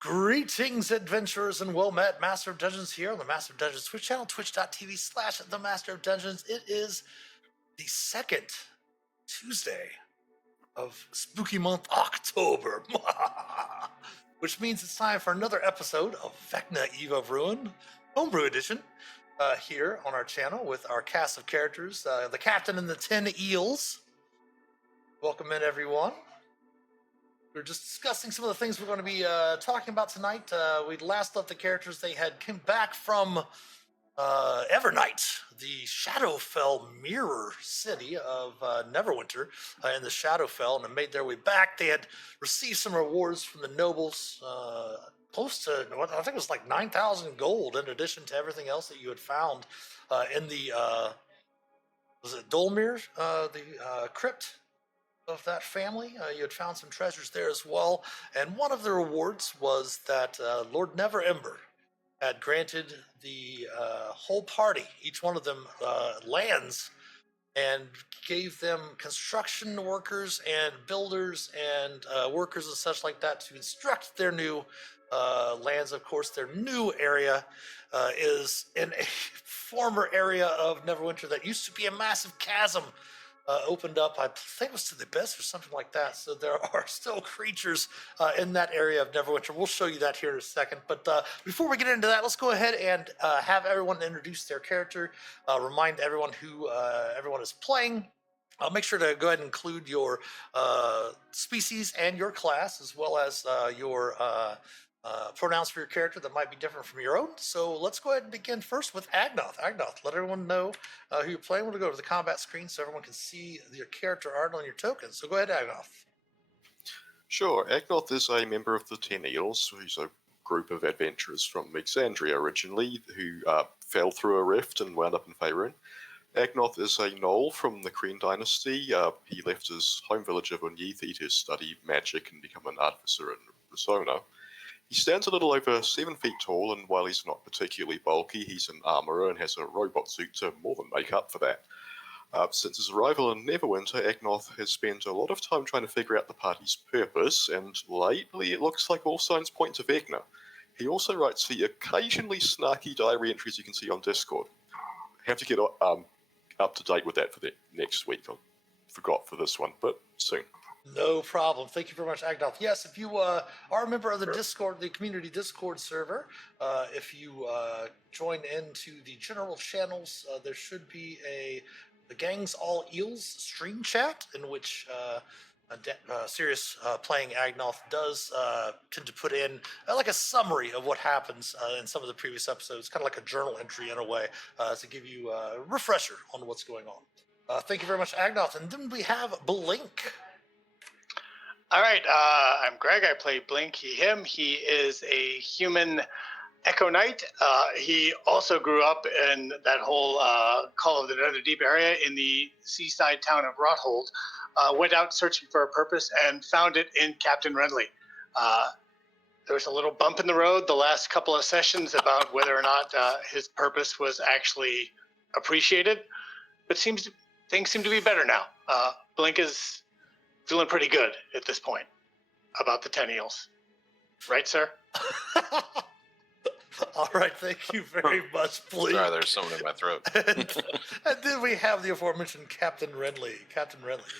Greetings, adventurers, and well met. Master of Dungeons here on the Master of Dungeons Twitch channel, twitch.tv/themasterofdungeons. It is the second Tuesday of spooky month October, which means it's time for another episode of Vecna Eve of Ruin, Homebrew Edition, here on our channel with our cast of characters, the Captain and the 10 Eels. Welcome in, everyone. We're just discussing some of the things we're going to be talking about tonight. We last left the characters. They had come back from Evernight, the Shadowfell mirror city of Neverwinter in the Shadowfell, and they made their way back. They had received some rewards from the nobles, close to, I think it was like 9,000 gold in addition to everything else that you had found in the, was it Dolmir, the crypt of that family. You had found some treasures there as well, and one of the rewards was that Lord Neverember had granted the whole party, each one of them, lands, and gave them construction workers and builders and workers and such like that to construct their new lands. Of course, their new area is in a former area of Neverwinter that used to be a massive chasm. Opened up, I think it was to the abyss or something like that. So there are still creatures in that area of Neverwinter. We'll show you that here in a second. But before we get into that, let's go ahead and have everyone introduce their character, remind everyone who everyone is playing. Make sure to go ahead and include your species and your class, as well as your pronouns for your character that might be different from your own. So let's go ahead and begin first with Agnoth. Agnoth, let everyone know who you're playing. We'll go to the combat screen so everyone can see your character art on your token. So go ahead, Agnoth. Sure, Agnoth is a member of the Ten Eels, who's a group of adventurers from Exandria originally, who fell through a rift and wound up in Faerun. Agnoth is a gnoll from the Kreen dynasty. He left his home village of undeath to study magic and become an artificer in Resona. He stands a little over 7 feet tall, and while he's not particularly bulky, he's an armorer and has a robot suit to more than make up for that. Since his arrival in Neverwinter, Agnoth has spent a lot of time trying to figure out the party's purpose, and lately it looks like all signs point to Vecna. He also writes the occasionally snarky diary entries you can see on Discord. Have to get up to date with that for the next week. I forgot for this one, but soon. No problem. Thank you very much, Agnoth. Yes, if you are a member of the Discord, the community Discord server, if you join into the general channels, there should be the Gang's All Eels stream chat in which Serious playing Agnoth does tend to put in like a summary of what happens in some of the previous episodes, kind of like a journal entry in a way, to give you a refresher on what's going on. Thank you very much, Agnoth. And then we have Blink. All right, I'm Greg. I play Blink, him. He is a human Echo Knight. He also grew up in that whole Call of the Nether Deep area in the seaside town of Rothold. Went out searching for a purpose and found it in Captain Renly. There was a little bump in the road the last couple of sessions about whether or not his purpose was actually appreciated, but things seem to be better now. Blink is feeling pretty good at this point about the 10 eels. Right, sir? All right, thank you very much, please. Sorry, there's someone in my throat. and then we have the aforementioned Captain Renly. Captain Renly.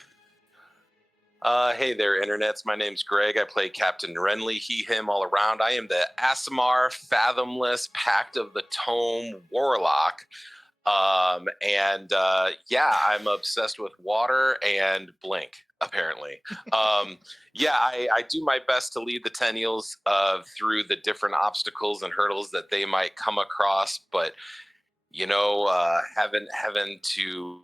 Hey there, internets. My name's Greg. I play Captain Renly, he, him, all around. I am the Aasimar, Fathomless, Pact of the Tome Warlock. Yeah, I'm obsessed with water and Blink, apparently. I do my best to lead the 10 eels through the different obstacles and hurdles that they might come across, but having to,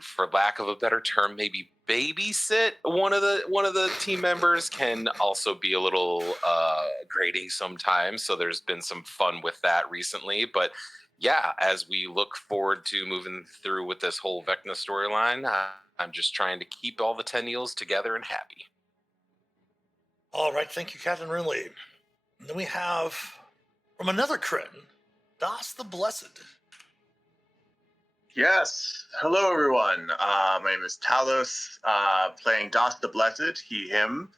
for lack of a better term, maybe babysit one of the team members can also be a little grating sometimes. So there's been some fun with that recently, but yeah, as we look forward to moving through with this whole Vecna storyline, I'm just trying to keep all the 10 eels together and happy. All right, thank you, Captain Renly. And then we have, from another Critin, Das the Blessed. Yes. Hello, everyone. My name is Talos, playing Das the Blessed, he, him.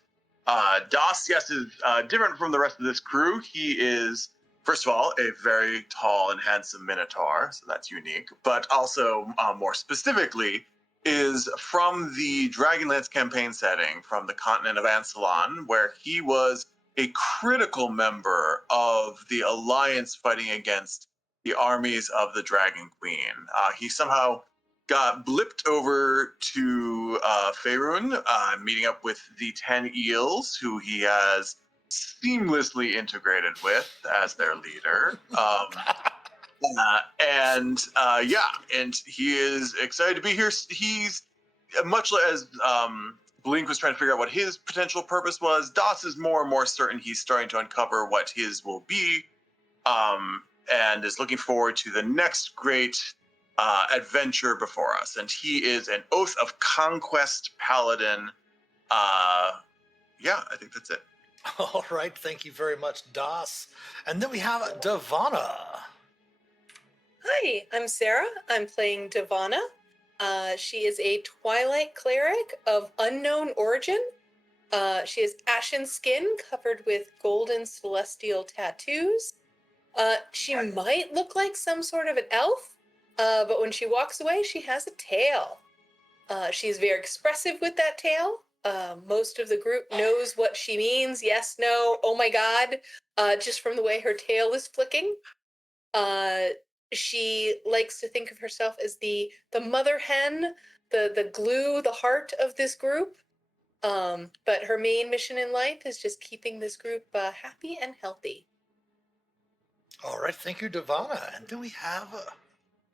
Das, yes, is different from the rest of this crew. He is, first of all, a very tall and handsome minotaur, so that's unique. But also, more specifically, is from the Dragonlance campaign setting from the continent of Ansalon, where he was a critical member of the alliance fighting against the armies of the Dragon Queen. He somehow got blipped over to Faerun, meeting up with the 10 eels, who he has seamlessly integrated with as their leader. And he is excited to be here. He's much as Blink was trying to figure out what his potential purpose was. Das is more and more certain he's starting to uncover what his will be, and is looking forward to the next great adventure before us. And he is an Oath of Conquest paladin. I think that's it. All right, thank you very much, Das. And then we have Devana. Hi, I'm Sarah. I'm playing Devana. She is a Twilight cleric of unknown origin. She has ashen skin covered with golden celestial tattoos. She might look like some sort of an elf, but when she walks away, she has a tail. She's very expressive with that tail. Most of the group knows what she means. Yes, no, oh my god, just from the way her tail is flicking. She likes to think of herself as the mother hen, the glue, the heart of this group. But her main mission in life is just keeping this group happy and healthy. All right, thank you, Devana. And then we have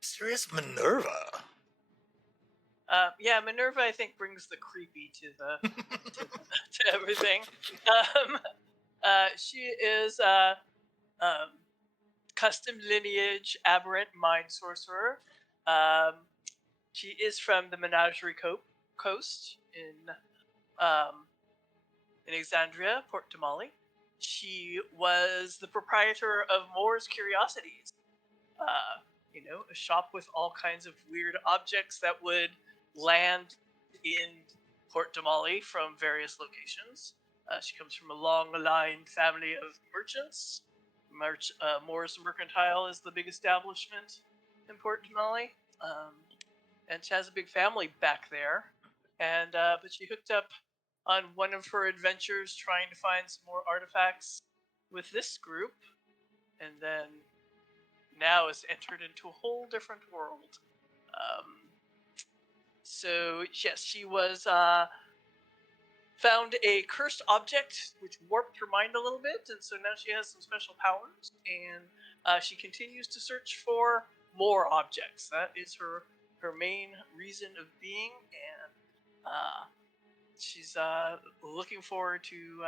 mysterious Minerva. Minerva, I think, brings the creepy to the to everything. She is custom lineage aberrant mind sorcerer. She is from the Menagerie Coast in Exandria, Port Tamale. She was the proprietor of Moore's Curiosities. A shop with all kinds of weird objects that would land in Port Tamale from various locations. She comes from a long-line family of merchants. Moore's Mercantile is the big establishment in Port Tamale, and she has a big family back there. And but she hooked up on one of her adventures trying to find some more artifacts with this group, and then now is entered into a whole different world. So yes, she was found a cursed object which warped her mind a little bit, and so now she has some special powers, and she continues to search for more objects. That is her main reason of being, and she's looking forward to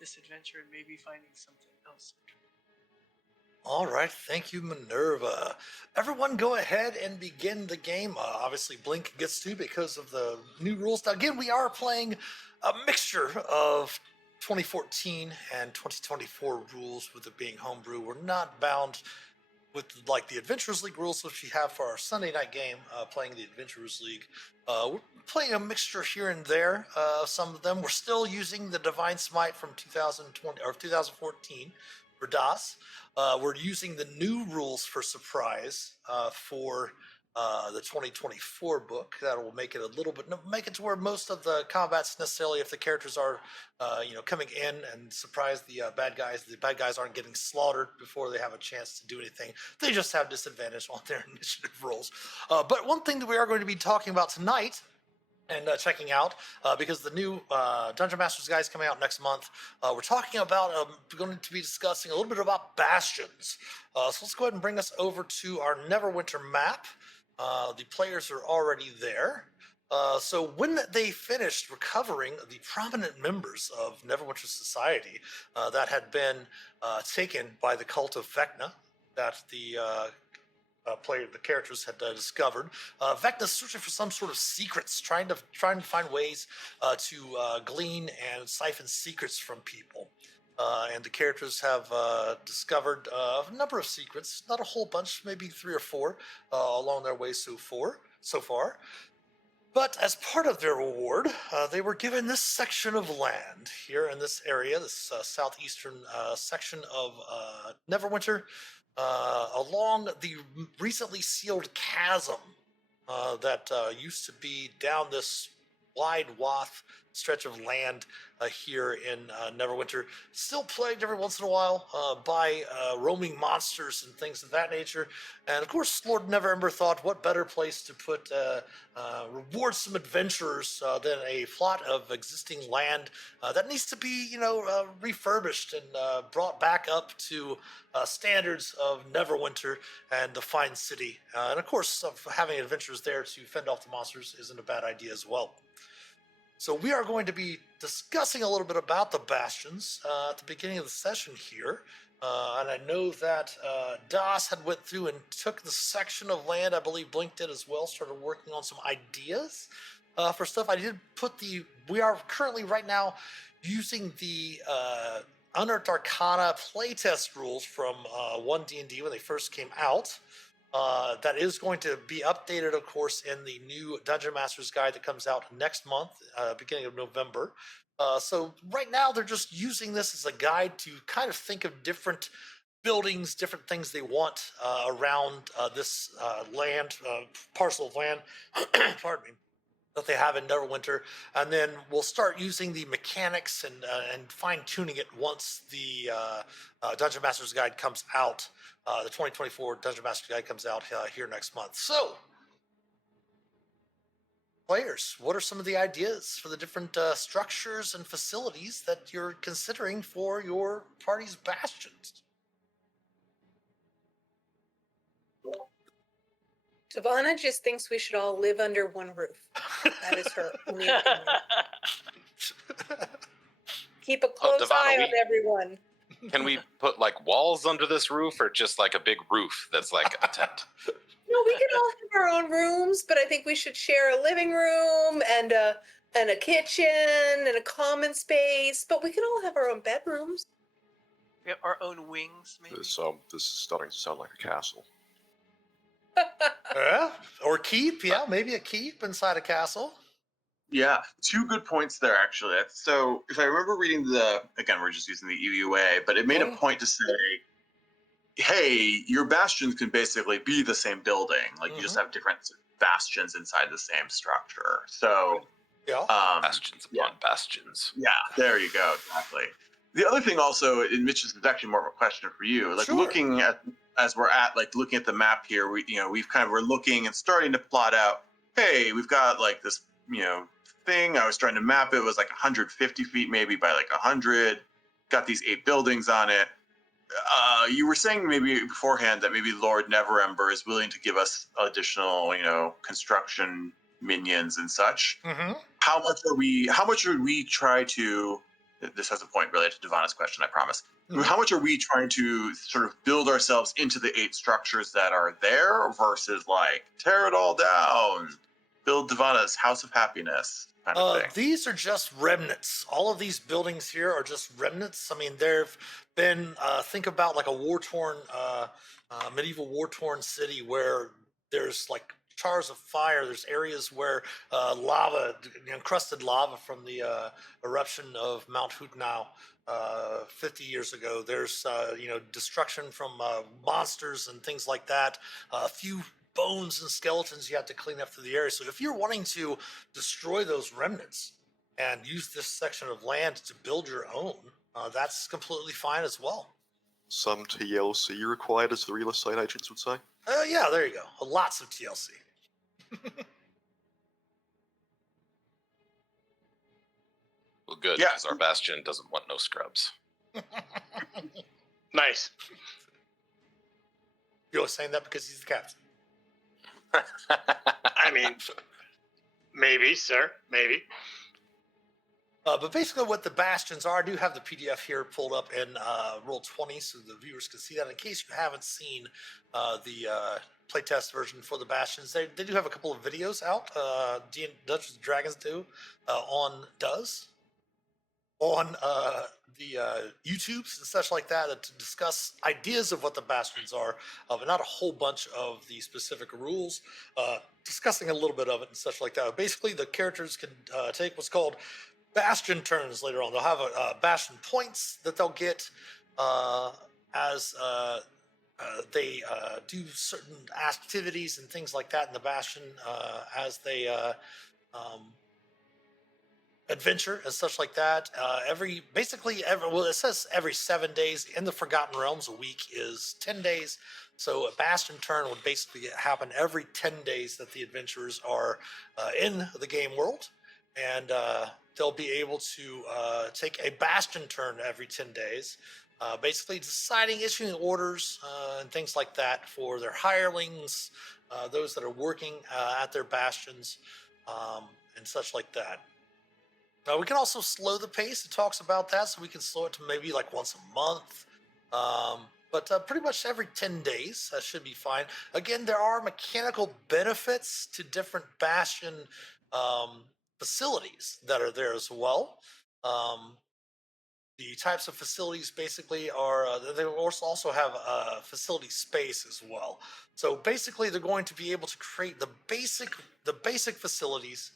this adventure and maybe finding something else. All right, thank you, Minerva. Everyone go ahead and begin the game. Obviously, Blink gets to because of the new rules. Now, again, we are playing a mixture of 2014 and 2024 rules with it being homebrew. We're not bound with like the Adventurers League rules, which we have for our Sunday night game, playing the Adventurers League. We're playing a mixture here and there. Some of them, we're still using the Divine Smite from 2020 or 2014 for DOS. We're using the new rules for Surprise for the 2024 book. That will make it a little bit, make it to where most of the combats necessarily, if the characters are, coming in and surprise the bad guys aren't getting slaughtered before they have a chance to do anything. They just have disadvantage on their initiative rolls. But one thing that we are going to be talking about tonight and checking out, because the new Dungeon Masters guide is coming out next month. We're talking about, going to be discussing a little bit about bastions. So let's go ahead and bring us over to our Neverwinter map. The players are already there. So when they finished recovering the prominent members of Neverwinter Society that had been taken by the cult of Vecna, that the characters had discovered. Vecna's searching for some sort of secrets, trying to find ways to glean and siphon secrets from people. And the characters have discovered a number of secrets, not a whole bunch, maybe 3 or 4 along their way so far. But as part of their reward, they were given this section of land here in this area, this southeastern section of Neverwinter, along the recently sealed chasm that used to be down this wide wath stretch of land here in Neverwinter, still plagued every once in a while by roaming monsters and things of that nature. And of course, Lord Neverember thought, what better place to put reward some adventurers than a plot of existing land that needs to be, refurbished and brought back up to standards of Neverwinter and the fine city. And of course, having adventurers there to fend off the monsters isn't a bad idea as well. So we are going to be discussing a little bit about the bastions at the beginning of the session here. And I know that Das had went through and took the section of land, I believe Blink did as well, started working on some ideas for stuff. I did put we are currently right now using the Unearthed Arcana playtest rules from 1D&D when they first came out. That is going to be updated, of course, in the new Dungeon Master's Guide that comes out next month, beginning of November. So right now they're just using this as a guide to kind of think of different buildings, different things they want around this parcel of land, pardon me, that they have in Neverwinter, and then we'll start using the mechanics and fine tuning it once the Dungeon Master's Guide comes out. The 2024 Dungeon Master's Guide comes out here next month. So, players, what are some of the ideas for the different structures and facilities that you're considering for your party's bastions? Davana just thinks we should all live under one roof. That is her only opinion. Keep a close Davana, eye on everyone. Can we put like walls under this roof, or just like a big roof that's like a tent? No, we can all have our own rooms, but I think we should share a living room and a kitchen and a common space. But we can all have our own bedrooms. We have our own wings, maybe. This is starting to sound like a castle. Or keep, maybe a keep inside a castle. Yeah, two good points there, actually. So if I remember reading again, we're just using the EUA, but it made a point to say, hey, your bastions can basically be the same building. Like you just have different bastions inside the same structure. So Bastions upon bastions. Yeah, there you go, exactly. The other thing also, and Mitch, this is actually more of a question for you. Like looking at looking at the map here, we're looking and starting to plot out, hey, we've got like this, thing. I was trying to map it. It was like 150 feet maybe by like 100. Got these 8 buildings on it. You were saying maybe beforehand that maybe Lord Neverember is willing to give us additional, construction minions and such. Mm-hmm. How much would we try to? This has a point related to Davana's question, I promise. Mm-hmm. How much are we trying to sort of build ourselves into the 8 structures that are there versus like tear it all down, build Davana's House of Happiness kind of thing? These are just remnants. All of these buildings here are just remnants. I mean, there've been, think about like a war-torn, medieval war-torn city where there's like jars of fire. There's areas where lava, encrusted lava from the eruption of Mount Hutnau 50 years ago. There's, destruction from monsters and things like that. A few bones and skeletons you have to clean up through the area. So if you're wanting to destroy those remnants and use this section of land to build your own, that's completely fine as well. Some TLC required, as the real estate agents would say. Yeah, there you go. Lots of TLC. Well, good, because our bastion doesn't want no scrubs. Nice. You're saying that because he's the captain. I mean, maybe, sir, maybe. But basically what the bastions are, I do have the PDF here pulled up in Roll20 so the viewers can see that. In case you haven't seen the playtest version for the bastions, they do have a couple of videos out. Dungeons & Dragons do on Does. on the YouTubes and such like that to discuss ideas of what the bastions are, but not a whole bunch of the specific rules. Discussing a little bit of it and such like that. Basically, the characters can take what's called bastion turns later on. They'll have bastion points that they'll get as they do certain activities and things like that in the bastion as they adventure and such like that. It says every 7 days. In the Forgotten Realms, a week is 10 days. So a bastion turn would basically happen every 10 days that the adventurers are in the game world. And they'll be able to take a bastion turn every 10 days. Basically deciding, issuing orders and things like that for their hirelings, those that are working at their bastions, and such like that. We can also slow the pace. It talks about that, so we can slow it to maybe like once a month. But pretty much every 10 days, that should be fine. Again, there are mechanical benefits to different bastion facilities that are there as well. The types of facilities basically are, they also have facility space as well. So basically they're going to be able to create the basic facilities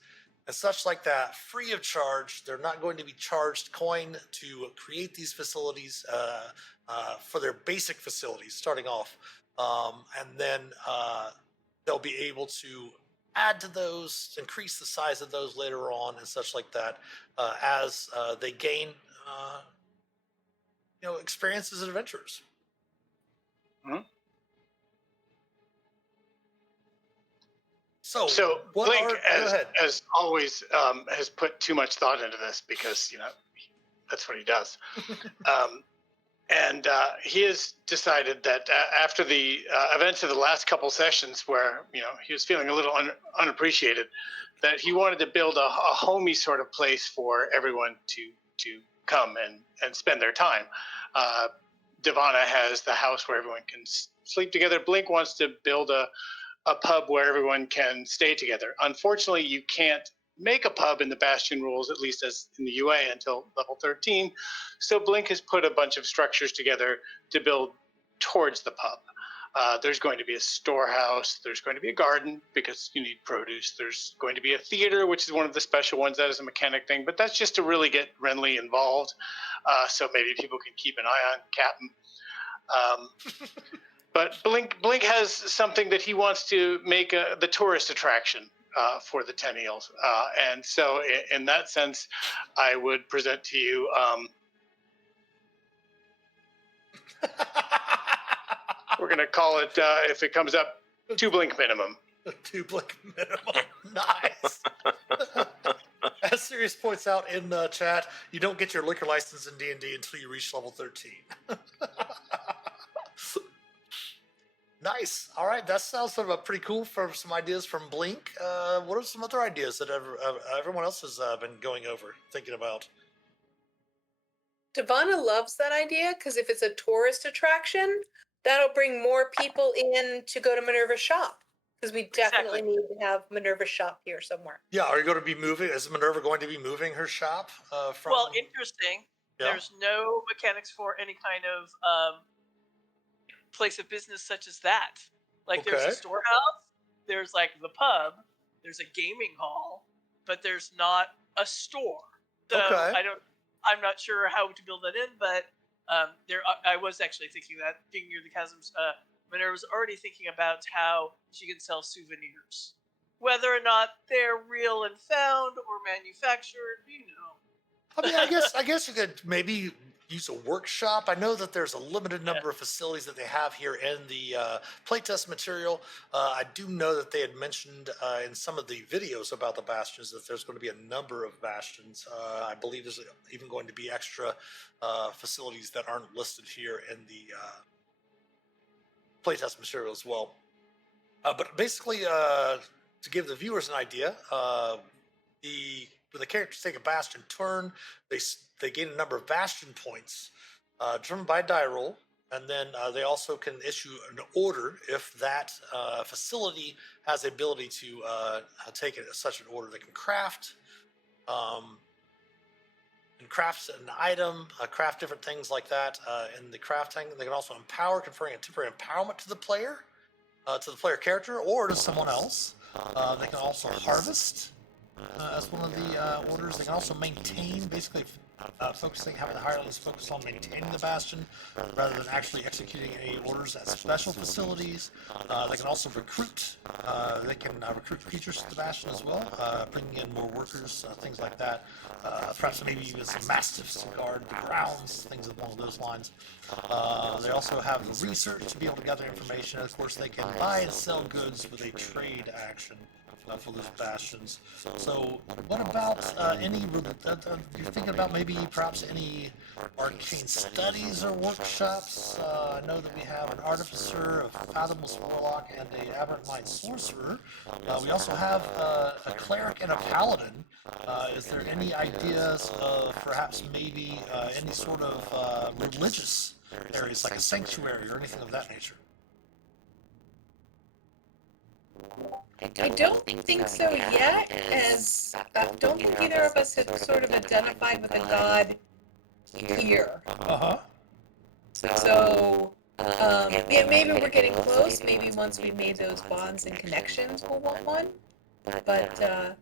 and such like that free of charge. They're not going to be charged coin to create these facilities for their basic facilities starting off. And then they'll be able to add to those, increase the size of those later on and such like that as they gain experiences and adventures. Mhm. So Blink, as always, has put too much thought into this because that's what he does. And he has decided that after the events of the last couple sessions, where he was feeling a little unappreciated, that he wanted to build a homey sort of place for everyone to come and spend their time. Devana has the house where everyone can sleep together. Blink wants to build a pub where everyone can stay together. Unfortunately, you can't make a pub in the Bastion rules, at least as in the UA, until level 13. So Blink has put a bunch of structures together to build towards the pub. There's going to be a storehouse. There's going to be a garden because you need produce. There's going to be a theater, which is one of the special ones that is a mechanic thing, but that's just to really get Renly involved. So maybe people can keep an eye on Captain. But Blink has something that he wants to make the tourist attraction for the Tennials. And so in that sense, I would present to you we're going to call it, if it comes up, 2 Blink minimum. 2 Blink minimum. Nice. As Sirius points out in the chat, you don't get your liquor license in D&D until you reach level 13. Nice. All right, that sounds sort of pretty cool for some ideas from Blink. What are some other ideas that everyone else has been going over, thinking about? Devana loves that idea because if it's a tourist attraction, that'll bring more people in to go to Minerva's shop. Because we definitely need to have Minerva's shop here somewhere. Yeah, are you going to be moving? Is Minerva going to be moving her shop from? Well, interesting. Yeah. There's no mechanics for any kind of place of business such as that. Like there's a storehouse, there's like the pub, there's a gaming hall, but there's not a store. So I'm not sure how to build that in, but I was actually thinking that being near the chasms, Minerva's already thinking about how she can sell souvenirs. Whether or not they're real and found or manufactured, I mean, I guess you could maybe use a workshop. I know that there's a limited number of facilities that they have here in the playtest material. I do know that they had mentioned in some of the videos about the bastions that there's going to be a number of bastions. I believe there's even going to be extra facilities that aren't listed here in the playtest material as well. But basically, to give the viewers an idea, when the characters take a bastion turn, they gain a number of bastion points driven by die roll, and then they also can issue an order if that facility has the ability to take such an order. They can craft can craft an item, craft different things like that. In the crafting, they can also empower, conferring a temporary empowerment to the player character, or to someone else. They can also harvest as one of the orders. They can also maintain, basically having the higher levels focus on maintaining the bastion rather than actually executing any orders at special facilities. They can also recruit. They can recruit creatures to the bastion as well, bringing in more workers, things like that. Perhaps maybe even some mastiffs to guard the grounds, things along those lines. They also have the research to be able to gather information. And of course, they can buy and sell goods with a trade action for those bastions. So, what about you're thinking about maybe perhaps any arcane studies or workshops? I know that we have an artificer, a fathomless warlock, and a aberrant mind sorcerer. We also have a cleric and a paladin. Is there any ideas of perhaps maybe any sort of religious areas, like a sanctuary or anything of that nature? I don't think so yet, as I don't think either of us have sort of identified with a god here. Uh-huh. So, yeah, maybe we're getting close. Maybe once we've made those bonds and connections, we'll want one. But I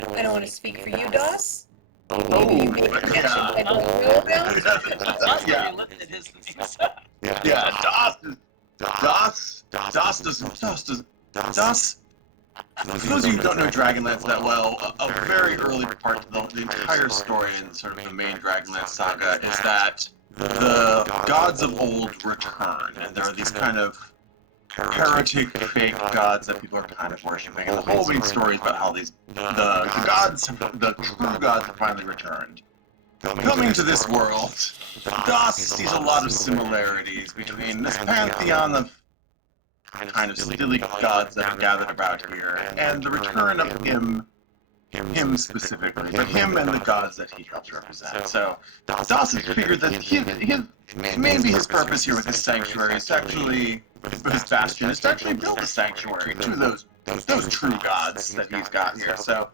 don't want to speak for you, Doss. Maybe you made a connection I don't know about. Doss Yeah. already lifted his things. Doss. For those of you who don't know Dragonlance that well, a very early part of the entire story in sort of the main Dragonlance saga is that the gods of old return, and there are these kind of heretic fake gods that people are kind of worshiping. And the whole main story is about how the true gods have finally returned. Coming to this world, Doss sees a lot of similarities between this pantheon of kind of silly gods that are gathered about here, and the return of him specifically, but him and the gods that he helps represent. So Doss has figured that maybe his purpose here with his sanctuary is to actually, his bastion, is to actually build a sanctuary to those true gods that he's got here. So,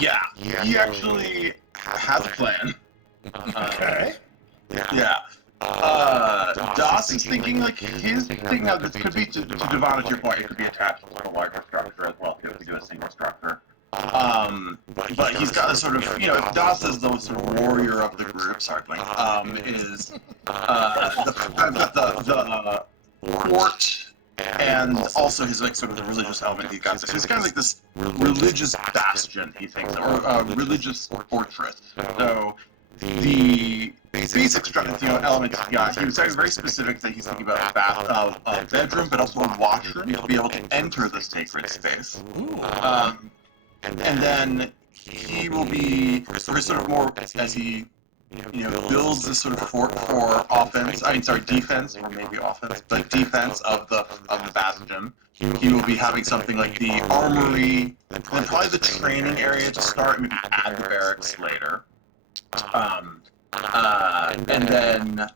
yeah, he actually has a plan. Okay. Yeah. Doss is thinking, like, his thing now, this could be, to Devon, to your point, it could be attached to a larger structure as well, if we do a single structure. But he's got a sort of, if Doss is the sort of warrior of the group, sorry, Blink, is, the fort, and also his, like, sort of the religious element he's got. So he's kind of like this religious bastion, he thinks, or a religious fortress. So, the basic structure, elements he got, he was very specific that he's thinking about a bedroom, but also a washroom to be able to enter the sacred space. And then he will be sort of more as he builds this sort of fort for defense, or maybe offense, but defense of the bastion. He will be having something like the armory, and probably the training area to start, maybe add the barracks later. And then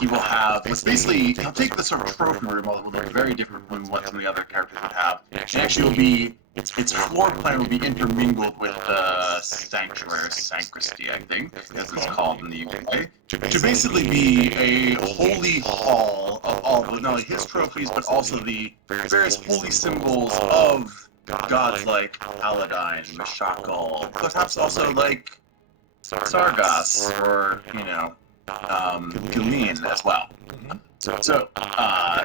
he will have, he'll take the sort of trophy room, although it will look very different from what some of the other characters would have. And actually will be, its floor plan will be intermingled with the sanctuary, sacristy, I think, as it's called in the UK. To basically be a holy hall of all, not only his trophies, but also the various holy symbols of gods like Paladine, Mashakal, perhaps also like Sargas, or, Galeen as well. So,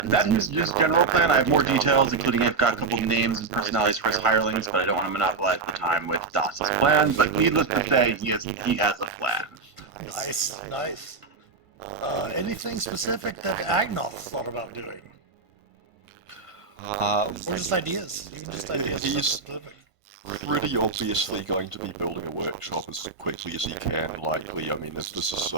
that is his general plan. I have more details, including I've got a couple names and personalities for his hirelings, but I don't want to monopolize the time with Doss's plan. But needless to say, he has a plan. Nice. Anything specific that Agnoth thought about doing? Or just ideas? Even just ideas. He's pretty obviously going to be building a workshop as quickly as he can, likely. I mean, this is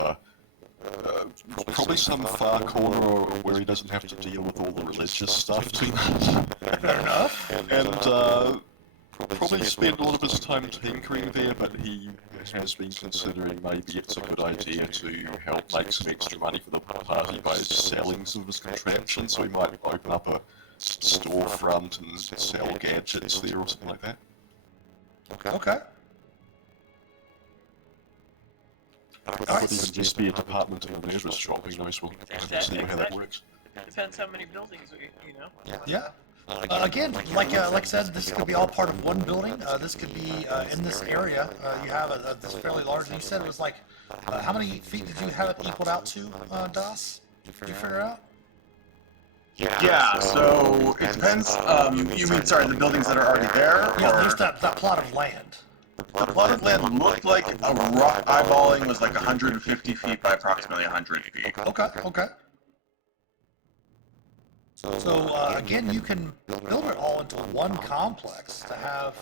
probably some far corner where he doesn't have to deal with all the religious stuff too much. Fair enough. And probably spend a lot of his time tinkering there, but he has been considering maybe it's a good idea to help make some extra money for the party by selling some of his contraptions, so he might open up a storefront and sell gadgets there or something like that. Okay. Could even just be a department in a murderer's shop. Who knows? We'll have to see how that works. Depends how many buildings you know. Yeah. Again, like I said, this could be all part of one building. This could be in this area. You have this fairly large. You said it was like, how many feet did you have it equaled out to, Das? Did you figure out? Yeah, so it depends. You mean, sorry, the buildings that are already there? Yeah, or there's that plot of land. the plot of land looked like a rough eyeballing was like 150 feet by approximately 100 feet. Okay, okay. So again, you can build it all into one complex to have,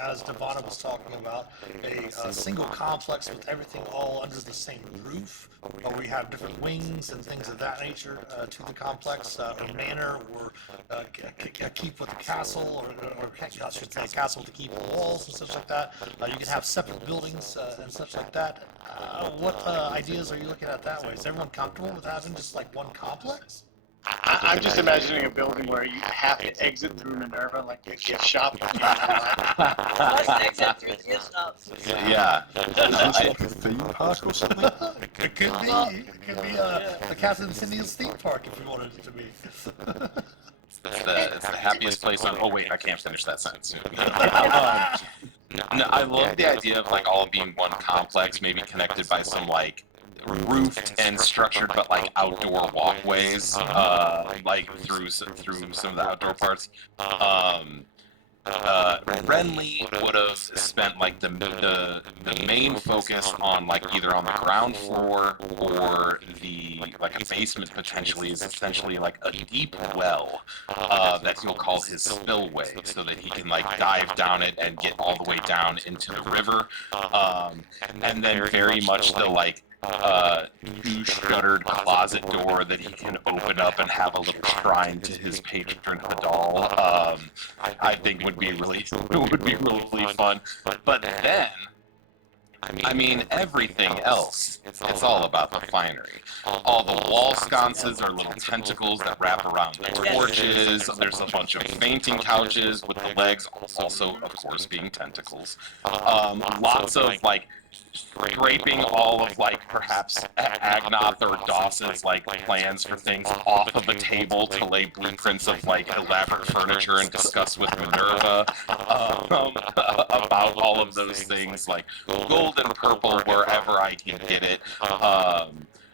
as Devana was talking about, a single complex with everything all under the same roof, where we have different wings and things of that nature to the complex, or manor, or keep with the castle, or I should say castle to keep the walls and such like that. You can have separate buildings and such like that. What ideas are you looking at that way? Is everyone comfortable with having just like one complex? I'm just imagining a building where you have to exit through Minerva, like a gift shop. Must exit through the gift shops. Yeah. Is this like a theme park or something? It could be. It could be a Captain Cindy's theme park if you wanted it to be. It's the happiest place on. Oh wait, I can't finish that sentence. No, I love the idea of like all being one complex, maybe connected by some like roofed and structured, but like outdoor walkways, like through some of the outdoor parts. Renly would have spent like the main focus on like either on the ground floor or the like a basement potentially is essentially like a deep well that he'll call his spillway, so that he can like dive down it and get all the way down into the river, and then very much the like two shuttered closet door that he can open up and have a little shrine to his patron Hadal. I think would be really fun. But then, I mean, everything else, it's all about the finery. All the wall sconces are little tentacles that wrap around the torches. There's a bunch of fainting couches with the legs also, of course, being tentacles. Lots of, like, scraping all of, like, perhaps Agnoth or Dawson's, like, plans for things off of a table to lay blueprints of, like, elaborate furniture and discuss with Minerva about all of those things, like gold and purple wherever I can get it.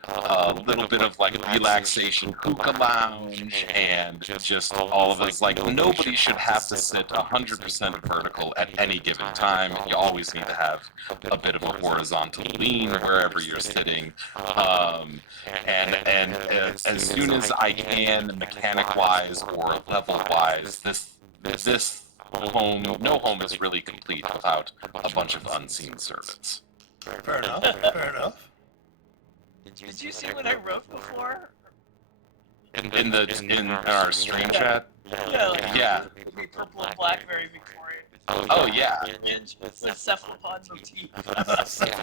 A little bit of like relaxation hookah lounge, and just all of those, like, nobody should have to sit 100% vertical at any given time. You always need to have a bit of a horizontal lean wherever you're sitting. And as soon as I can, mechanic wise or level wise, this home, no home is really complete without a bunch of unseen servants. Fair enough. Fair enough. Did you see what I wrote before? In our stream chat? Yeah. Like, Yeah. Be purple and black, very Victorian. Oh yeah. With cephalopod motif.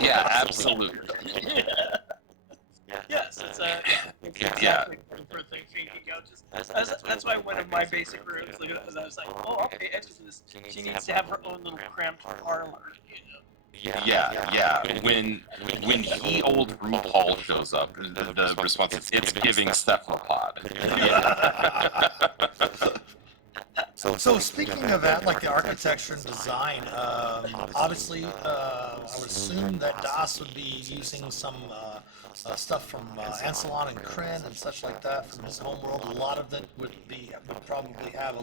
Yeah, absolutely. Yes, it's exactly for thing fainting couches. That's why one of my basic rooms, like, I was like, oh, okay, edges of this. She needs to have her own little cramped parlor, you know. Yeah. When he old RuPaul shows up, the response is, it's giving cephalopod. So speaking of that, like the architecture and design, obviously, I would assume that Das would be using some stuff from Ansalon and Kryn and such like that from his homeworld. A lot of it would probably have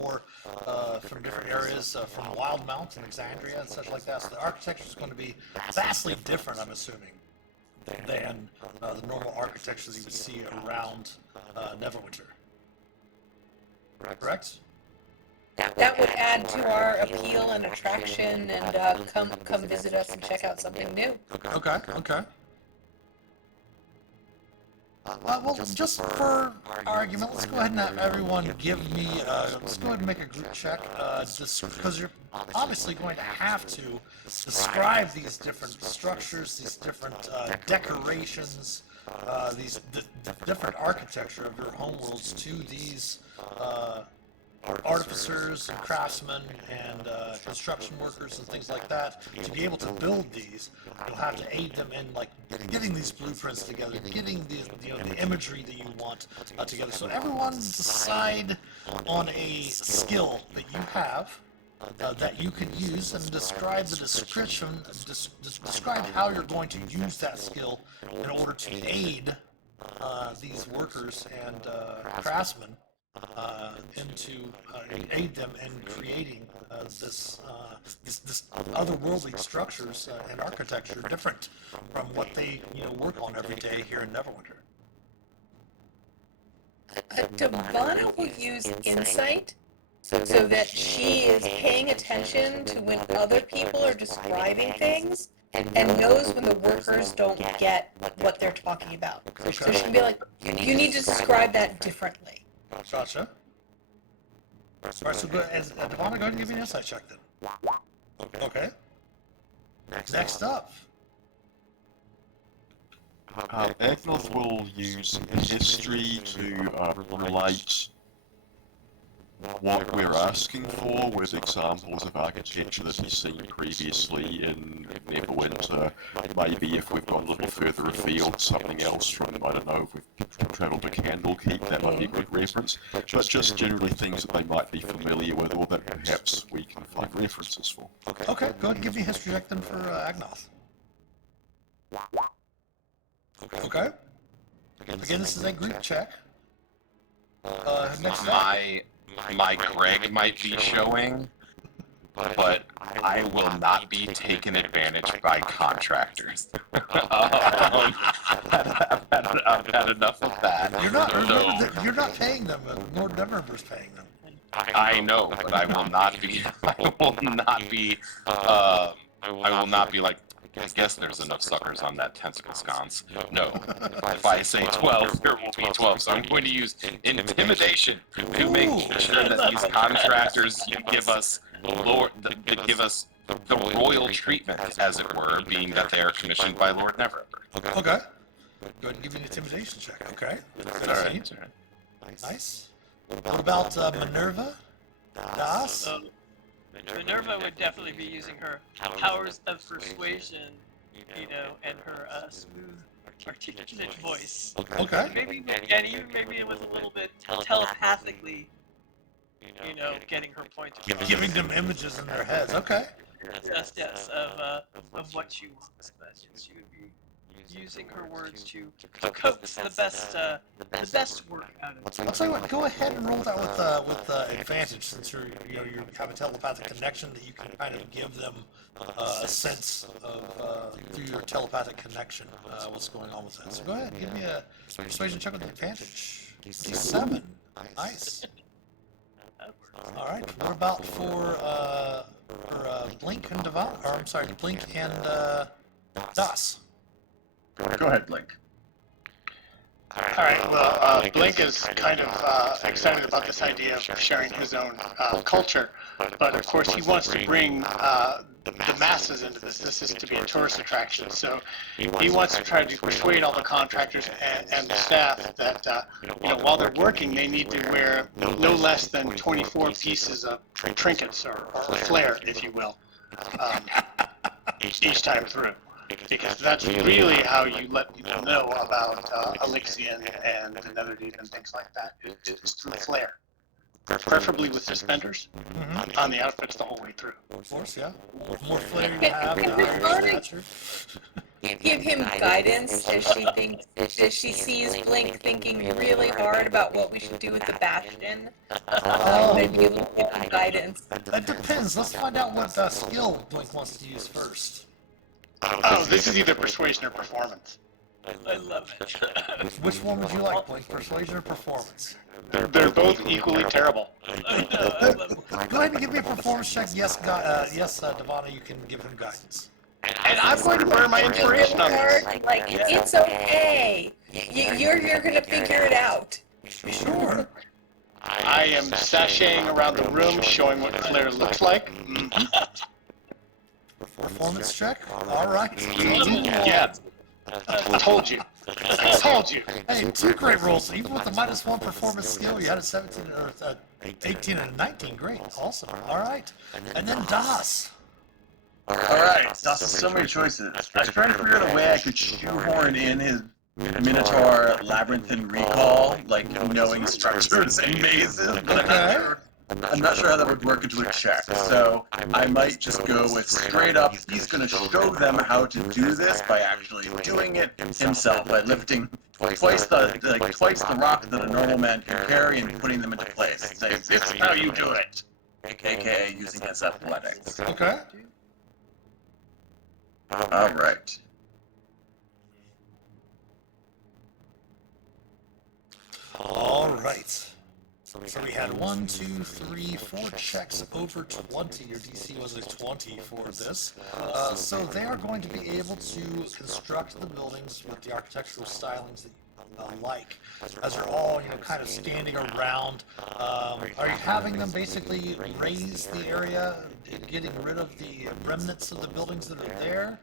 more from different areas from Wildmount and Exandria and such like that. So the architecture is going to be vastly different, I'm assuming, than the normal architecture that you would see around Neverwinter. Correct? That would add to our appeal and attraction, and come visit us and check out something new. Okay. Well, just for argument, let's go ahead and have everyone give me, let's go ahead and make a group check, just because you're obviously going to have to describe these different structures, these different decorations, the different architecture of your homeworlds to these artificers and craftsmen and construction workers and things like that. To be able to build these, you'll have to aid them in like getting these blueprints together, getting the imagery that you want together. So everyone decide on a skill that you have that you can use and describe the description, describe how you're going to use that skill in order to aid these workers and craftsmen aid them in creating this otherworldly structures and architecture different from what they work on every day here in Neverwinter. Devana will use insight so that she is paying attention to when other people are describing things and knows when the workers don't get what they're talking about. So she can be like, you need to describe that differently. Gotcha. Alright, so Devana, go ahead and give me an insight check then. Okay. Next up. Agnoth will use history to relate what we're asking for with examples of architecture that he's seen previously in Neverwinter. Maybe if we've gone a little further afield, something else from, I don't know, if we've travelled to Candlekeep, that might be a good reference. But just generally things that they might be familiar with or that perhaps we can find references for. Okay, go ahead and give me a history check then for Agnoth. Okay. Again, this is a group check. Next up. My Greg might be showing, but I will not be taken advantage by contractors. I've had enough of that. You're not paying them. Lord Neverember's paying them. I know, but I will not be. I will not be like. I guess there's enough suckers on that tentacle sconce. No. If I say 12, there will be 12. So I'm going to use intimidation to make sure that these contractors give us the royal treatment, as it were, being that they are commissioned by Lord Neverember. Okay. Go ahead and give me an intimidation check. Okay. All right. Nice. What about Minerva? Das? Minerva would definitely be using her powers of persuasion, and her smooth, articulate voice. Okay. And even maybe with a little bit telepathically, getting her point across. Giving them images in their heads. Okay. Yes, of what she wants. But she would be using her words to coax the best work out of it. I'll tell you what. Go ahead and roll that with advantage, since you have a telepathic connection that you can kind of give them a sense of through your telepathic connection what's going on with that. So go ahead, give me a persuasion check with advantage. 7. Nice. All right. What about for Blink and Blink and Das? Go ahead, Blink. All right. Well, Blink is kind of excited about this idea of sharing his own culture, but of course he wants to bring the masses into this. This is to be a tourist attraction, so he wants to try to persuade all the contractors and the staff that while they're working, they need to wear no less than 24 pieces of trinkets or flair, if you will, each time through. Because that's really how you let people know about Elixion and the Netherdeep and things like that. It's through flair. Preferably with suspenders on the outfits the whole way through. Of course, yeah. The more flair you have, the higher your stature. Give him guidance as she sees Blink thinking really hard about what we should do with the Bastion. Maybe give him guidance. That depends. Let's find out what skill Blink wants to use first. Oh, this is either persuasion or performance. I love it. Which one would you like, Blink? Persuasion or performance? They're both equally terrible. Go ahead and give me a performance check. Yes, Devana, you can give him guidance. And I'm going to burn my inspiration on this. Like, it's okay. You're gonna figure it out. Sure. I am sashaying around the room, showing what flair looks like. Performance check? Alright. Yeah. I told you. I told you. Hey, 2 great rolls. Even with the -1 performance skill, you had a 17 or 18 and a 19. Great, awesome. All right, and then Das. All right, that's so many choices. I was trying to figure out a way I could shoehorn in his Minotaur labyrinthine recall, like knowing structures and mazes, but I'm not sure how that would work into a check. So I might just go with straight up. He's going to show them how to do this by actually doing it himself, by lifting twice the rock that a normal man can carry and putting them into place. Say, this is how you do it, aka using his athletics. Okay. All right. All right. So we had 1, 2, 3, 4 checks over 20. Your DC was a 20 for this. So they are going to be able to construct the buildings with the architectural stylings that you like, as they're all, kind of standing around. Are you having them basically raise the area, getting rid of the remnants of the buildings that are there?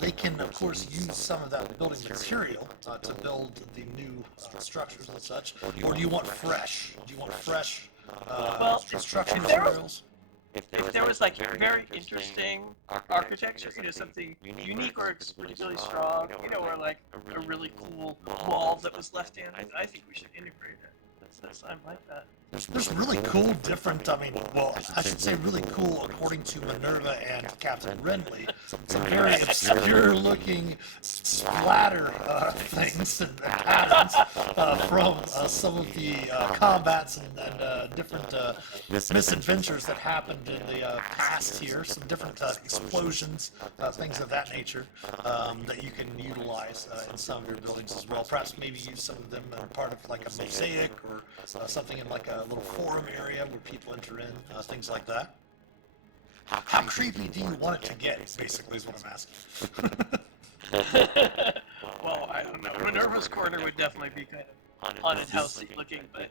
They can, of course, use some of that building material to build the new structures and such. Or do you want fresh? Do you want fresh construction materials? If there was like very interesting architecture, something unique or particularly strong, or like a really cool wall that was left in, I think we should integrate it. I'm like that. There's really cool, different, I should say really cool according to Minerva and Captain Renly. Some very obscure-looking splatter things and patterns from some of the combats and different misadventures that happened in the past here. Some different explosions, things of that nature that you can utilize in some of your buildings as well. Perhaps maybe use some of them in part of like a mosaic or something in like a little forum area where people enter in, things like that. How creepy do you want it to get, basically, is what I'm asking. Well, I don't know. Minerva's Corner would definitely be kind of haunted housey looking, but,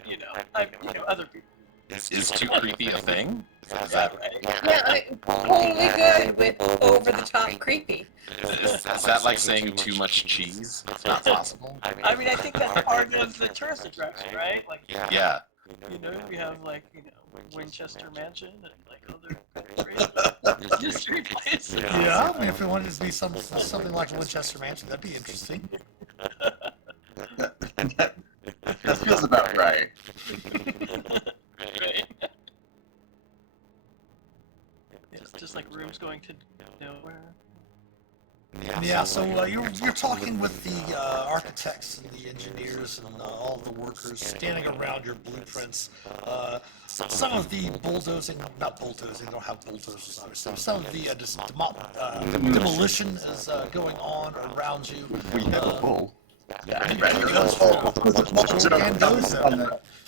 other people. Is too creepy a thing? Is that right? Yeah, totally good with over-the-top creepy. Is that like saying too much cheese? It's not possible. I mean, I think that's part of the tourist attraction, right? Like, Yeah. We have like, Winchester Mansion and like other history places. Yeah, I mean, if we wanted to be something like a Winchester Mansion, that'd be interesting. That feels about right. Right. It's just like rooms going to nowhere. Yeah, so you're talking with the architects and the engineers and all the workers standing around your blueprints. Some of the not bulldozing, they don't have bulldozers obviously. Some of the demolition is going on around you. We have a bull. Yeah,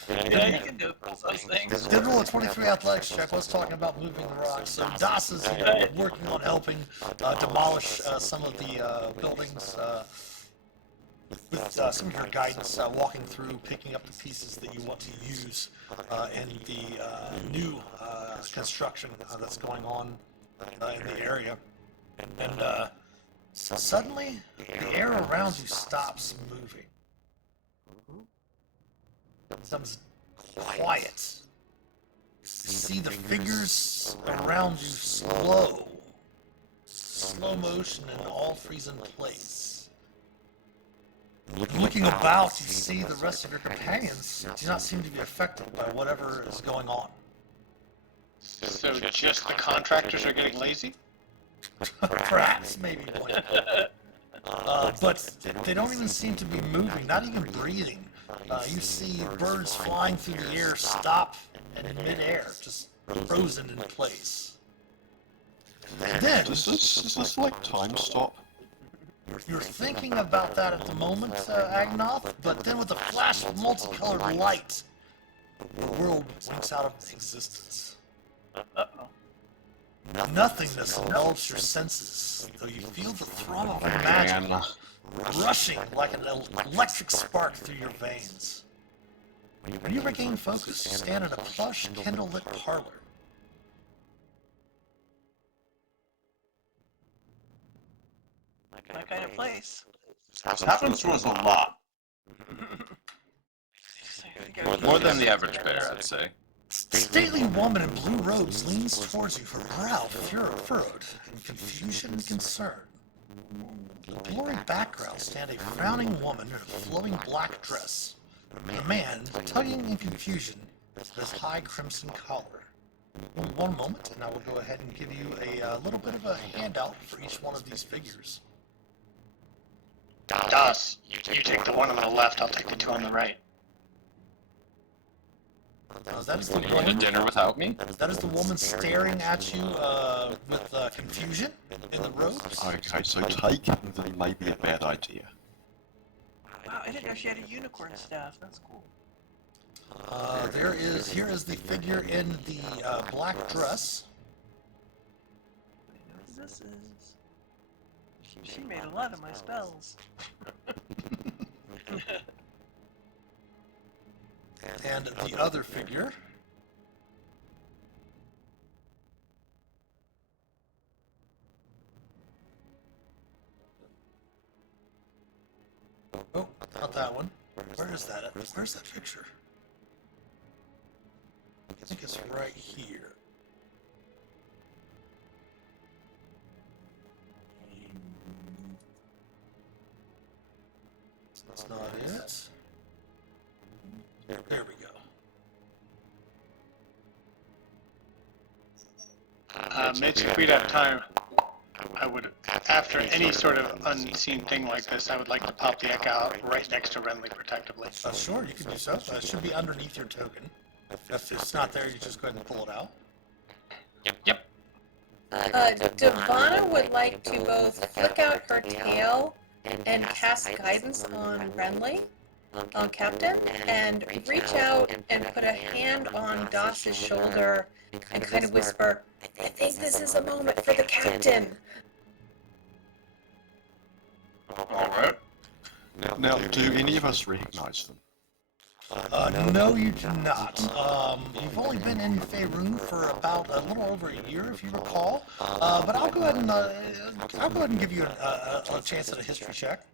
Yeah, you can do both those things. Did roll a 23 athletics check. Was talking about moving the rocks. So Das is working on helping demolish some of the buildings with some of your guidance, walking through, picking up the pieces that you want to use in the new construction that's going on in the area. And suddenly, the air around you stops moving. Becomes quiet. You see the figures around you slow motion, and all freeze in place. Looking about, you see the rest of your companions do not seem to be affected by whatever is going on. So just the contractors are getting lazy? Perhaps, maybe. But they don't even seem to be moving, not even breathing. You see birds flying through the air stop in midair, just frozen in place. Then, Is this like time stop? you're thinking about that at the moment, Agnoth, but then with a flash of multicolored light, the world winks out of existence. Uh-oh. Nothingness envelops your senses, though you feel the thrum of magic rushing like an electric spark through your veins. When you regain focus, you stand in a plush, candlelit parlor. My kind of place. Happens to us a lot. More than the average bear, I'd say. The stately woman in blue robes leans towards you, her brow furrowed in confusion and concern. In the blurry background stand a frowning woman in a flowing black dress, and a man tugging in confusion at his high crimson collar. Give me one moment, and I will go ahead and give you a little bit of a handout for each one of these figures. Das, you take the one on the left, I'll take the two on the right. That is the You going to woman. dinner without me? That is the woman staring at you with confusion in the robes. Okay, so taking them may be a bad idea. Wow, I didn't know she had a unicorn staff. That's cool. Here is the figure in the black dress. I know what this is. She made a lot of my spells. And the other figure. Oh, not that one. Where is that? Where's that picture? I think it's right here. That's not it. There we go. Mitch, if we'd have time, I would, after any sort of unseen thing like this, I would like to pop the Echo out right next to Renly protectively. Sure, you can do so. It should be underneath your token. If it's not there, you just go ahead and pull it out. Yep. Devana would like to both flick out her tail and cast guidance on Renly, on Captain, and reach out and put a hand on Das's shoulder and kind of whisper, "I think this is a moment for the Captain." Alright. Now, do any of us recognize them? No, you do not. You've only been in Faerun for about a little over a year, if you recall. But I'll go ahead and give you a chance at a history check.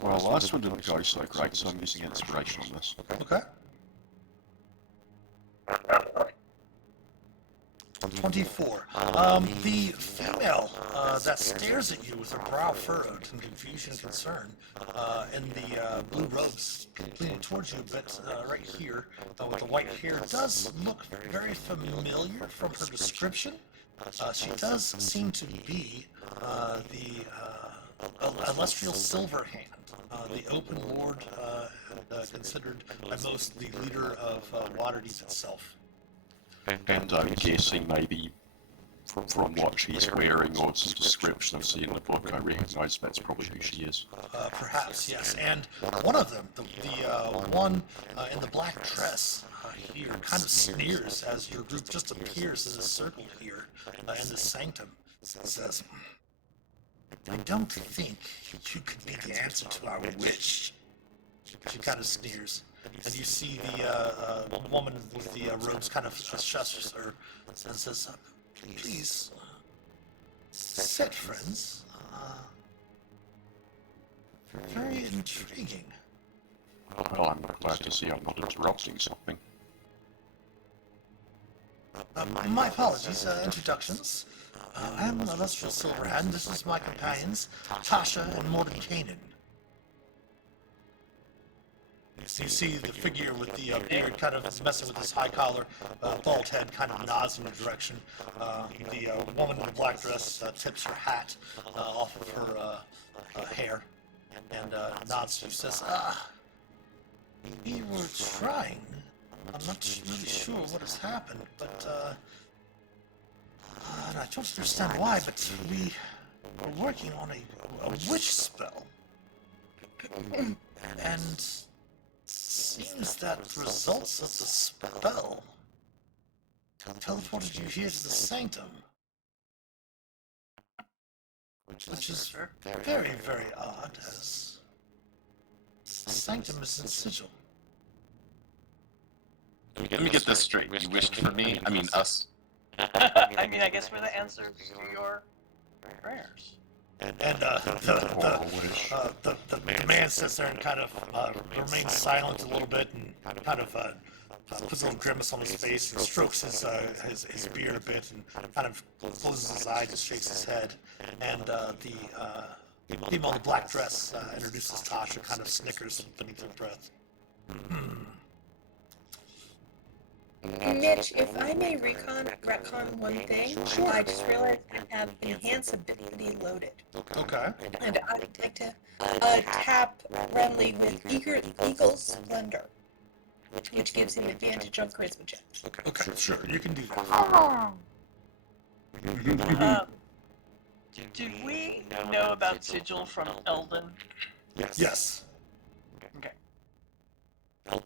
Well, last one didn't go so great, so I'm using inspiration on this. Okay. 24. The female that stares at you with her brow furrowed in confusion and concern, in the blue robes leaning towards you a bit right here with the white hair, does look very familiar from her description. She does seem to be the Celestial Silverhand, the Open Lord, considered by most the leader of Waterdeep itself. And I'm guessing maybe from what she's wearing or some description I see in the book, I recognize that's probably who she is. Perhaps, yes. And one of them, the one in the black dress here, kind of sneers as your group just appears in a circle here in the sanctum. Says, "I don't think you could be the answer to our wish." She kind of sneers. And you see the woman with the robes kind of shushes her and says, "Please, sit, friends. Very intriguing." Well, I'm glad to see I'm not interrupting something. My apologies, introductions. I am Celestial Silverhand. This is my companions, Tasha and Mordenkainen. You see the figure with the beard kind of messing with his high collar, bald head kind of nods in your direction. The woman in the black dress tips her hat off of her hair and nods to you, says, "We were trying. I'm not really sure what has happened, but and I don't understand why, but we were working on a witch spell. And seems that the results of the spell teleported you here to the sanctum. Which is very, very odd, as the sanctum is in sigil." Let me get this straight. You wished for me? I mean, us. I mean, I guess we're the answer to your Prayers. And the man sits there and kind of remains silent a little bit and kind of puts a little grimace on his face and strokes his beard a bit and kind of closes his eyes, just shakes his head. And the female in the black dress introduces Tasha, kind of snickers beneath her breath. Mitch, if I may retcon one thing, I just realized I have enhance ability loaded. Okay. And I'd like to tap Renly with Eagle's Splendor, which gives him advantage on charisma checks. Okay, sure, you can do that. Did we know about Sigil from Eldon? Yes. Okay.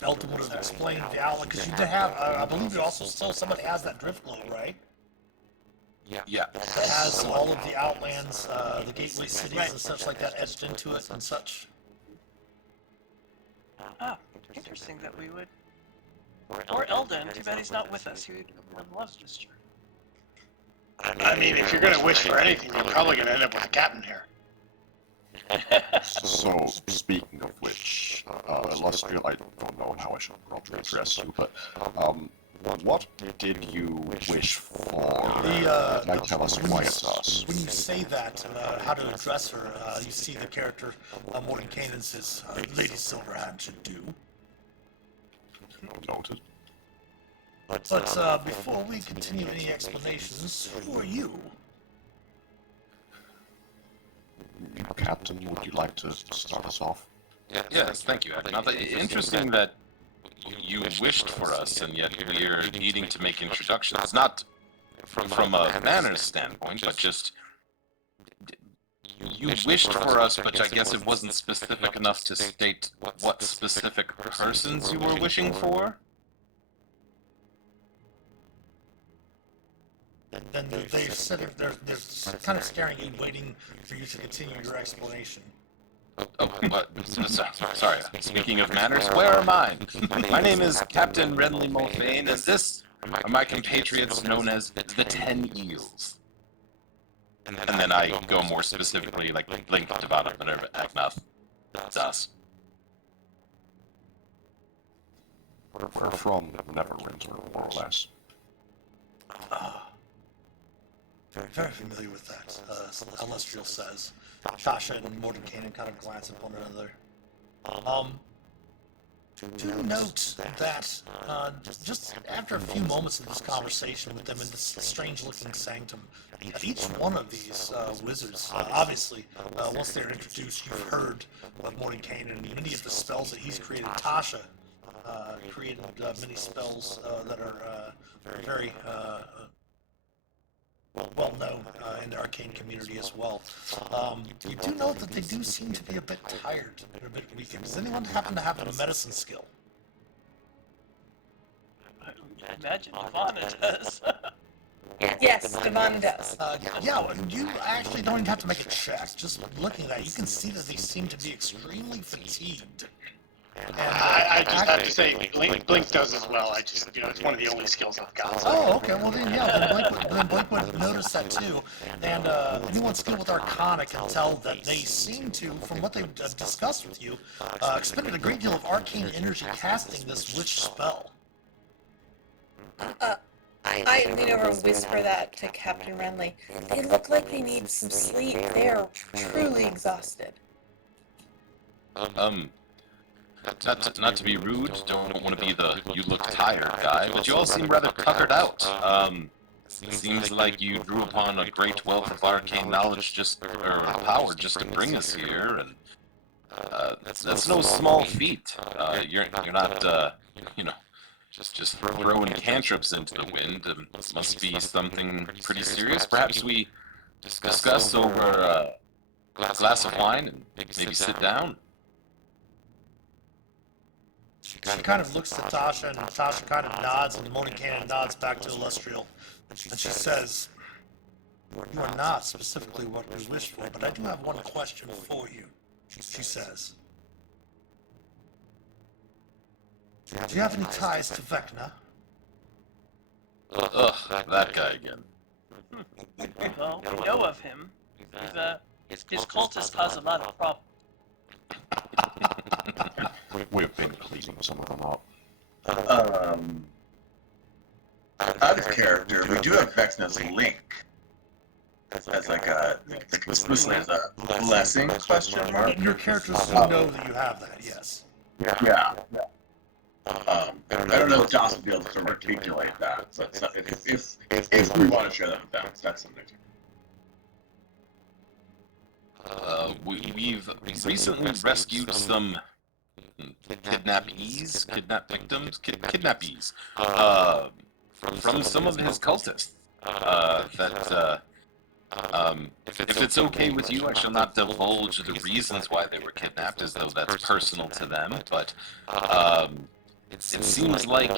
Elton would have explained the outlet, because you did have, I believe you also still, somebody has that drift globe, right? Yeah. That has all of the outlands, the gateway cities and such like that etched into it and such. Ah, interesting that we would. Or Eldon, too bad he's not with us. He would love this journey. I mean, if you're gonna wish for anything, you're probably gonna end up with a captain here. So, speaking of which, Illustrial, I don't know how I should probably address you, but, what did you wish for? Might tell us why it's us. When you say that, how to address her, you see the character, Mordenkainen says, Lady Silverhand should do. Noted. But before we continue any explanations, who are you? Captain, would you like to start us off? Yes, thank you. Now, interesting that you wished for us, and yet we're needing to make introductions. Not from a manners standpoint, but just you wished for us, but I guess it wasn't specific enough to state what specific persons you were wishing for. Then they sit there, they're kind of staring at you, waiting for you to continue your explanation. Sorry. Speaking of manners, where are mine? My name is Captain Renly Mulfane, and this are my compatriots known as the 10 Eels. And then I go more specifically, like Blink, Devana, Minerva, Agnath, Das. We're from Neverwinter, more or less. Very familiar with that, Illustrial says. Tasha and Mordenkainen kind of glance at one another. Do note that just after a few moments of this conversation with them in this strange-looking sanctum, each one of these wizards, obviously, once they're introduced, you've heard of Mordenkainen and many of the spells that he's created. Tasha created many spells that are very well known in the arcane community as well. You do note that they do seem to be a bit tired and a bit weak. Does anyone happen to have a medicine skill? I imagine Devana does. Yes, Devon does. Yeah, well, you actually don't even have to make a check. Just looking at it, you can see that they seem to be extremely fatigued. And, I just have to say, Blink does as well. I just, it's one of the only skills I've got. Oh, okay. Well, then, yeah, then Blink would notice that too. And anyone skilled with Arcana can tell that they seem to, from what they've discussed with you, expended a great deal of arcane energy casting this witch spell. I lean over and whisper that to Captain Renly. They look like they need some sleep. They are truly exhausted. Not to be rude, don't want to be the you look tired guy, but you all seem rather tuckered out. Seems like you drew upon a great wealth of arcane knowledge or power just to bring us here, and that's no small feat. You're not just throwing cantrips into the wind. It must be something pretty serious. Perhaps we discuss over a glass of wine and maybe sit down. She kind of looks at Tasha, and Tasha kind of nods, and Mordenkainen nods back to Illustrial. And she says, "You are not specifically what we wished for, but I do have one question for you," she says. "Do you have any ties to Vecna?" Ugh, that guy again. Well, we know of him. His cultist has a lot of problems. We've been cleaning some of them up. Out of character, we do have Vecna's link as like explicitly as a blessing question mark. Your characters know that you have that, yes. Yeah. I don't know if Joss would be able to articulate that, but if we want to share that with them, that's something. We've recently rescued some kidnappees, from some of his cultists. If it's okay with you, I shall not divulge the reasons why they were kidnapped, as though that's personal to them, but it seems like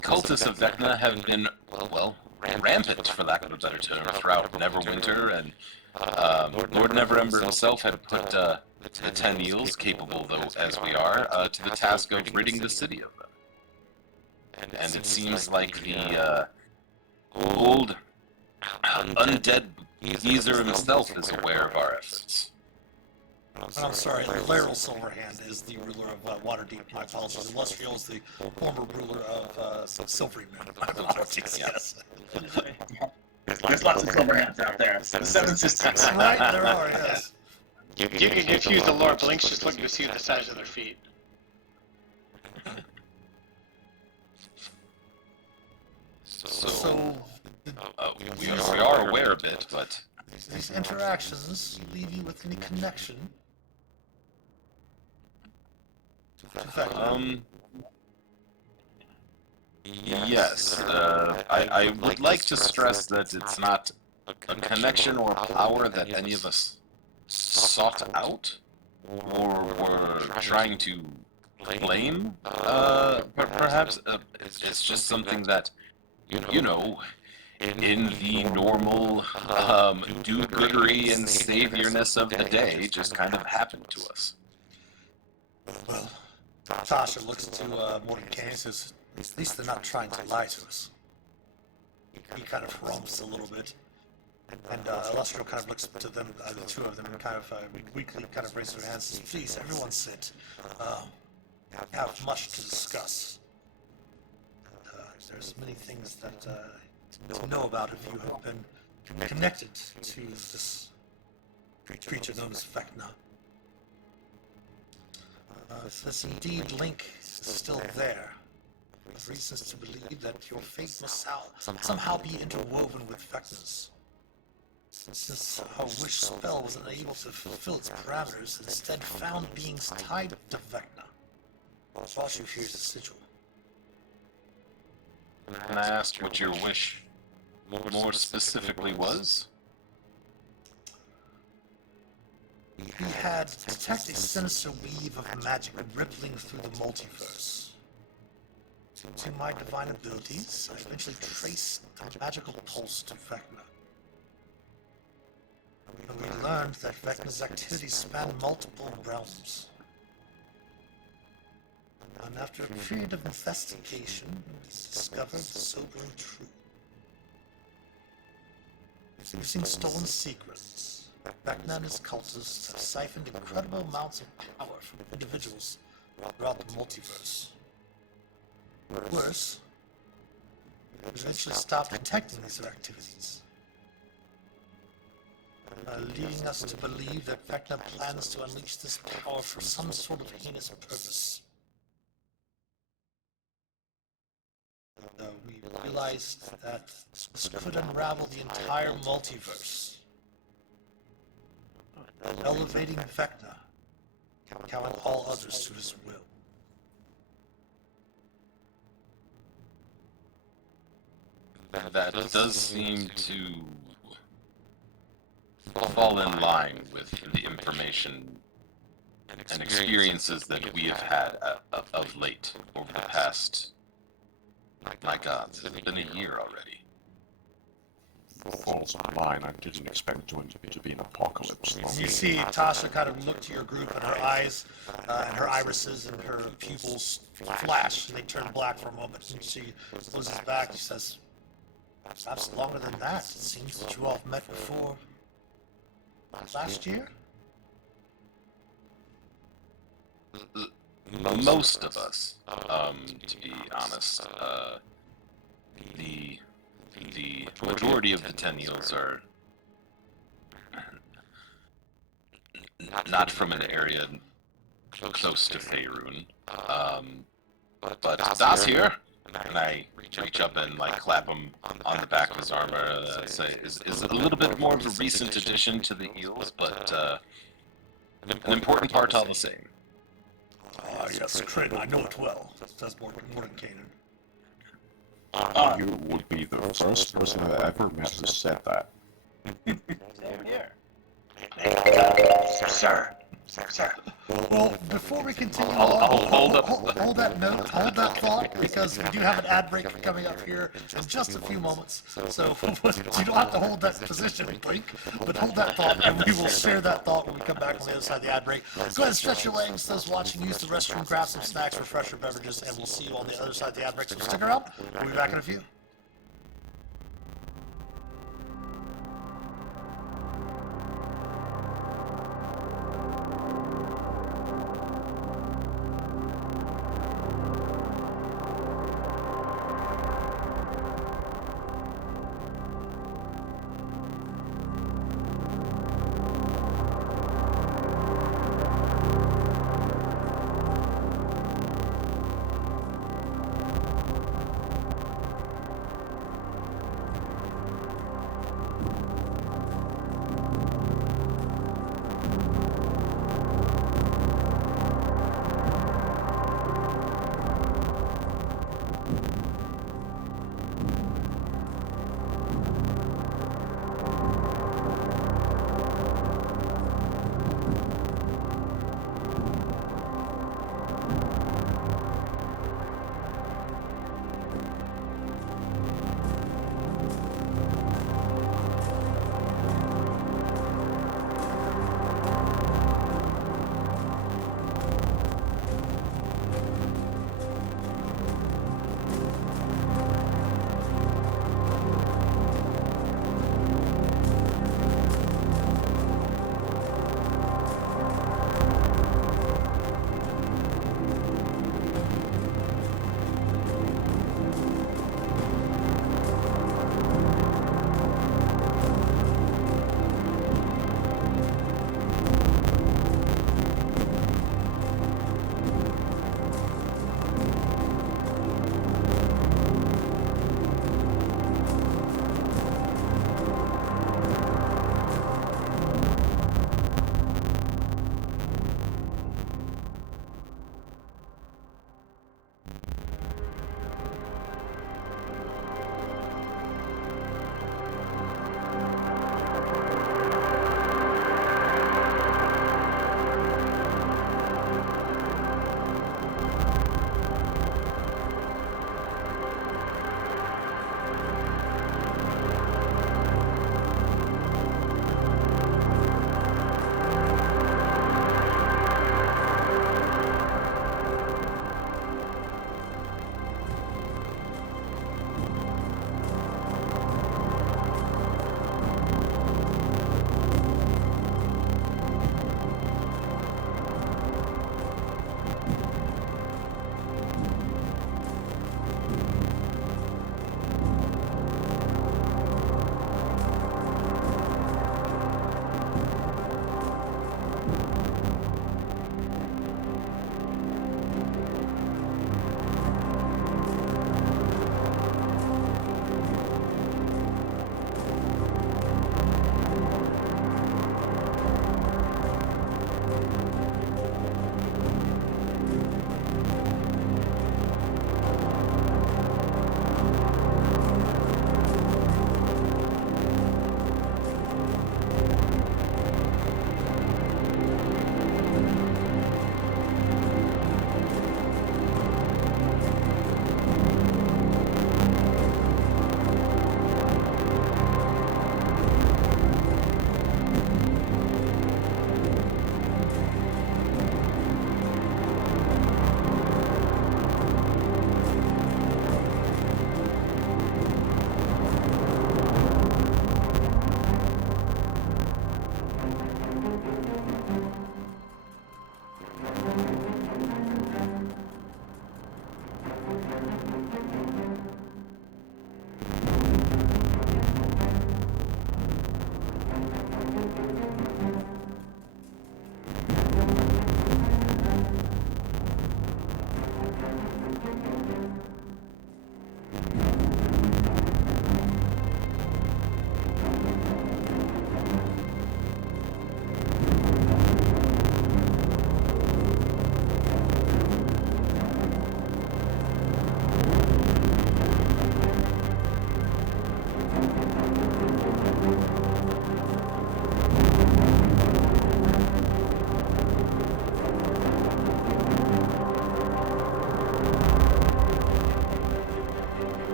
cultists of Vecna have been, well, rampant, for lack of a better term, throughout Neverwinter, and Lord Neverember himself had put the 10 Eels, capable though as we are, to the task of ridding the city of them. And it seems like the old undead geezer himself is aware of our efforts. I'm sorry, Laryl Silverhand is the ruler of Waterdeep. My apologies. Illustrial is the former ruler of Silvery Moon. My apologies, yes. There's lots of Silverhands out there. The Seven Sisters. Right, there are, yes. You can confuse the lore. Blink's just looking to see the size of their feet. So We are aware of it, but these interactions leave you with any connection to Vecna? Yes. I would like to stress that it's not a connection or power that any of us sought out or were trying to claim. Perhaps it's just something that, you know, in the normal do-goodery and saviorness of the day, just kind of happened to us. Well, Tasha looks to Mordecai and says, at least they're not trying to lie to us. He kind of rumps a little bit. And Illustrial kind of looks to them, the two of them, and kind of weakly kind of raises their hands and says, please, everyone sit. We have much to discuss. There's many things that to know about if you have been connected to this creature known as Vecna. Since indeed Link is still there, there's reasons to believe that your fate must somehow be interwoven with Vecna's. Since her wish spell was unable to fulfill its parameters, instead found beings tied to Vecna. Brought you here to sigil. Can I ask what your wish more specifically was? He had detected a sinister weave of magic rippling through the multiverse. To my divine abilities, I eventually traced the magical pulse to Vecna. And we learned that Vecna's activities span multiple realms. And after a period of investigation, we discovered the sobering truth. Using stolen secrets, Vecna and his cultists have siphoned incredible amounts of power from individuals throughout the multiverse. Worse, we eventually stopped detecting these activities, leading us to believe that Vecna plans to unleash this power for some sort of heinous purpose. We realized that this could unravel the entire multiverse, elevating Vecna, cowing all others to his will. That does seem to fall in line with the information and experiences that we have had of late over the past, my God, it's been a year already. Falls in line. I didn't expect it to be an apocalypse. You see Tasha kind of look to your group, and her eyes, and her irises and her pupils flash, and they turn black for a moment, and she closes back. She says, perhaps longer than that. It seems that you all have met before. last year? Most of us, to be honest, the majority of the Tennials are not from an area close to Faerun. But Das here, and I reach up and like clap him on the back of his armor. Say, is a little bit more of a recent addition to the Eels, but an important part all the same. Ah, yes, Crin, I know it well. Says Mordenkainen. You would be the first person I've ever met who said that. Same here. Sir. Well, before we continue I'll hold up. hold that note, hold that thought, because we do have an ad break coming up here in just a few moments. So you don't have to hold that position, Blink, but hold that thought, and we will share that thought when we come back on the other side of the ad break. Go ahead and stretch your legs. Those watching, use the restroom, grab some snacks, refresher beverages, and we'll see you on the other side of the ad break. So stick around. We'll be back in a few.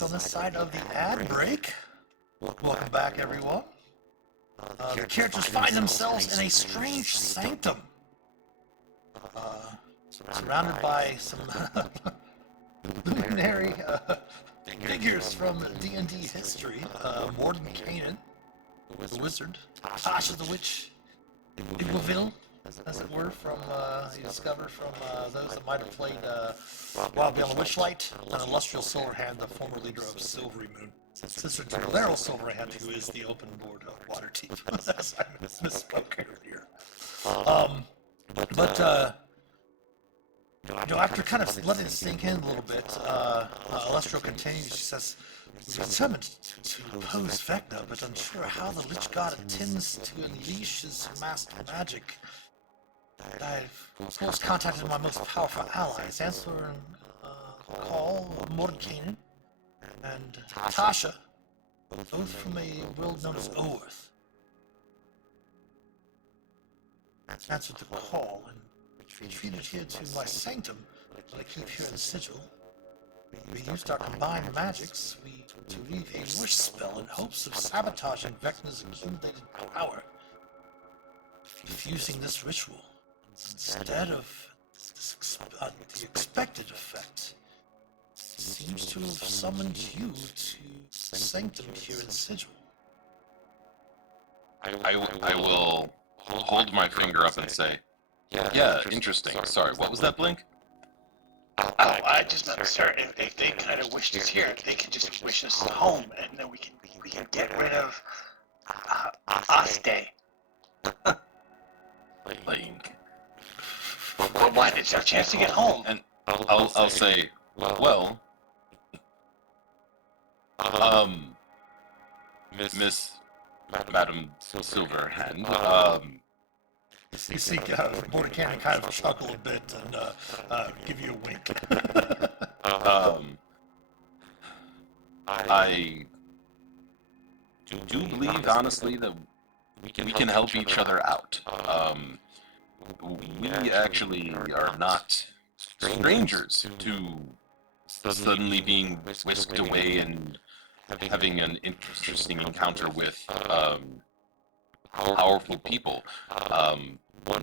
back on this side of the ad break. Welcome back, everyone. The characters find themselves in a strange sanctum, surrounded by some luminary figures from D&D history. Morden Kanan, the wizard, Tasha the witch, Iglaville, as it were, from you discover from those that might have played Wild Beyond the Witchlight, and Illustrial Silverhand, the former leader of Silvery Moon. Sister to Valero Silverhand, who is the open board of Waterdeep, as I misspoke earlier. After kind of letting it sink in a little bit, Illustrial continues. She says, "We're determined to oppose Vecna, but unsure how the Lich God intends to unleash his masked magic. I've, of course, contacted my most powerful allies, answering call Mordekainen and Tasha, both from a world known as Oerth. Answered the call and retreated here to my sanctum that I keep here in the sigil. We used our combined magics to weave a wish spell in hopes of sabotaging Vecna's accumulated power. Diffusing this ritual, instead of the expected effect, seems to have summoned you to sanctum here in sigil." I will hold my finger up and say, yeah, interesting. Sorry, what was that, Blink? Oh, I just meant, sir, if they kind of wished us here, they can just wish us home, and then we can get rid of Aste. Blink. Well, what? It's our chance to get home. And I'll say, well, Miss Madam Silverhand, You see Mordekainen kind of chuckle a bit and give you a wink. I do believe, honestly, that we can help each other out. We actually are not strangers to suddenly being whisked away and having an interesting encounter with powerful people.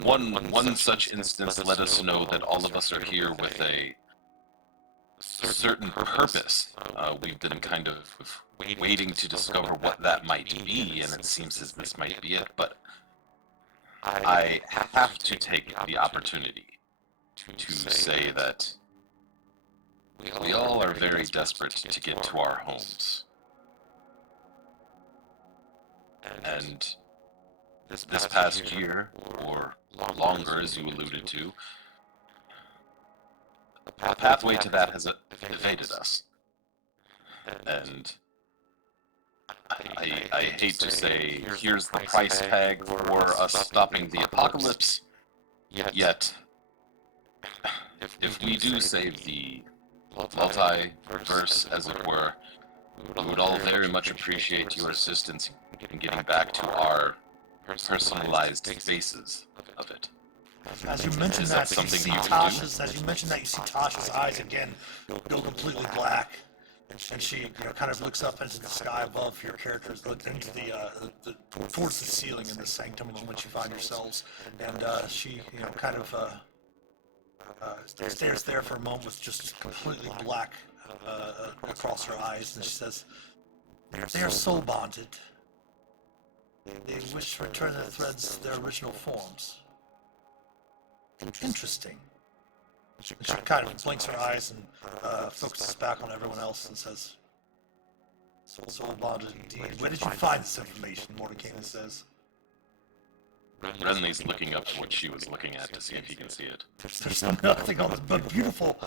One such instance let us know that all of us are here with a certain purpose. We've been kind of waiting to discover what that might be, and it seems as this might be it, but I have to take the opportunity to say that we all are very desperate to get to our homes. And this past year, or longer as you alluded to, the pathway to that has evaded us. And I hate to say, here's the price tag for us stopping the apocalypse, yet if we do save the multiverse, as it were, we would all very much appreciate your assistance in getting back to our personalized faces of it. As you mentioned that, you see Tasha's eyes again go completely black, and she kind of looks up into the sky above your characters, looks into the towards the ceiling in the sanctum in which you find yourselves, and she kind of stares there for a moment with just completely black across her eyes, and she says, "They are soul bonded. They wish to return their threads to their original forms. Interesting." She kind of blinks her eyes and focuses back on everyone else and says, "Soul bonded indeed. Where did you find this information?" Mordekainen says. Renly's looking up to what she was looking at to see if he can see it. There's nothing on this, but beautiful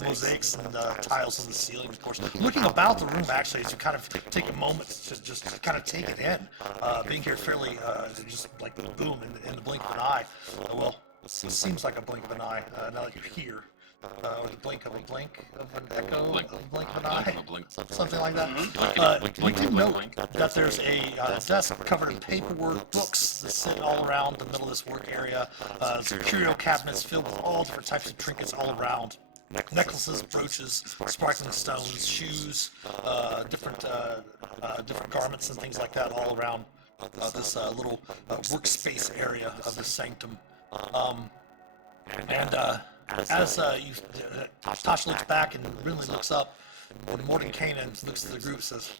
mosaics and tiles on the ceiling, of course. Looking about the room, actually, as you kind of take a moment to just kind of take it in, being here fairly, just like boom, in the blink of an eye. Well, it seems like a blink of an eye, now that you're here. Or the blink of a blink of an echo, Blink. a blink of an eye, Blink. something like that. Blinkety, We did note blink. that there's a desk covered in paperwork, books that sit all around the middle of this work area, some curio cabinets filled with all different types of trinkets all around. necklaces, brooches, sparkling stones, shoes, different garments and things like that all around this little workspace area of the sanctum. As Tasha looks back and really looks up, and Mordenkainen looks at the group and says,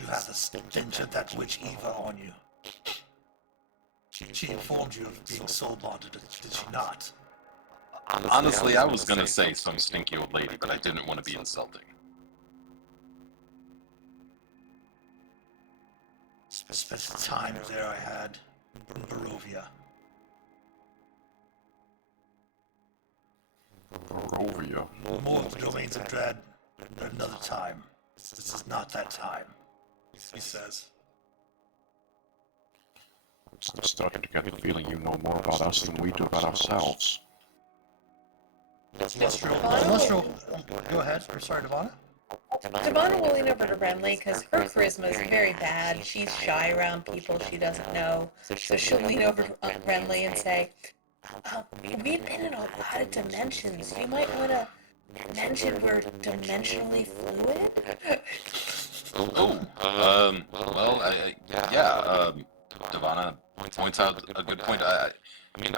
you have the stench of that witch Eva on you. She informed you of being soul bonded, did she not? Honestly, I was gonna say some stinky old lady, but I didn't want to be insulting. Spent the time there I had in Barovia. Barovia. More of the domains of dread at another time. This is not that time, he says. I'm starting to get the feeling you know more about us than we do about ourselves. Celestial, go ahead. I'm sorry, Devana. Devana will lean over to Renly because her charisma is very bad. She's shy around people she doesn't know. So she'll lean over to Renly and say, we've been in a lot of dimensions. You might want to mention we're dimensionally fluid? Devana points out a good point. I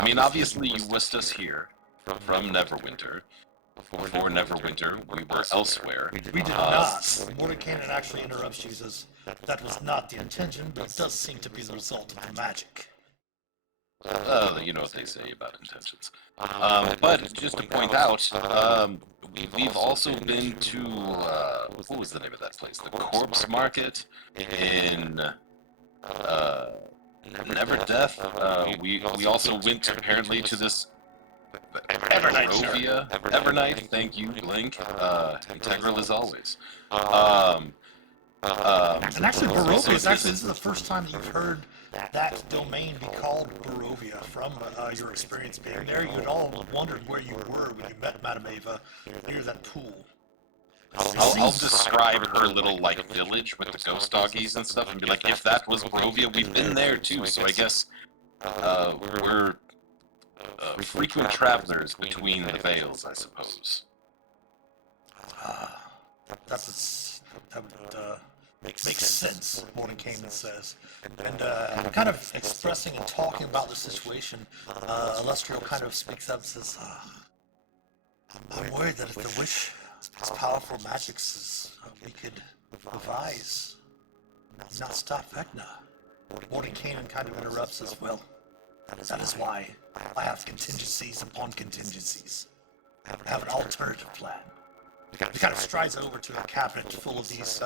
mean, obviously you whisked us here from Neverwinter. Before Neverwinter, we were elsewhere. We did not. Mordenkainen actually interrupts you and says, that was not the intention, but it does seem to be the result of the magic. You know what they say about intentions. But just to point out, we've also been to, what was the name of that place? The Corpse Market in, Neverdeath. We also went apparently to this Barovia. Evernight, thank you, Blink. Integral as always. And actually, Barovia this is the first time you've heard that domain be called Barovia from your experience being there. You'd all wondered where you were when you met Madame Ava near that pool. I'll describe her little, like, village with the ghost doggies and stuff and be like, if that was Barovia, we've been there too, so I guess we're frequent travelers between the veils, I suppose. That would make sense, Mordenkainen says. And kind of expressing and talking about the situation, Alestrio kind of speaks up and says, I'm worried that if the wish as powerful magics as we could devise, not stop Vecna. Mordenkainen kind of interrupts as well. That is why I have contingencies upon contingencies. I have an alternative plan. He kind of strides over to a cabinet full of these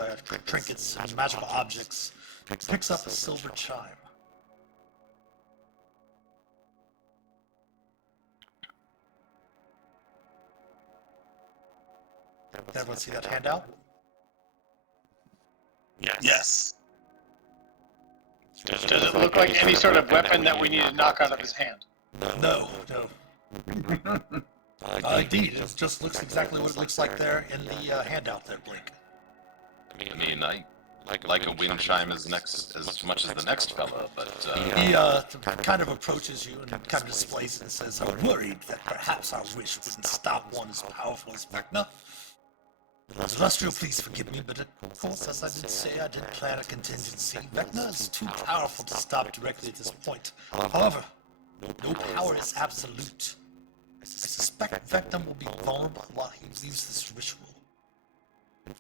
trinkets and magical objects, picks up a silver chime. Did everyone see that handout? Yes. Does it look like any sort of weapon that we need to knock out of his hand? No. Indeed, it just looks exactly what it looks like there in the handout there, Blink. I mean, I like a wind chime as much as the next fella, but He kind of approaches you and kind of displays it and says, I'm worried that perhaps our wish wouldn't stop one as powerful as Vecna. Celestial, please forgive me, but of course, as I did say, I did plan a contingency. Vecna is too powerful to stop directly at this point. However, no power is absolute. I suspect Vecna will be vulnerable while he leaves this ritual.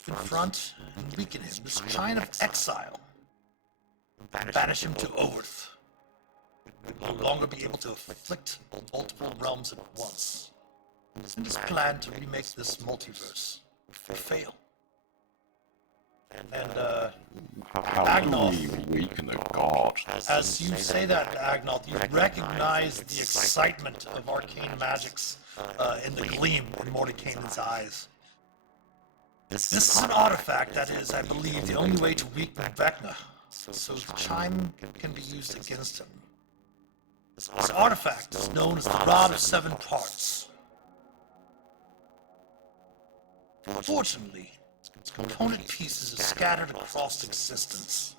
Confront and weaken him, this Chine of Exile. Banish him to Overth. He will no longer be able to afflict multiple realms at once. In his plan to remake this multiverse will fail. And How do we weaken a god? as you say that, Agnoth, you recognize the excitement of arcane magics in the gleam in Mordenkainen's eyes. This is an artifact that is, I believe, the only way to weaken Vecna, so the chime can be used against him. This artifact is known as the Rod of Seven Parts. Unfortunately, its component pieces are scattered across existence.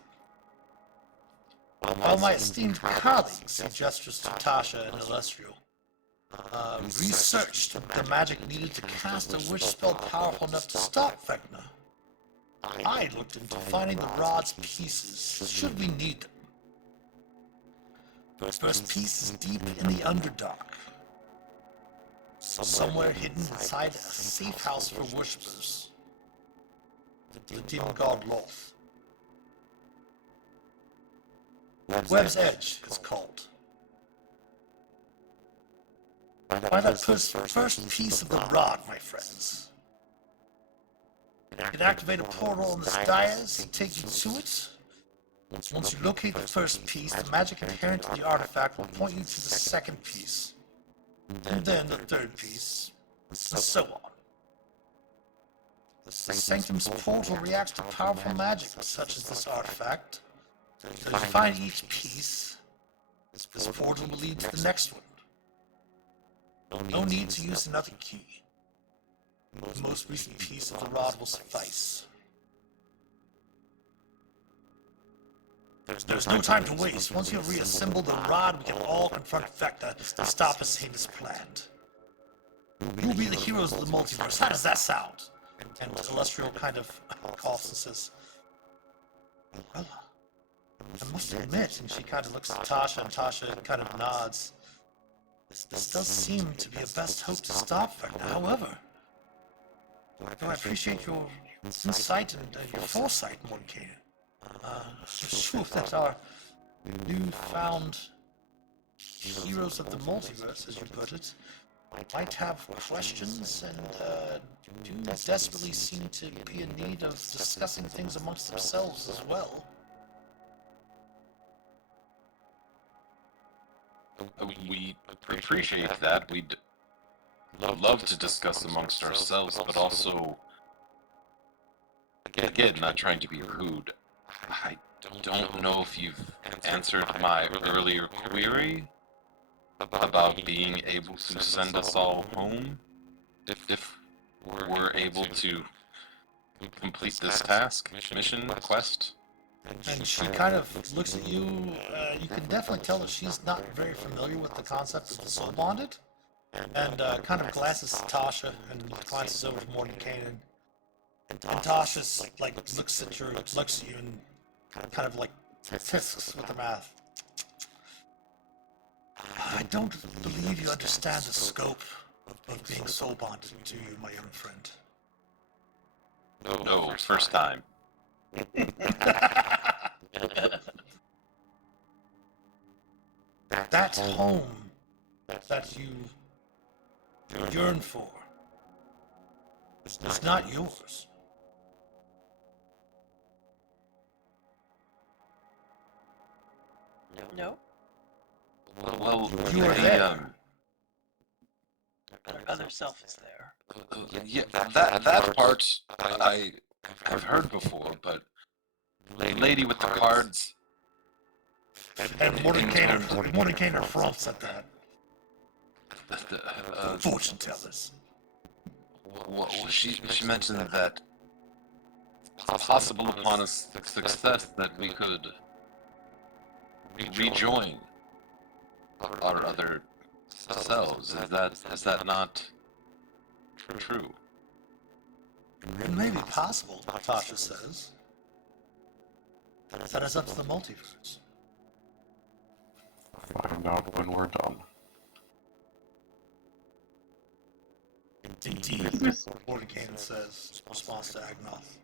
While my esteemed colleagues, he gestures to Tasha and Alestrio, researched the magic needed to cast a witch spell powerful enough to stop Vecna. I looked into finding the rod's pieces, should we need them. The first piece is deep in the Underdark, somewhere hidden inside a safe house for worshippers. The demon god Loth. Web's Edge is called. By that first piece of the rod, my friends. You can activate a portal on this dais and take you to it. Once you locate the first piece, the magic inherent in the artifact will point you to the second piece, and then the third piece, and so on. The Sanctum's portal reacts to powerful magic, such as this artifact. So as you find each piece, this portal will lead to the next one. No need to use another key. The most recent piece of the rod will suffice. There's no time to waste. Once you have reassembled the rod, we can all confront Vecna and stop as Satan has planned. You'll be the heroes of the multiverse. How does that sound? And Celestial kind of coughs and says, well, I must admit, and she kind of looks at Tasha, and Tasha kind of nods. This does seem to be a best hope to stop Vecna. However, though I appreciate your insight and your foresight, Mordenkainen, I'm sure that our newfound heroes of the multiverse, as you put it, might have questions and do desperately seem to be in need of discussing things amongst themselves as well. We appreciate that. We'd love to discuss amongst ourselves, but also, again, not trying to be rude, I don't know if you've answered my earlier query about being able to send us all home if we're able to complete this task, mission, quest. And she kind of looks at you. You can definitely tell that she's not very familiar with the concept of the soul bonded, and kind of glances at Tasha and glances over to Mordenkainen. And Tasha's like looks at you and kind of like tisks with her mouth. I don't believe you understand the scope of being soul bonded to you, my young friend. No, first time. That home that you yearn for is not yours. No? Well, You are there. Our other self is there. yeah, that part I've heard before, but the lady with the cards. And Mordenkainen fronts at that. Fortune tellers. Well, she mentioned that it's possible upon a success that we could rejoin our other selves. Is that not true? It may be possible, Tasha says. That is up to the multiverse. Find out when we're done. Indeed, Mordenkainen says, in response to Agnoth.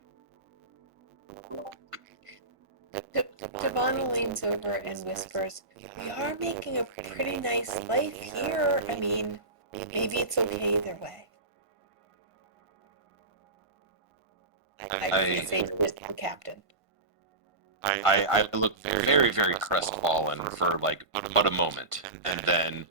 Devon leans over and whispers, we are making a pretty nice life here. I mean, maybe it's okay either way. I say to the captain. I look very, very crestfallen for like but a moment, and then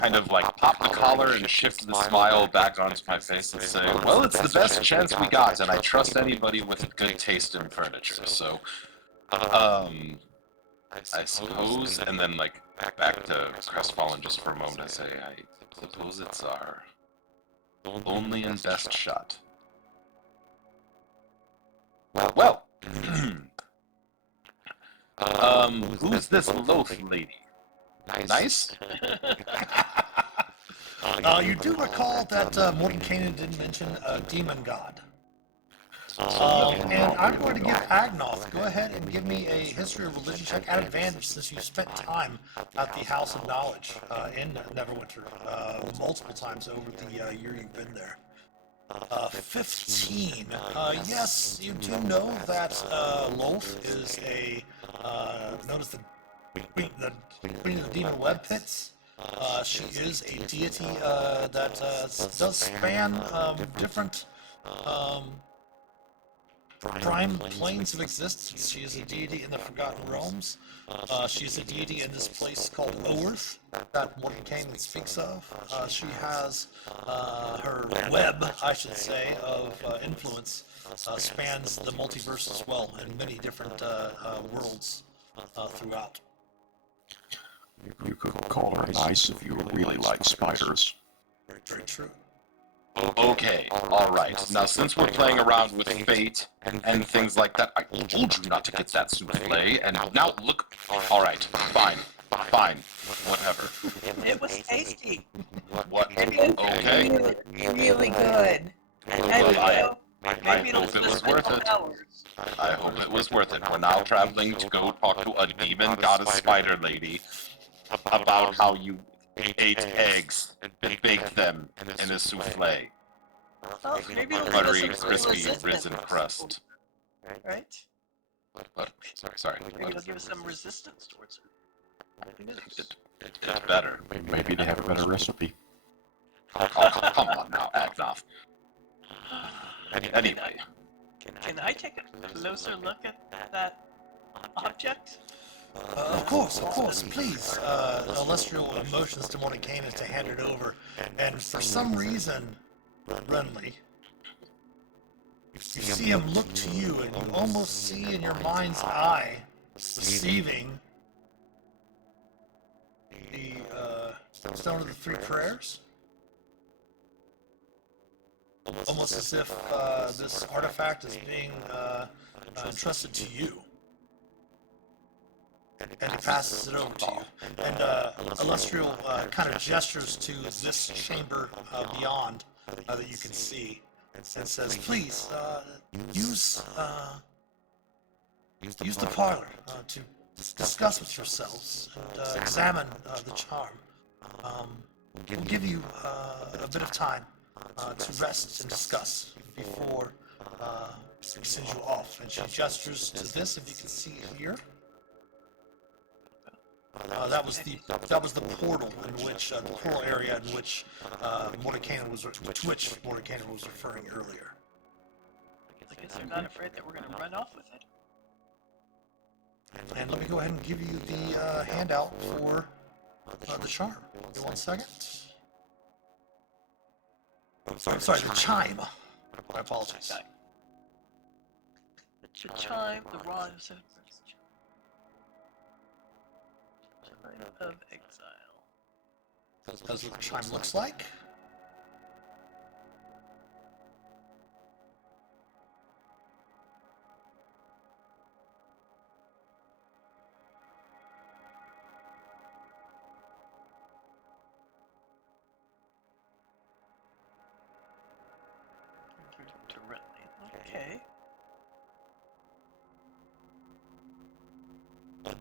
kind of like pop the collar and shift the smile back onto my face and say, well, it's the best chance we got, and I trust anybody with good taste in furniture, so I suppose, and then like back to crestfallen just for a moment, I say, I suppose it's our only and best shot. Well, who's this loaf lady? Nice? You do recall that Mordenkainen did mention a demon god. And I'm going to give Agnoth, go ahead and give me a history of religion check at advantage since you've spent time at the House of Knowledge in Neverwinter multiple times over the year you've been there. 15. Yes, you do know that Loth is known as the Queen of the Demon Web Pits. She is a deity that does span different prime planes of existence. She is a deity in the Forgotten Realms. She is a deity in this place called Oerth that Mordenkainen speaks of. She has her web, I should say, of influence spans the multiverse as well in many different worlds throughout. You could call her nice if you really like spiders. Very true. Okay, alright. Now, since we're playing around with fate and things like that, I told you not to get that souffle, and now look... Alright, fine, whatever. It was tasty. What? It was Okay. really good. And Well, maybe I it'll hope it was just worth spend it. hours. I hope it was worth it. We're now traveling to go talk to a demon goddess spider lady about how you ate eggs and baked them in a souffle. Well, maybe it'll give Buttery, us some crispy, resistance. risen crust. Right? What? Sorry. Maybe it'll give us some resistance towards it. It's better. Maybe they have a better recipe. Oh, come on now, Agnoth. Anyway, Can I take a closer look at that object? Of course, please. Illustrial motions to Mordenkainen to hand it over. And for some reason, Renly, you see him look to you, and you almost see in your mind's eye receiving the Stone of the Three Prayers. Almost as if this artifact is being entrusted to you. And he passes it over to you. And Illustrial kind of gestures to this chamber beyond that you can see and says, please, use the parlor to discuss with yourselves and examine the charm. We'll give you a bit of time to rest and discuss before we send you off. And she gestures to this, if you can see here. That was the portal in which the portal area in which Mordenkainen was referring earlier. I guess they're not afraid that we're going to run off with it. And let me go ahead and give you the handout for the charm. Give me 1 second. I'm sorry, the chime. My apologies. The chime, the rod of Chime of exile. That's what the chime looks like.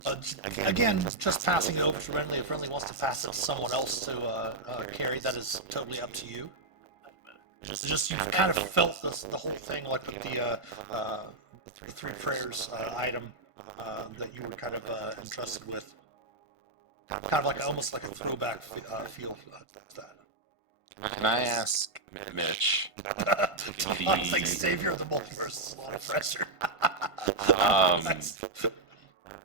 Okay. Again, just passing it over to Renly. If Renly wants to pass it to someone else to carry, that is totally up to you. Just you kind of felt the whole thing like with the Three Prayers item that you were kind of entrusted with. Kind of like almost like a throwback feel to that. can I ask Mitch? It's like Savior of the Multiverse. It's a lot of pressure.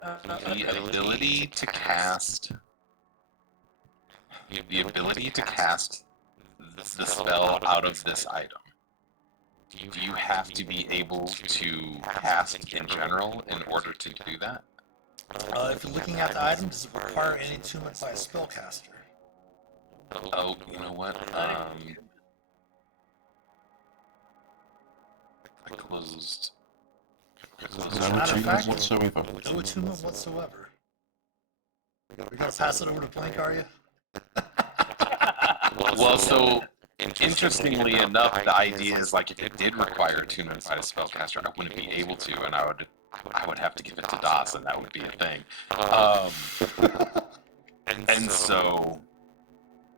The ability to cast the spell out of this item. Do you have to be able to cast in general in order to do that? If you're looking at the item, does it require any attunement by a spellcaster? Oh, you know what? I closed. No attunement whatsoever. No attunement whatsoever. You're gonna pass it over to Blink, are you? Well, so interestingly enough, the idea is like if it did require attunement by a spellcaster, I wouldn't be able to, and I would have to give it to Das, and that would be a thing. And so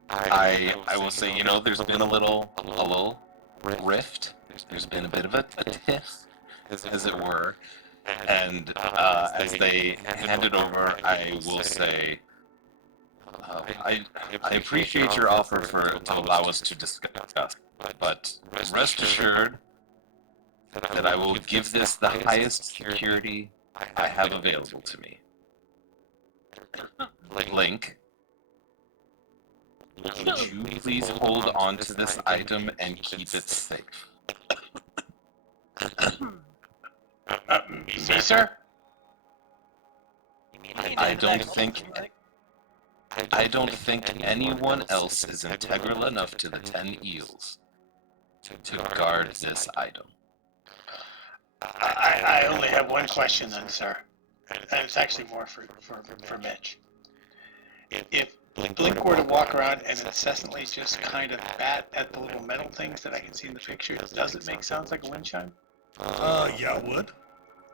I will say, you know, there's been a little rift. There's been a bit of a tiff, as it were. And as they hand it over, I will say, I appreciate your offer to allow us to discuss, but rest assured that I will give this the highest security I have available to me. Link, would you please hold on to this item and keep it safe? Me, sir? I don't think anyone else is integral enough to the 10 eels to guard this item. I only have one question then, sir. And it's actually more for Mitch. If Blink were to walk around and incessantly just kind of bat at the little metal things that I can see in the picture, does it make sounds like a wind chime? Yeah, it would.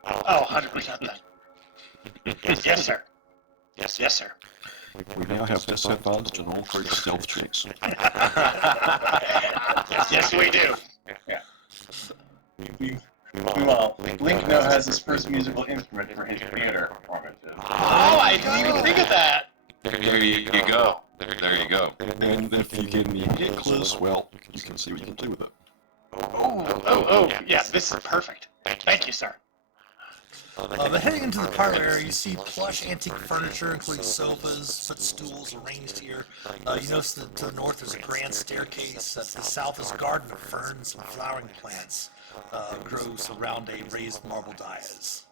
Oh, 100% then. Yes, sir. Yes, sir. We now have disadvantage on all 3 stealth checks. Yes, we do. Well, Link now has his first musical instrument for his theater performance. Oh, I didn't even think of that. There you go. There you go. And if you get any hecklers, well, you can see what you can do with it. Oh, yeah, this is perfect. Thank you, sir. But heading into the parlor area, you see plush antique furniture, including sofas, footstools arranged here. You notice that to the north is a grand staircase. To the south is a garden of ferns and flowering plants. Grows around a raised marble dais.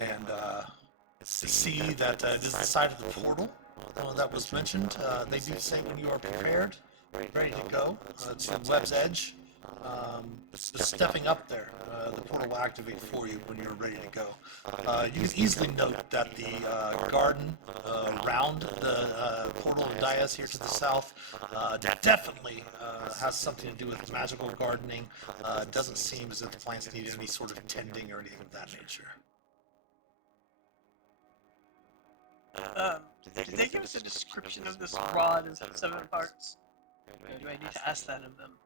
And to see that it is the side of the portal that was mentioned. They do say when you are prepared, ready to go, to Web's Edge. Just stepping up there, the portal will activate for you when you're ready to go. You can easily note that the garden around the portal of Dias here to the south definitely has something to do with magical gardening. It doesn't seem as if the plants need any sort of tending or anything of that nature. Did they give us a description of this rod as 7 parts? Or do I need to ask that of them?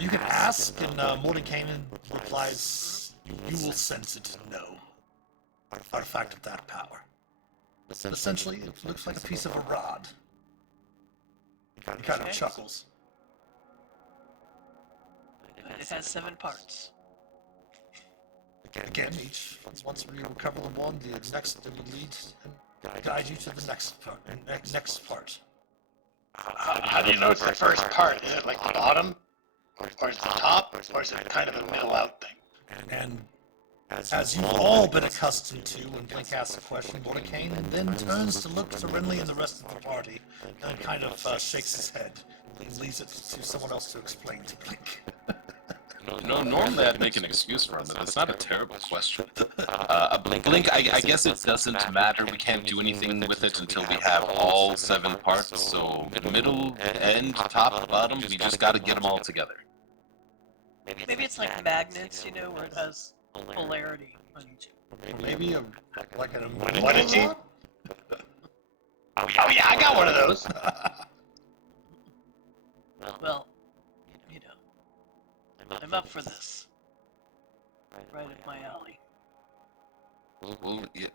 You can ask, and Mordekainen replies, you will sense it and know. Artifact of that power. Essentially, it looks like a piece of a rod. He kind of chuckles. It has 7 parts. Again, once you recover the one, the next it will lead and guide you to the next part. How do you know it's the first part? Is it like the bottom? Or is it the top? Or is it kind of a middle out thing? And as you've all been accustomed to, when Blink asks a question, Mordekainen then turns to look to Renly and the rest of the party, and kind of shakes his head, and leaves it to someone else to explain to Blink. No, normally I'd make an excuse for him, but it's not a terrible question. Blink, I guess it doesn't matter. We can't do anything with it until we have all 7 parts, so middle, end, top, bottom, we just gotta get them all together. Maybe it's like magnets, you know, where it has polarity on each. Maybe like an What is he? Oh yeah, I got one of those. Well, you know, I'm up for this. Right up my alley. Well, yeah,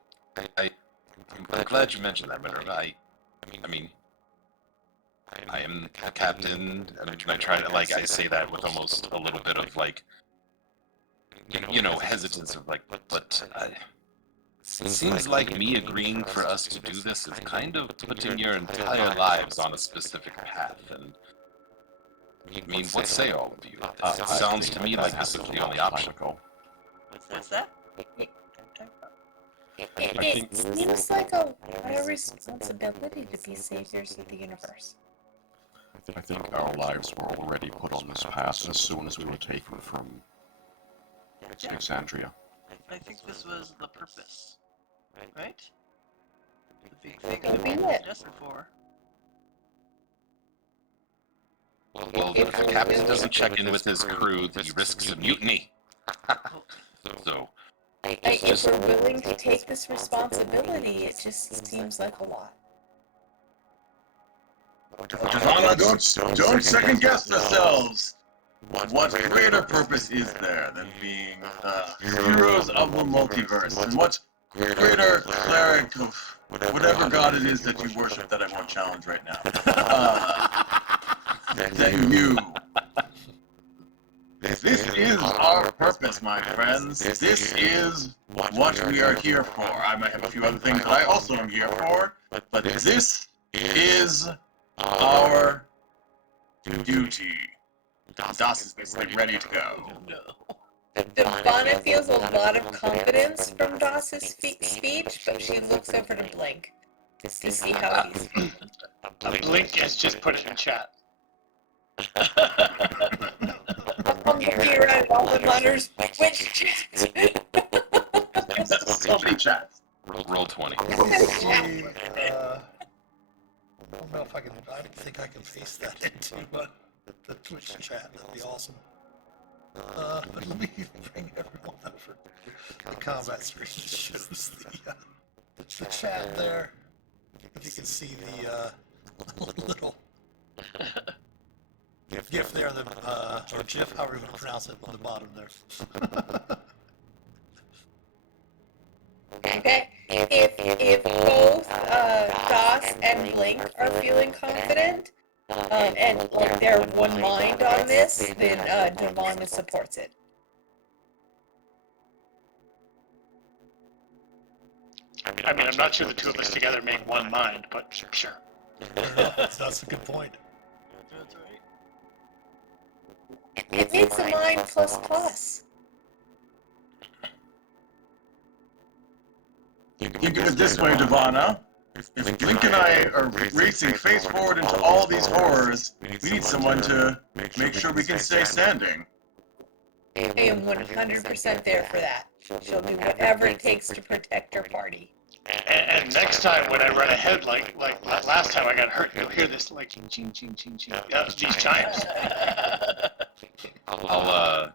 I'm glad you mentioned that, Minerva. I mean, I am a captain, and I try to, like, I say that with almost a little bit of, like, you know, hesitance of, like, but it seems like me agreeing for us to do this is kind of putting your entire lives on a specific path, and I mean, what say all of you? It sounds to me like this is the only option. What's that? It seems like our responsibility to be saviors of the universe. I think our lives were already put on this path as soon as we were taken from Alexandria. I think this was the purpose. Right? The big thing Could be I'm it. destined for. Well, if the captain doesn't check in with his crew, he risks a mutiny. So, If we're willing to take this responsibility, it just seems like a lot. Devana, don't second guess ourselves. What greater purpose is there than being heroes of the multiverse? And what greater cleric of whatever god it is that you worship that I won't challenge right now than you? This is our purpose, my friends. This is what we are here for. I might have a few other things that I also am here for, but this is our duty. Das is basically ready to go. Devana feels a lot of confidence from Doss's speech, but she looks over to Blink to see how he's feeling. Blink has just put it in chat. I'm looking around all the letters. Which chat? So many chats. roll 20. I don't know if I can. I think I can paste that into the Twitch chat. That'd be awesome. But let me bring everyone over. The combat screen shows the chat there. If you can see the little GIF there, or GIF, however you want to pronounce it, on the bottom there. Okay, if both Doss and Blink are feeling confident, and like they're one mind on this, then Devana supports it. I mean, I'm not sure the two of us together make one mind, but sure. That's a good point. That's right. It makes a mind plus plus. Think of it this way, Devana. If Blink and I are racing face forward into all these horrors, we need someone to make sure we can stay standing. I am 100% there for that. She'll do whatever it takes to protect her party. And next time when I run ahead, like last time I got hurt, you'll hear this like ching ching ching ching ching. These chimes. I'll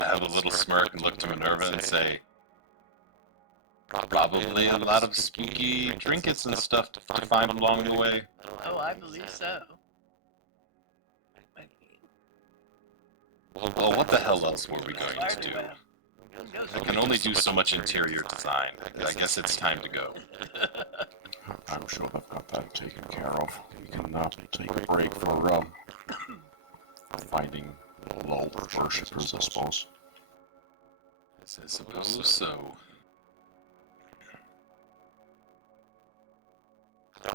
have a little smirk and look to Minerva and say, probably a lot of spooky trinkets and stuff to find along the way. Oh, I believe so. Well, what the hell else were we going to do? Spider-Man. I can only do so much interior design. I guess it's time to go. I'm sure they've got that taken care of. You can take a break for finding low worshippers, I suppose. I suppose so.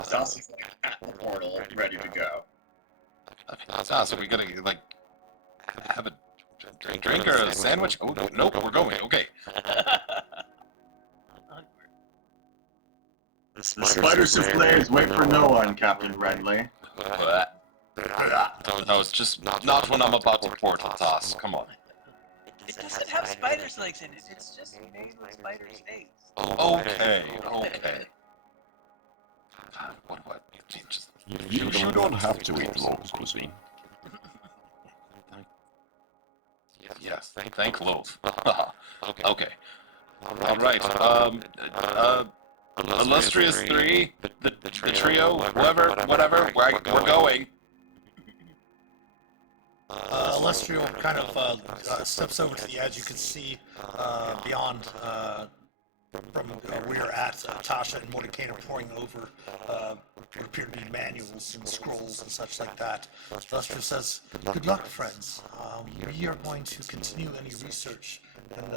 Doss is like at the portal, ready to go. So we gonna like have a drink or a sandwich? Oh no, nope, we're going. Okay. The spider soufflés wait for no one, Captain Redley. No, it's just not when I'm about to portal toss. Come on. It doesn't have spider's legs in it. It's just made with spider's face. Okay. What? You don't have to eat local cuisine. Yes, thank Loaf. Okay. All right. Illustrious Three, the trio, whatever. We're going. Illustrial kind of steps over to the edge. You can see beyond from where you're at. Tasha and Mordecai are pouring over what appear to be manuals and scrolls and such like that. Illustrial says, "Good luck, friends. We are going to continue any research, and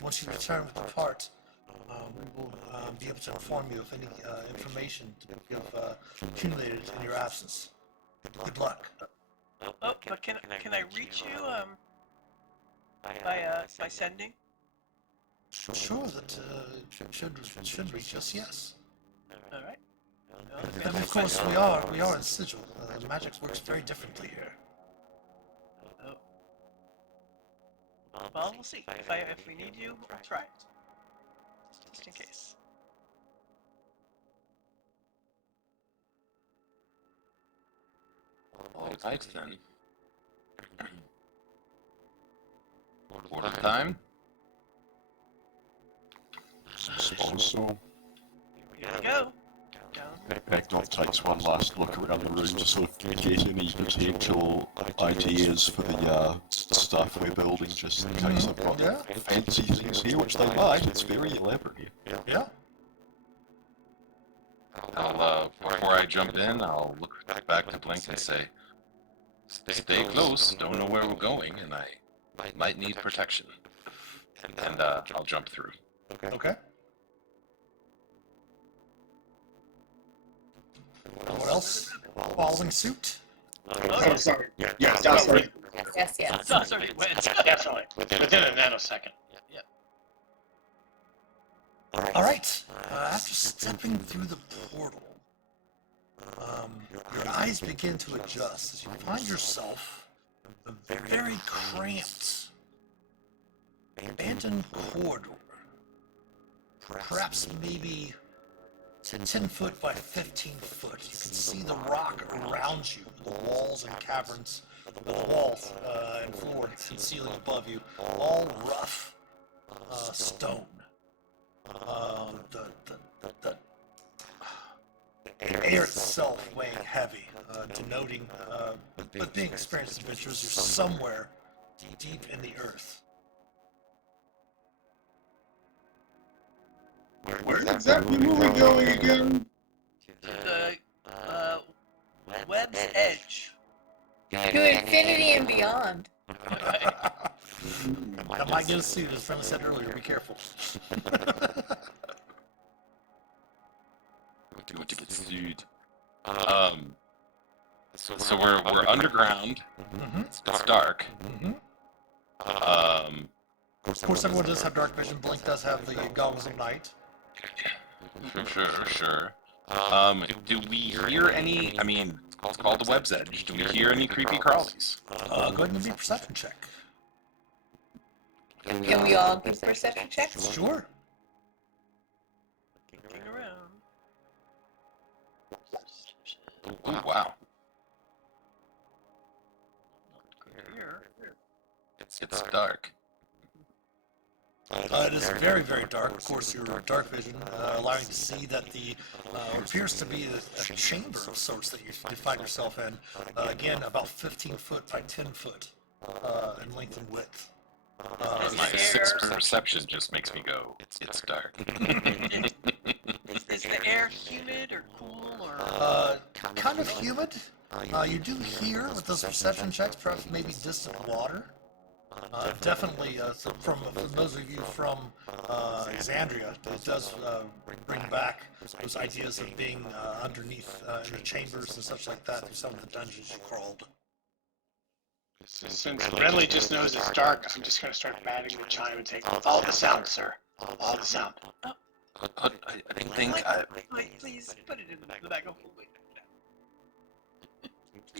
once you return with the part, we will be able to inform you of any information you have accumulated in your absence. Good luck." Oh, but can I reach you by sending? Sure, that should reach us. Yes. All right. And of course, we are in sigil. Magic works very differently here. Oh. Well, we'll see. If we need you, we'll try it. just in case. All right then. Order time? Suppose so. Here we go. Down. Eknoth takes one last look around the room to sort of get any potential ideas for the stuff we're building, just in case they've got Yeah. fancy things here, which they might. It's very elaborate here. Yeah. Before I jump in, I'll look back to Blink and say, stay close, don't know where we're going, and I might need protection. And I'll jump through. Okay. Anyone else following suit? Oh, sorry. Yeah. Sorry. Yes, yes. Sorry, went. Definitely. Within a nanosecond. All right. After stepping through the portal, your eyes begin to adjust as you find yourself in a very cramped, abandoned corridor. Perhaps maybe 10 foot by 15 foot. You can see the rock around you, the walls and caverns, the walls and floor and ceiling above you, all rough stone. The air itself weighing heavy, denoting, but being experienced adventurers, you're somewhere deep in the earth. Where exactly were we going again? The web's edge. To infinity and beyond. That might get us sued, as friend said earlier, be careful. So we're underground. It's dark. Of course, everyone does have dark vision. Blink does have the goggles of night. Sure. Do we hear any? I mean, it's called the web's edge. Do we hear any creepy crawlies? Go ahead and give me a perception check. Can we all give perception checks? Sure. Looking around. Oh wow. Here. It's dark. It is very, very dark. Of course, your dark vision allowing you to see that the appears to be a chamber of sorts that you find yourself in. Again, about 15 foot by 10 foot in length and width. My 6 perception just makes me go, it's dark. Is the air humid or cool or? Kind of humid. You do hear with those perception checks, perhaps maybe distant water. Definitely, from those of you from Exandria, it does bring back those ideas of being underneath in the chambers and such like that through some of the dungeons you crawled. Since Renly just knows it's dark, I'm just going to start batting the chime and take follow the sound, sir. Follow the sound. I think Wait, please put it in the bag of holding.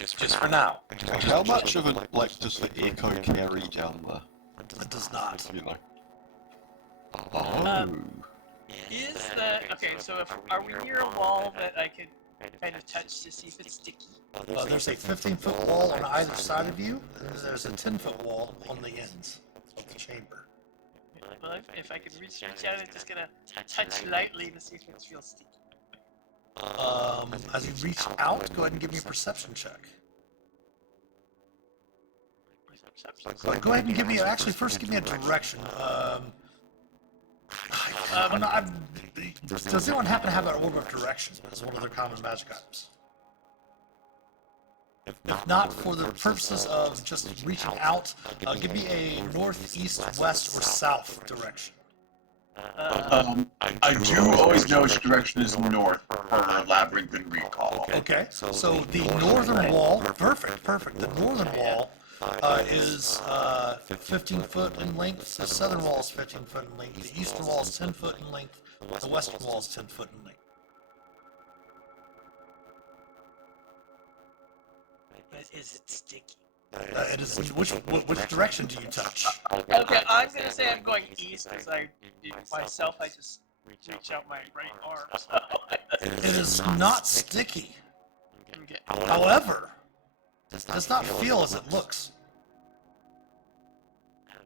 just for now. How much of it, does the echo carry down the, It does not. you know? Oh. Is the okay? So are we near a wall that I can kind of touch to see if it's sticky? There's a 15-foot wall on either side of you, and there's a 10-foot wall on the ends of the chamber. Well, if I can reach out, I'm just gonna touch lightly to see if it feels sticky. As you reach out, go ahead and give me a perception check. Go ahead and give me, actually, first give me a direction. Does anyone happen to have an order of directions as one of their common magic items? If not, for the purposes of just reaching out, give me a north, east, west, or south direction. I do always know which direction is north per labyrinth and recall. Okay, so the northern wall, perfect. The northern wall is 15 foot in length. The southern wall is 15 foot in length. The eastern wall is 10 foot in length. The western wall is 10 foot in length. But is it sticky? It is. Which direction do you touch? Okay, I'm gonna say I'm going east because I just reach out my right arm. It is not sticky. Okay. However, it does not feel as it looks.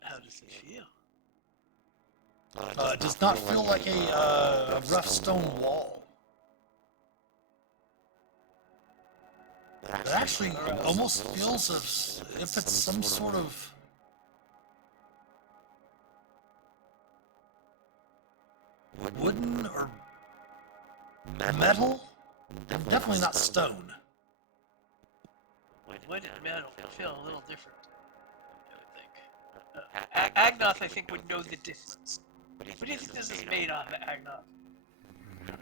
How does it feel? It does not feel like a rough stone wall. It actually almost feels as if it's some sort of wooden or metal, and definitely not stone. Wood and metal feel a little different, I would think. Agnoth, I think, would know the difference. What do you think this is made of, Agnoth?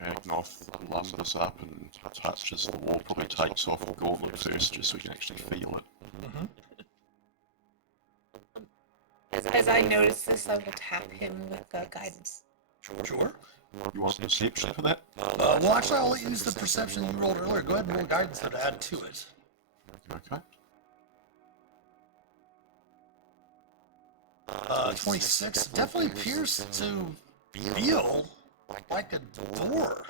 Agnoth lumbers up and touches the wall, probably takes off the gauntlet first just so he can actually feel it. As I notice this, I will tap him with guidance. Sure. You want perception for that? Well, actually, I'll use the perception you rolled earlier. Go ahead and roll guidance there to add to it. Okay. 26 definitely appears to feel like a door.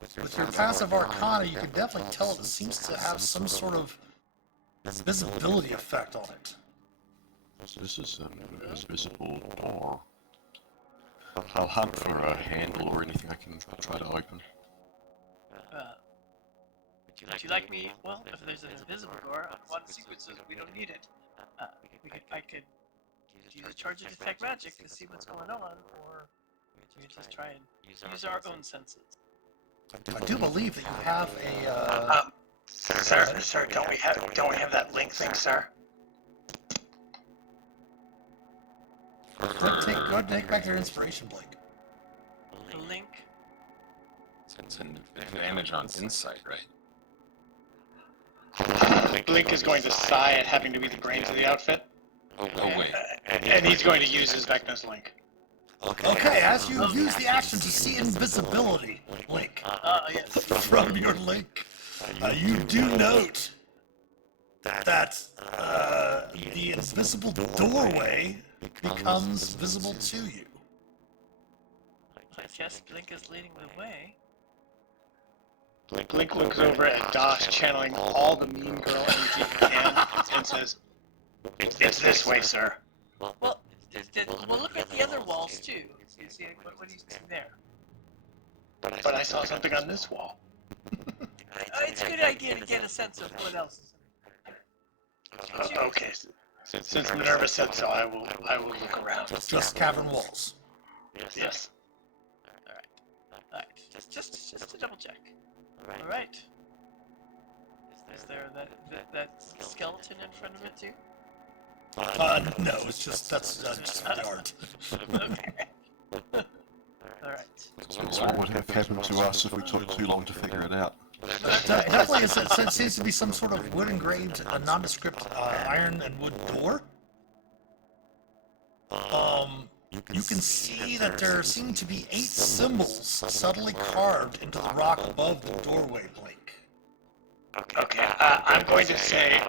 With your passive arcana, you can definitely tell it seems to have some sort of visibility effect on it. This is an invisible door. I'll hunt for a handle or anything I can try to open. Would you like me? Well, if there's an invisible door, one sequence says we don't need it. I could use a charge of detect magic to see what's going on, or we could just try and use our own senses. I do believe that you have a. Sir, don't we have that link thing, sir? Go ahead and take back your inspiration, Blake. The link. It's an advantage on insight, right? Blink is going to sigh at having to be the brains of the outfit, Oh wait. and he's going to use his Vecna's link. Okay, as you use the action to see invisibility, Link, Yes. from your link, you do note that the invisible doorway becomes visible to you. I guess Blink is leading the way. Blink looks over at Doss, channeling all the mean girl energy he can, and says, "It's this way, sir." Well, we'll look at the other walls too. See what do you see there? But I saw something on this wall. It's a good idea to get a sense of what else is. Okay, since Minerva said so, I will look around. Just cavern walls. Yes. Alright. Just to double check. Alright. Is there that skeleton in front of it too? No, it's just that's just the art. Okay. Alright. So what would have happened to us if we took too long to figure it out? Definitely, it seems to be some sort of wood engraved, nondescript iron and wood door. You can see that there seem to be 8 symbols subtly carved into the rock above the doorway, Blink. Okay, I'm going to say,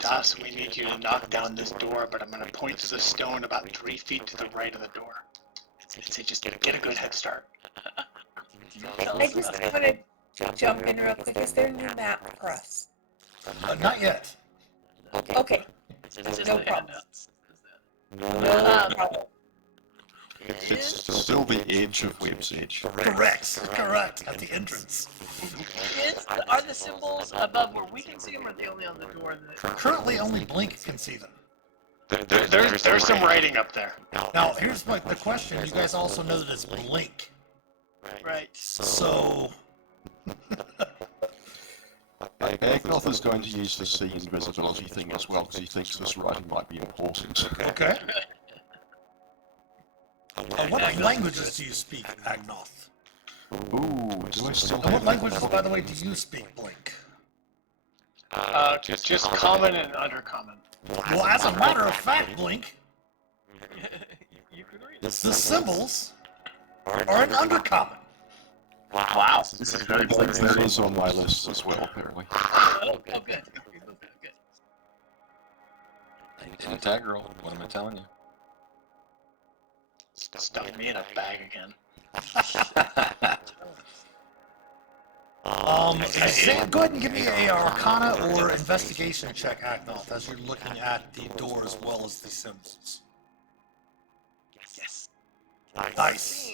Doss, we need you to knock down this door, but I'm going to point to the stone about 3 feet to the right of the door. And say, just get a good head start. I just want to jump in real quick. Is there a new map for us? Not yet. Okay. No problem. No problem. It's still the edge of Webb's Edge. Correct, at the entrance. Are the symbols above where we can see them, or are they only on the door? Currently, only Blink can see them. There's some writing up there. Now, here's the question. You guys also know that it's Blink. Right. So, Agnoth is going to use the see invisibility thing as well because he thinks this writing might be important. okay. What languages do you speak, Agnoth? Ooh, do I still And what have languages, by the way, do you speak, Blink? Just common and undercommon. Well, as a matter of fact, Blink, You can read. the symbols are an undercommon. Wow, this is very that is on my list as well, apparently. Oh, good. Integral. What am I telling you? Stuck me in a bag again. Go ahead and give me a Arcana or Investigation check, Agnoth, as you're looking at the door as well as the symbols. Yes. Nice.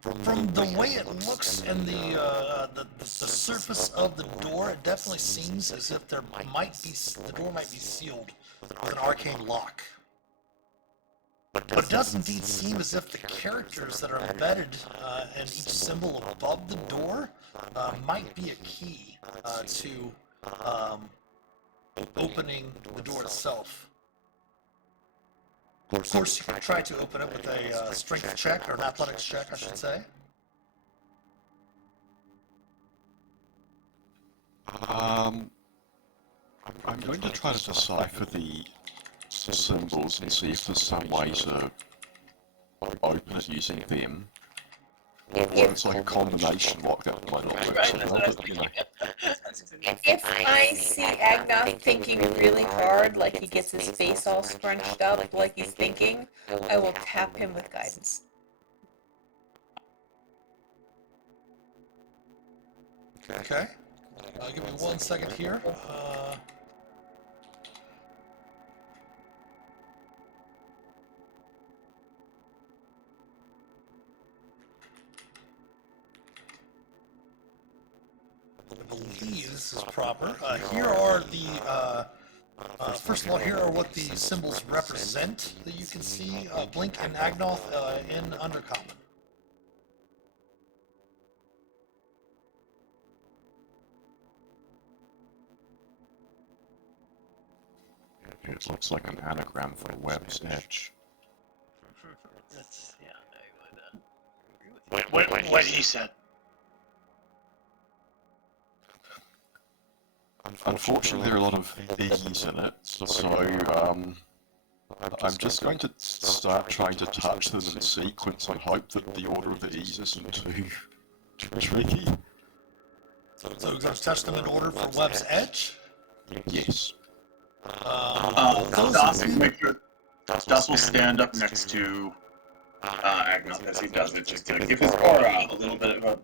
From the way it looks and the surface of the door, it definitely seems as if the door might be sealed with an arcane lock. But it does indeed seem as if the characters that are embedded in each symbol above the door might be a key to opening the door itself. Of course, you can try to open it with a strength check, or an athletics check, I should say. I'm going to try to decipher the symbols and see if there's some way to open it using them. Or it's like a combination lock that might not work so well, but you know. If I see Agnoth thinking really hard, like he gets his face all scrunched up, like he's thinking, I will tap him with guidance. Okay. Give me 1 second here. I believe this is proper. Here are the, first of all, here are what the symbols represent that you can see. Blink and Agnoth in Undercommon. It looks like an anagram for Web's Edge. That's, yeah, I would agree with you. What he said. Unfortunately, there are a lot of E's in it, so I'm just going to start trying to touch them in sequence and hope that the order of the E's isn't too tricky. So you're going to touch them in order for Web's Edge? Yes. Das will stand up next to Agnoth as he does it, just to give his aura a little bit of a...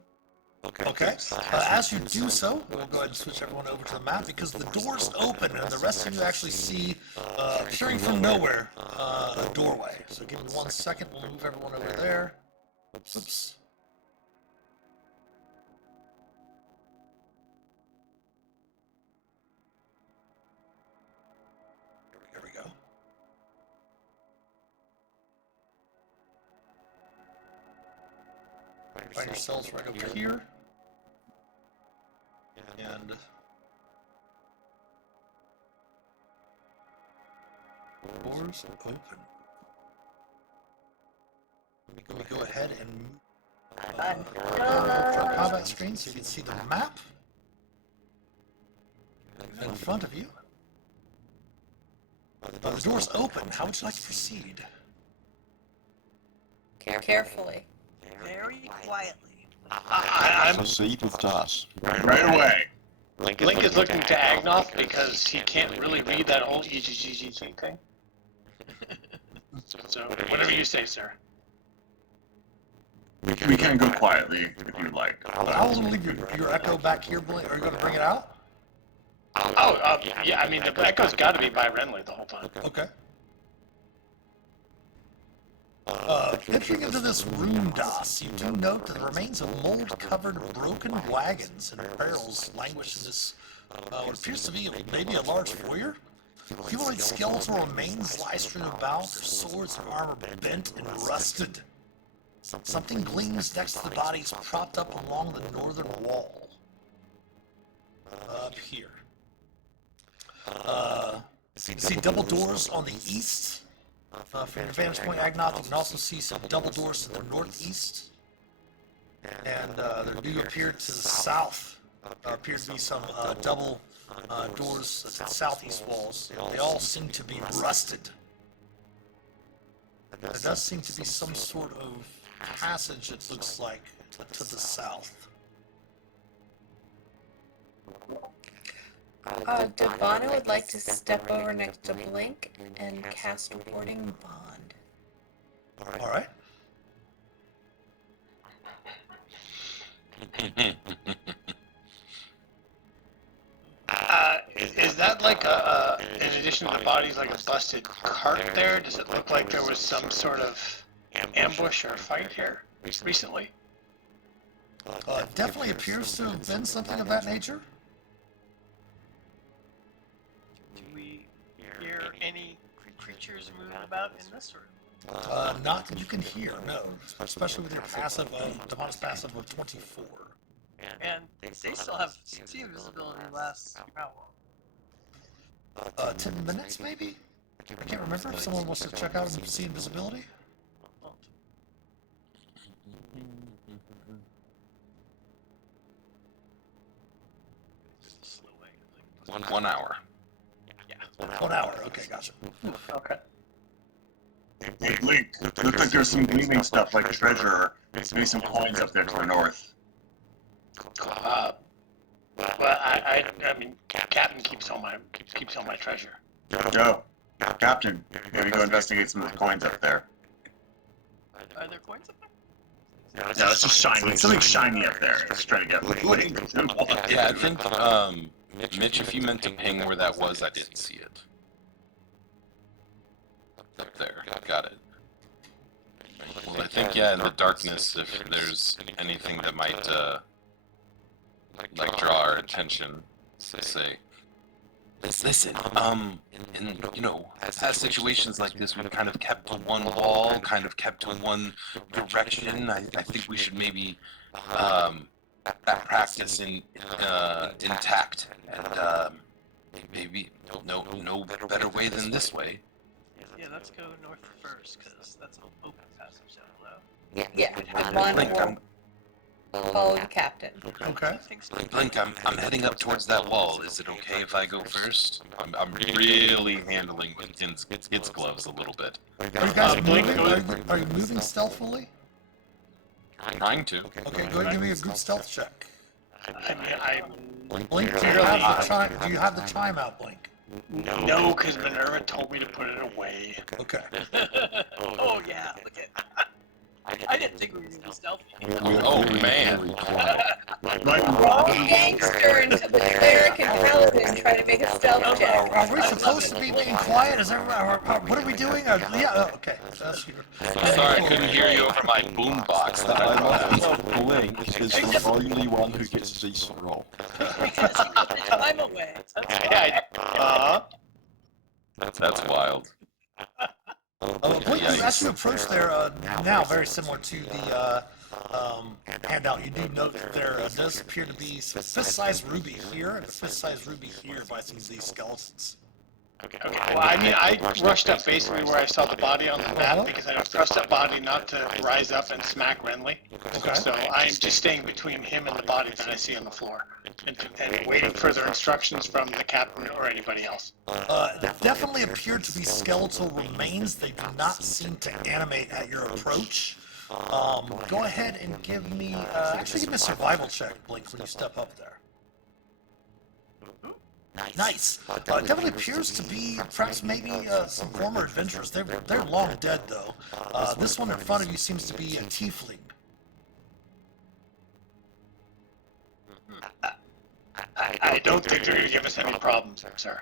Okay. As you do so, we'll go ahead and switch everyone over to the map because the door's open and the rest of you actually see, appearing from nowhere, a doorway. So give me 1 second, we'll move everyone over there. Oops. Here we go. Find yourselves right over here. And doors open. Let me go ahead and for combat screen so you can see the map in front of you. The door's open. How would you like to proceed? Carefully. Very quietly. I'm Proceed with Das. Right away. Link is looking to Agnoth because he can't really read that whole EGGG thing. So whatever you say, sir. We can go quietly if you like. I will leave your echo back here, Blink. Are you going to bring it out? Yeah, I mean, the echo's got to be by Renly the whole time. Okay. Entering into this room, Das, you do note that the remains of mold-covered broken wagons and barrels languish in this, what appears to be maybe a large foyer. Humanoid skeletal remains lie strewn about, their swords and armor bent and rusted. Something gleams next to the bodies propped up along the northern wall. Up here. You see double doors on the east. From your vantage point, Agnoth, you can also see some double doors to the northeast. And there do appear to the south, appear to be some double doors to the southeast walls. They all seem to be rusted. There does seem to be some sort of passage, it looks like, to the south. Devana would like to step over next to Blink and cast Warding Bond. All right. Is that like in addition to the bodies, like a busted cart there? Does it look like there was some sort of ambush or fight here recently? Definitely appears to have been something of that nature. Do we hear any creatures moving about in this room? Not that you can hear, no. Especially with your passive, Devon's passive of 24. And they still have see invisibility lasts how long? 10 minutes, maybe? I can't remember if someone wants to check out and see invisibility. Slow way. 1 hour. Yeah. 1 hour, okay, gotcha. Okay. Hey, Link, looks like there's some gleaming stuff like treasure, maybe some coins up there to the north. Well, I mean, Captain keeps all my treasure. Joe, Captain, maybe go investigate some of the coins up there. Are there coins up there? No, it's just shiny. Something shiny up there. It's trying to get Link. Yeah, I think, Mitch, if you meant to ping where that was, I didn't see it. Up there, got it. Well, I think, yeah, in the darkness, if there's anything that might, like, draw our attention, say, listen, in, you know, past situations like this, we've kind of kept to one wall, kind of kept to one direction. I think we should maybe, that practice intact, and, maybe no better way than this way. Yeah, let's go north first, because that's an open passage down below. Yeah, Devon will follow the captain. Okay. Blink, I'm heading up towards that wall. Is it okay if I go first? I'm really handling its gloves a little bit. Are you guys moving? Are you moving stealthily? Trying to. Okay, go ahead and give me a good stealth check. I mean, Blink, do you have the chime out, Blink? no, because Minerva told me to put it away. Okay. Oh yeah, look at. I didn't think we were gonna be stealthy. Oh man. Wrong gangster until the cleric and paladin try to make a stealth check. Are we supposed to be being quiet? Is what are we doing? Okay. That's you. Sorry, I couldn't hear you over my boombox. Blink is the only one who gets a decent roll. Because I'm away. That's wild. Blink, as you approach there, now very similar to the handout, you do note that there does appear to be some fist-sized ruby here and a fist-sized ruby here by some of these skeletons. Okay. Well, I mean, I rushed up basically where I saw the body on the map because I trust that body not to rise up and smack Renly. Okay. So I am just staying between him and the body that I see on the floor and waiting further instructions from the captain or anybody else. Definitely appear to be skeletal remains. They do not seem to animate at your approach. Go ahead and give me, actually give me a survival check, Blink, when you step up there. Nice. Definitely appears to be perhaps maybe some former adventurers. They're long dead though. This one in front of you seems to be a tiefling. I don't think they're going to give us any problems, sir.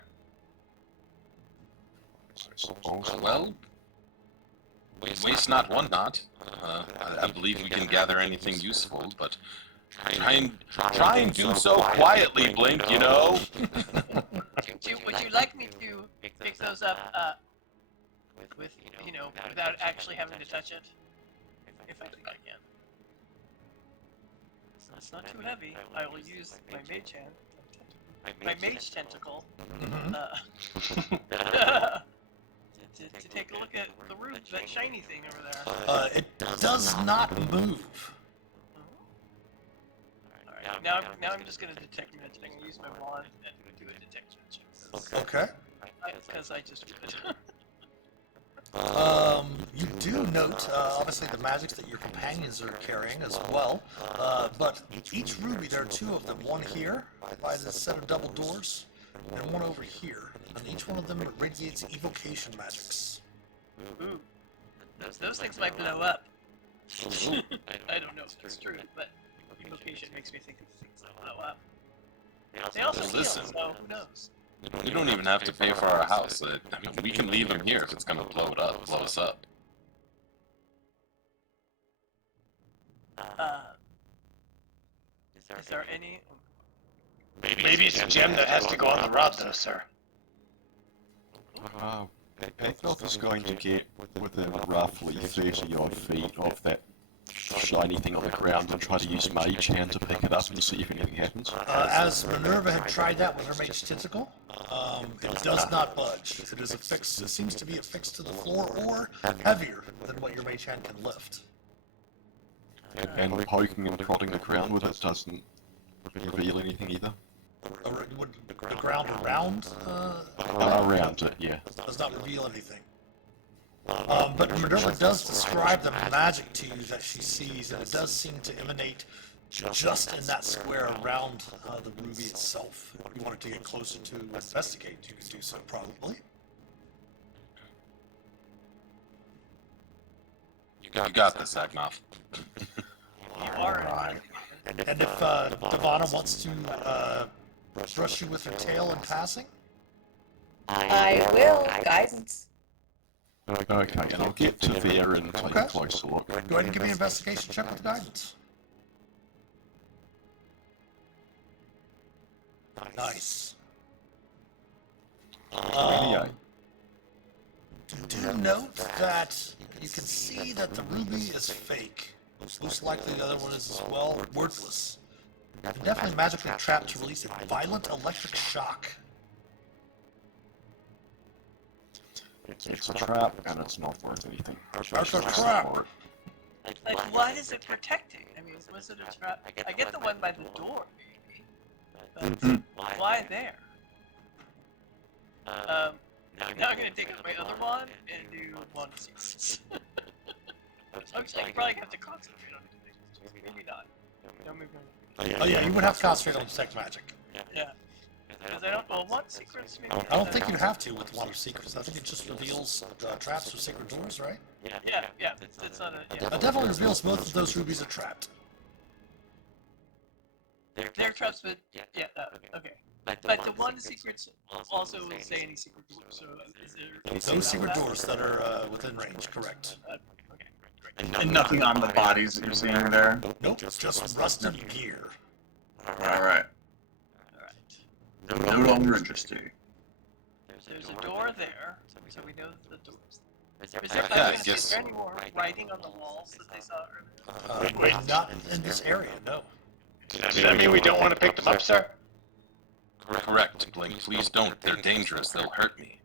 Well, waste not, want not. I believe we can gather anything useful, but try and do so quietly, Blink, you know? Would you like me to pick those up with without actually having to touch it? If I think I can. It's not too heavy. I will use my mage hand. My mage tentacle. To take a look at the root, that shiny thing over there. It does not move. Alright, now I'm just gonna detect magic. I'm gonna use my wand and do a detection check. Okay. Because I just did. You do note, obviously, the magics that your companions are carrying as well, but each ruby, there are two of them. One here, by this set of double doors, and one over here. And each one of them radiates evocation magics. Ooh. Those things might blow up. I don't know if that's true, but evocation makes me think these things might blow up. They also heal, Listen. so who knows? We don't even have to pay for our house. We can leave him here if it's gonna blow us up. Is there any? Maybe it's a gem that has to go on the rod, though, sir. Eknoth is going to get within roughly 30 odd feet of that shiny thing on the ground and try to use Mage Hand to pick it up and see if anything happens. As Minerva had tried that with her Mage Tentacle, it does not budge. It is affixed. It seems to be affixed to the floor or heavier than what your Mage Hand can lift. And poking and prodding the ground with it doesn't reveal anything either. Would the ground around? Around it, yeah. Does not reveal anything. But Minerva does describe the magic to you that she sees, and it does seem to emanate just in that square around the ruby itself. If you wanted to get closer to investigate, you could do so probably. You got this, Eknoth. You are. Right. And if Devana wants to brush you with her tail in passing, I will. Guidance. Okay, and I'll get to there and take Okay. a closer look. go ahead and give me an investigation check with guidance. Nice. Anyway, Do note that you can see that the ruby is fake. Most likely the other one is as well. Worthless. And definitely magically trapped to release a violent electric shock. it's a trap and it's not worth anything. That's a trap. Like, what is it protecting? I mean, was it a trap? I get the one by the door, maybe. But why there? Now I'm gonna take out my other wand and do one of secrets. Actually, I probably have to concentrate on it. Maybe not. No, maybe not. Oh yeah, you would have to concentrate on detect magic. Yeah. Because I don't. Well, one secrets maybe. I don't think you have to with Wand of Secrets. I think it just reveals traps or secret doors, right? Yeah. It's not a. Yeah. It definitely reveals both of those rubies are trapped. They're traps, but yeah. Okay. But the one secrets also say any secret door. So is there? Those secret doors that are within range, correct. Okay. Great. And nothing on the bodies that you're seeing there. Nope, just rusted gear. All right. No longer interested. There's a door there, so we know the doors. Is guess- there any more writing on the walls that they saw earlier? Not in this area, no. Does that mean we don't want to pick them up, sir? Correct, Blink. Please don't. They're dangerous. They'll hurt me.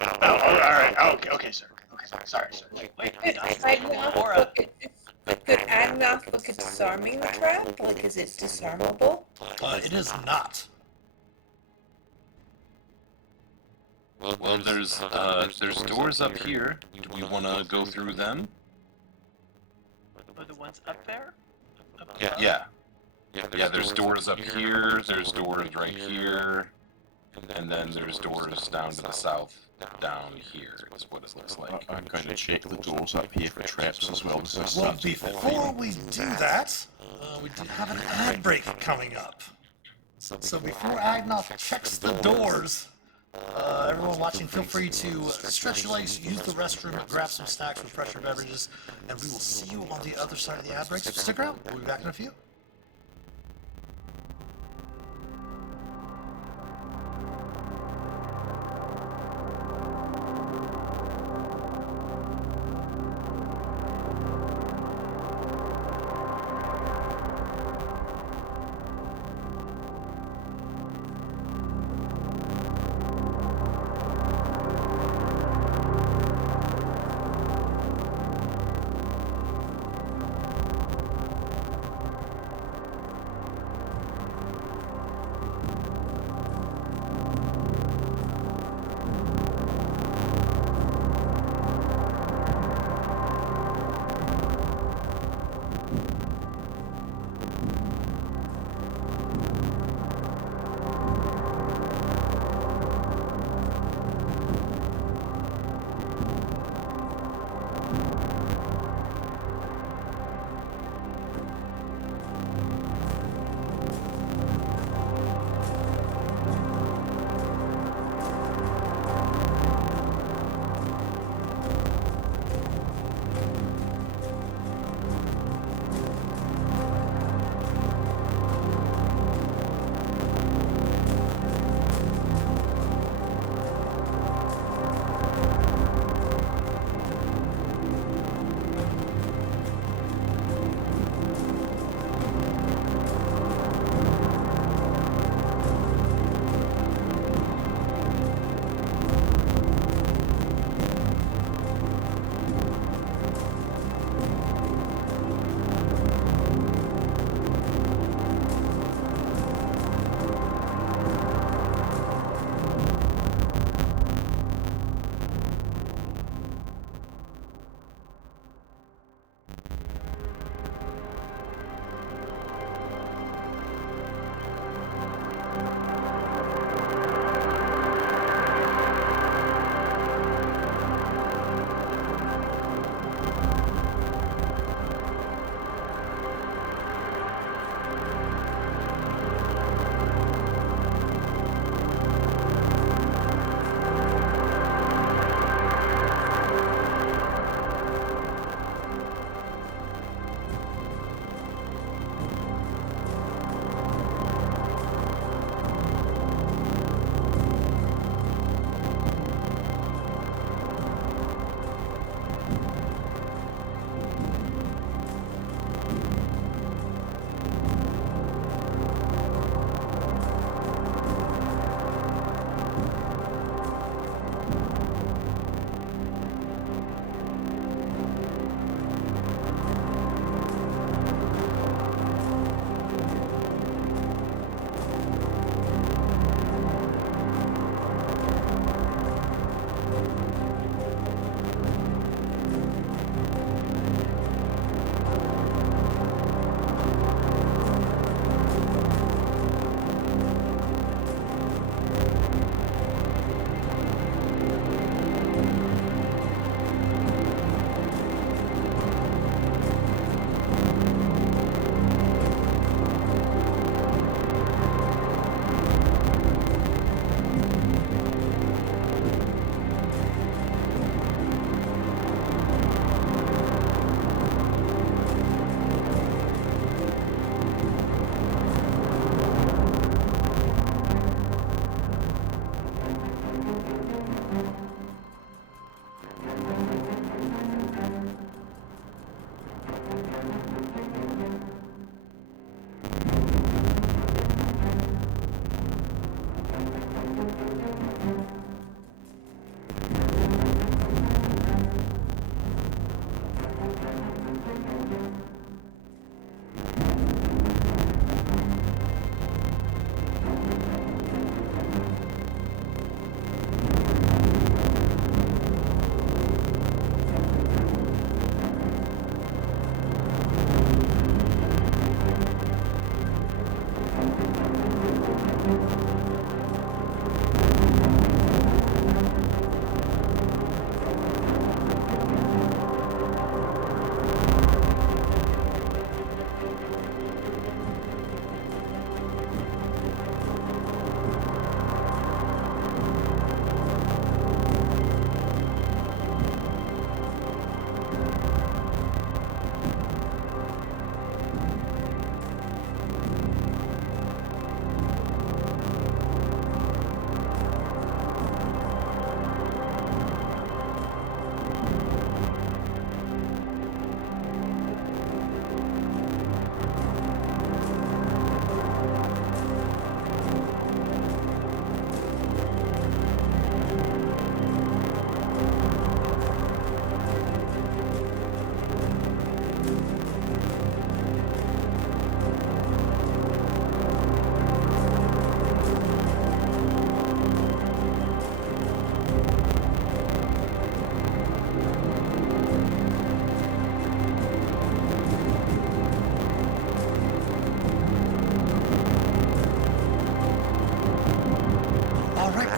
Oh, all right. Oh, okay, sir. Okay, sorry, sir. Wait, Could Agnoth look at disarming the trap? Like, is it disarmable? It is not. Well, there's doors up here. Do we want to go through them? Are the ones up there? Up Yeah. above? Yeah, there's doors up here. There's doors right here, and then there's doors down to the south. Down here is what it looks like. I'm going to check the doors up here for traps as well. So Well, before we do that, we do have an ad break coming up. So before Agnoth checks the doors, everyone watching, feel free to stretch your legs, use the restroom, grab some snacks, refresh your beverages, and we will see you on the other side of the ad break. So stick around. We'll be back in a few.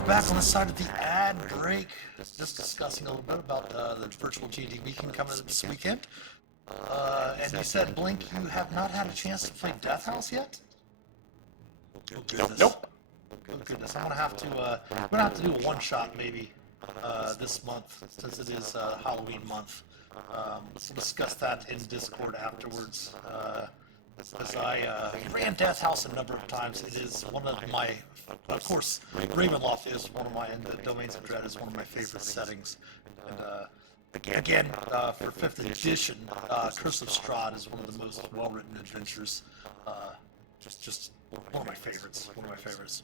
Back on the side of the ad break, just discussing a little bit about the virtual GD weekend coming up this weekend. And you said, Blink, you have not had a chance to play Death House yet? Oh, goodness. Nope. Oh goodness, I'm gonna have to do a one shot maybe this month since it is Halloween month. Let's discuss that in Discord afterwards. Because I ran Death House a number of times. It is one of my, of course, Ravenloft is one of my, and the Domains of Dread is one of my favorite settings. And again, for 5th edition, Curse of Strahd is one of the most well-written adventures. Just one of my favorites. One of my favorites.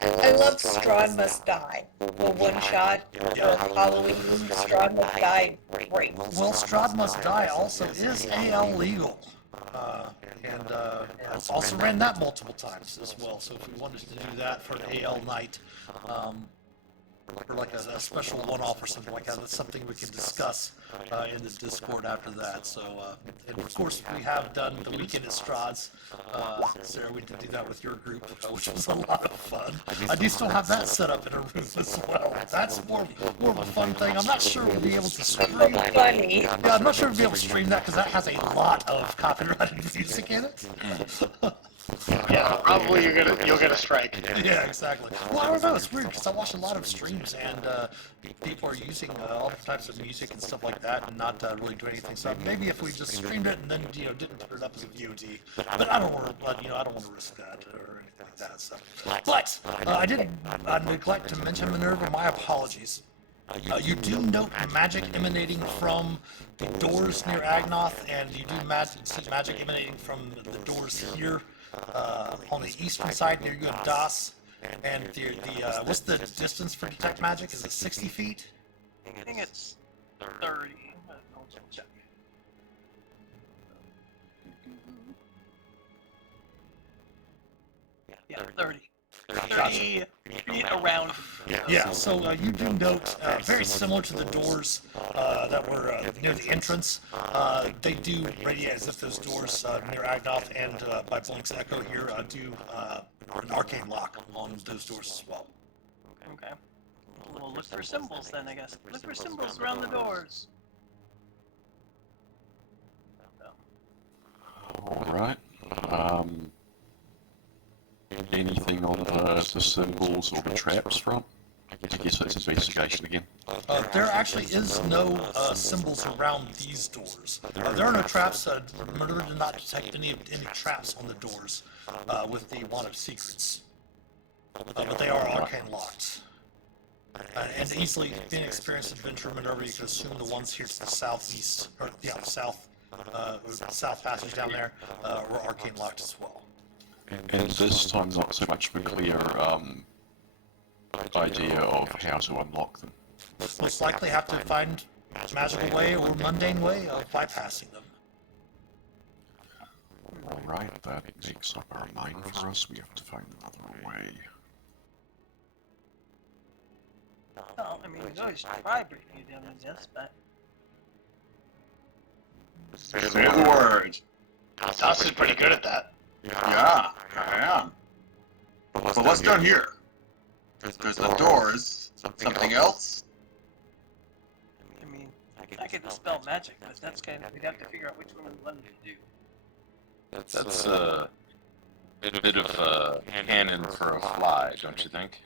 I love Strahd Must Die. The one shot for Halloween, Strahd Must Die, great. Well, Strahd Must Die also is AL legal. And I've also ran that multiple times as well. So if we wanted to do that for an AL night, for like a special one-off or something like that, that's something we can discuss in the Discord after that. So, and of course, we have done the weekend at Strahd's. Sarah, we did do that with your group, which was a lot of fun. I do still have that set up in a room as well. That's more of a fun thing. I'm not sure we'll be able to stream. Funny. Yeah, I'm not sure we'll be able to stream that because that has a lot of copyrighted music in it. Yeah, probably you'll get a strike. Yeah, exactly. Well, I don't know. It's weird because I watch a lot of streams and people are using all different types of music and stuff like that, and not really doing anything. So maybe if we just streamed it and then didn't put it up as a VOD, but I don't want to. I don't want to risk that or anything like that. So, but I did neglect to mention Minerva. My apologies. You do note magic emanating from the doors near Agnoth, and you do see magic emanating from the doors here on the eastern side near you have Das. And the what's the distance for detect magic? Is it 60 feet? I think it's 30. I'll check. Yeah, 30. 30 feet around. Yeah, so you do note, very similar to the doors that were near the entrance, they do radiate as if those doors near Agnoth and by Blink's Echo here do an arcane lock on those doors as well. Okay. We'll look for symbols then, I guess. Look for symbols around the doors. Alright. Anything on the symbols or the traps front? I guess that's investigation again. There actually is no symbols around these doors. There are no traps. Murderer did not detect any traps on the doors with the Wand of Secrets. But they are arcane locked. And easily, being an experienced adventurer, Minerva, you can assume the ones here to the southeast, or south south passage down there, were arcane locked as well. And this time, not so much of a clear idea of how to unlock them. Most likely have to find a magical way or mundane way of bypassing them. Alright, that makes up our mind for us. We have to find another way. Well, I mean, we always try breaking it down in this, but Say the word. Toss is pretty good at that. Yeah, I am. But what's down here? There's the doors. Something else? I mean, I could dispel magic, but that's kind of, we'd have to figure out which one we wanted to do. That's a bit of a cannon for a fly, don't you think?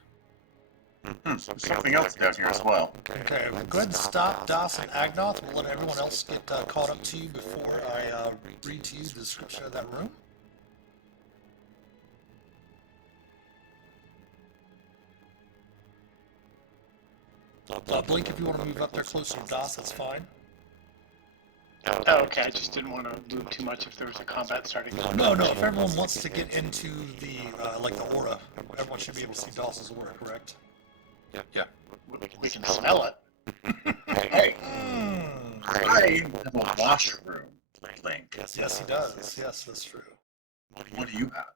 There's something else down here as well. Okay, well, go ahead and stop Das and Agnoth. We'll let everyone else get caught up to you before I read to you the description of that room. Blink, if you want to move up there closer to Das, that's fine. Oh, okay, I just didn't want to move too much if there was a combat starting. No, if everyone wants to get into the, like the aura, everyone should be able to see Dawson's aura, correct? Yeah. We can smell it. Hey, I have a washroom, Link. Yes, he does. Yes, that's true. What do you have?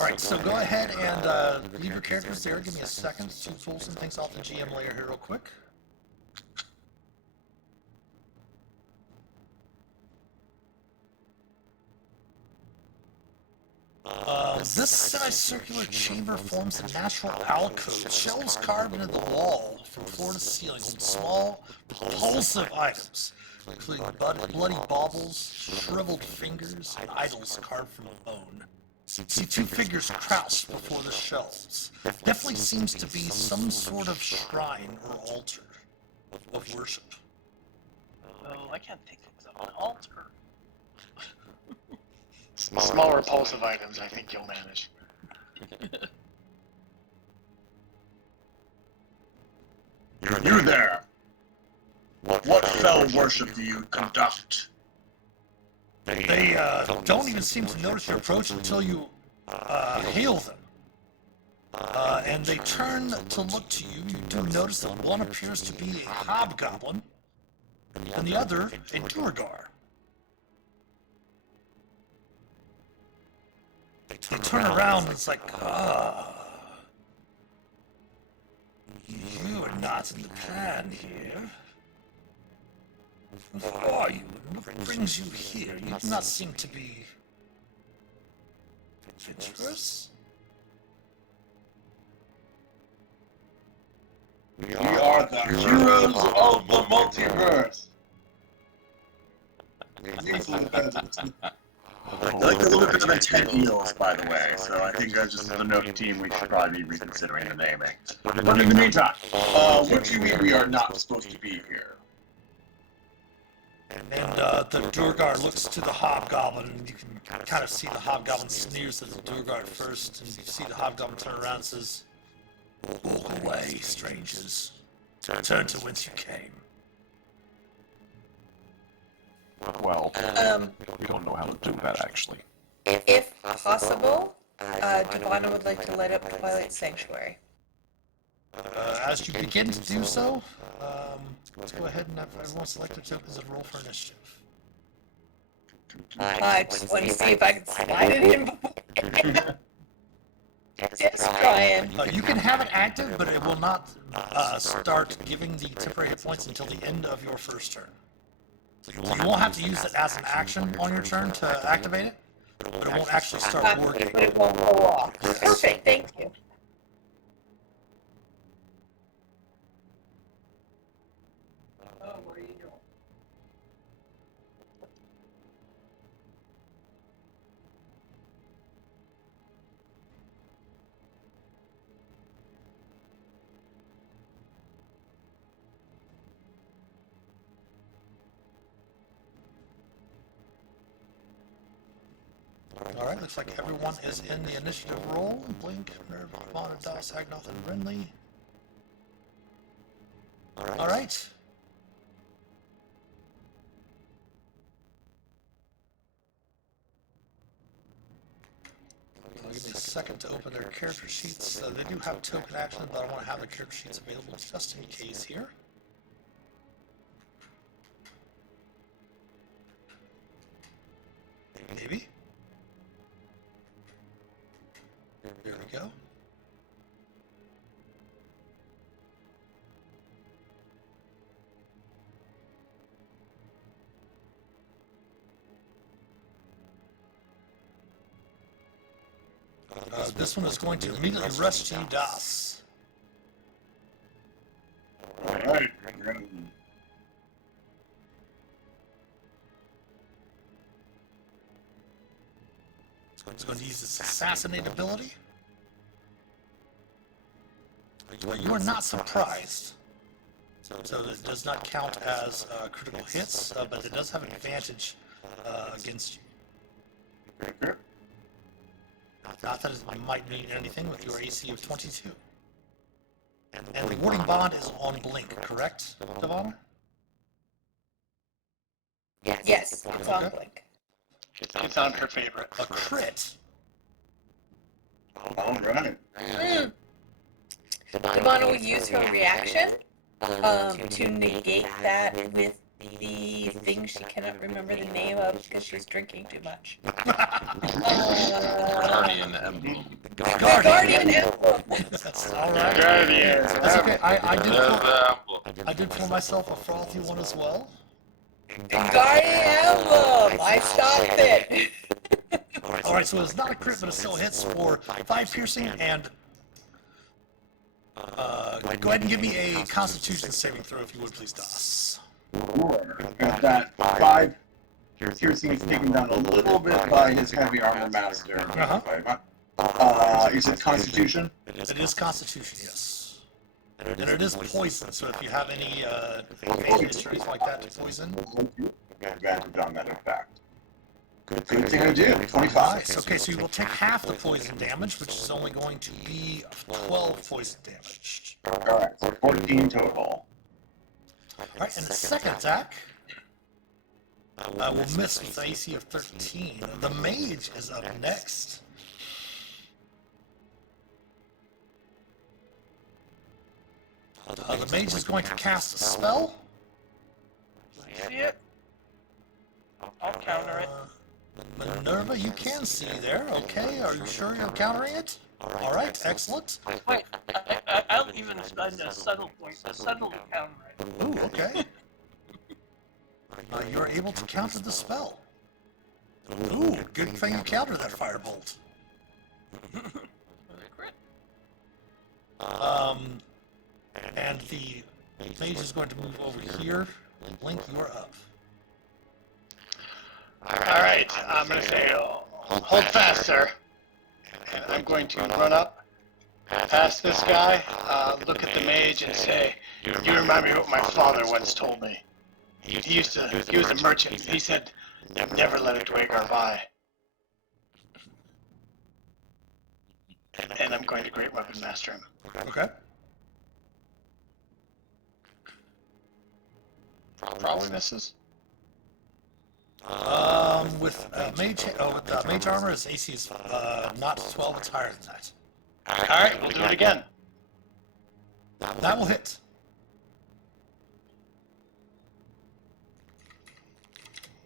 Alright, so go ahead and leave your characters there. Give me a second to pull some things off the GM layer here real quick. This semicircular chamber forms a natural alcove. Shelves carved into the wall from floor to ceiling hold small, repulsive items, including bloody baubles, shriveled fingers, and idols carved from bone. See two figures crouched before the shelves. Definitely seems to be some sort of shrine or altar of worship. Oh, I can't think of an altar. Small repulsive items, I think you'll manage. You there! What fell worship do you conduct? They don't even seem to notice your approach until you hail them. And they turn to look to you. You do notice that one appears to be a hobgoblin, and the other a Durgar. They turn around and it's like, you are not in the plan here. Who are you? What brings you here? You do not seem to be adventurous. We are the heroes of the multiverse! I like the look of the 10 heels, by the way, so I think as just the note team, we should probably be reconsidering the naming. But in the meantime, what do you mean we are not supposed to be here? And the Durgar looks to the hobgoblin, and you can kind of see the hobgoblin sneers at the Durgar at first, and you see the hobgoblin turn around and says, "Walk away, strangers. Return to whence you came." Well, we don't know how to do that, actually. If possible, Devana would like to light up Twilight Sanctuary. As you begin to do so, let's go ahead and have everyone select their tokens and roll for initiative. I just want to see if I can slide it in before. Just trying. You can have it active, but it will not start giving the temporary hit points until the end of your first turn. So you won't have to use it as an action on your turn to activate it, but it won't actually start working. But it won't go off. Perfect, thank you. Oh, what are you doing? Alright, looks like everyone is in the initiative roll. Blink, Nerve, Vaughn, Das, Agnoth, and Renly. Alright. second to open their character sheets. They do have token actions, but I want to have their character sheets available just in case here. Maybe. There we go. This one is going to immediately rush to you, Das. Alright. It's going to use its assassinate ability. Well, you are not surprised. So it does not count as critical hits, but it does have an advantage against you. Not that it might mean anything with your AC of 22. And the warding bond is on blink, correct, Devon? Yes, it's on blink. It's on her favorite. A crit. Alright. Devon will use her reaction to negate that with the thing she cannot remember the name of because she's drinking too much. Guardian emblem. Guardian emblem. That's all right. Guardian. That's okay. I did pour myself a frothy one as well. Guardian emblem. I stopped it. All right, so it's not a crit, but it still hits for 5 piercing and. Go ahead and give me a Constitution saving throw, if you would, please, Das. Sure. Got that 5 piercing is taken down a little bit by his heavy armor master. You said Constitution? It is Constitution, yes. And it is poison, so if you have any advantage or anything like that to poison. Advantage on that, in fact. Good thing I do. 25. Nice. Okay, so you will take half the poison damage, which is only going to be 12 poison damage. Alright, so 14 total. Alright, and the second attack will miss with AC of 13. The mage is up next. The mage is going to cast a spell. See it? I'll counter it. Minerva, you can see there. Okay, are you sure you're countering it? All right, excellent. Wait, I'll even spend a subtle point, a subtle to counter it. Ooh, okay. You're able to counter the spell. Ooh, good thing you countered that firebolt. And the mage is going to move over here. Link, you're up. Alright, I'm gonna say, hold fast, sir. And I'm going to run up past this guy, look at the mage and say, you remind me of what my father once told me. He was a merchant. He said, never let a Dwagar buy. And I'm going to Great Weapon Master him. Okay. Probably misses. With mage armor, his AC is not 12, it's higher than that. Alright, we'll do it again. That will hit.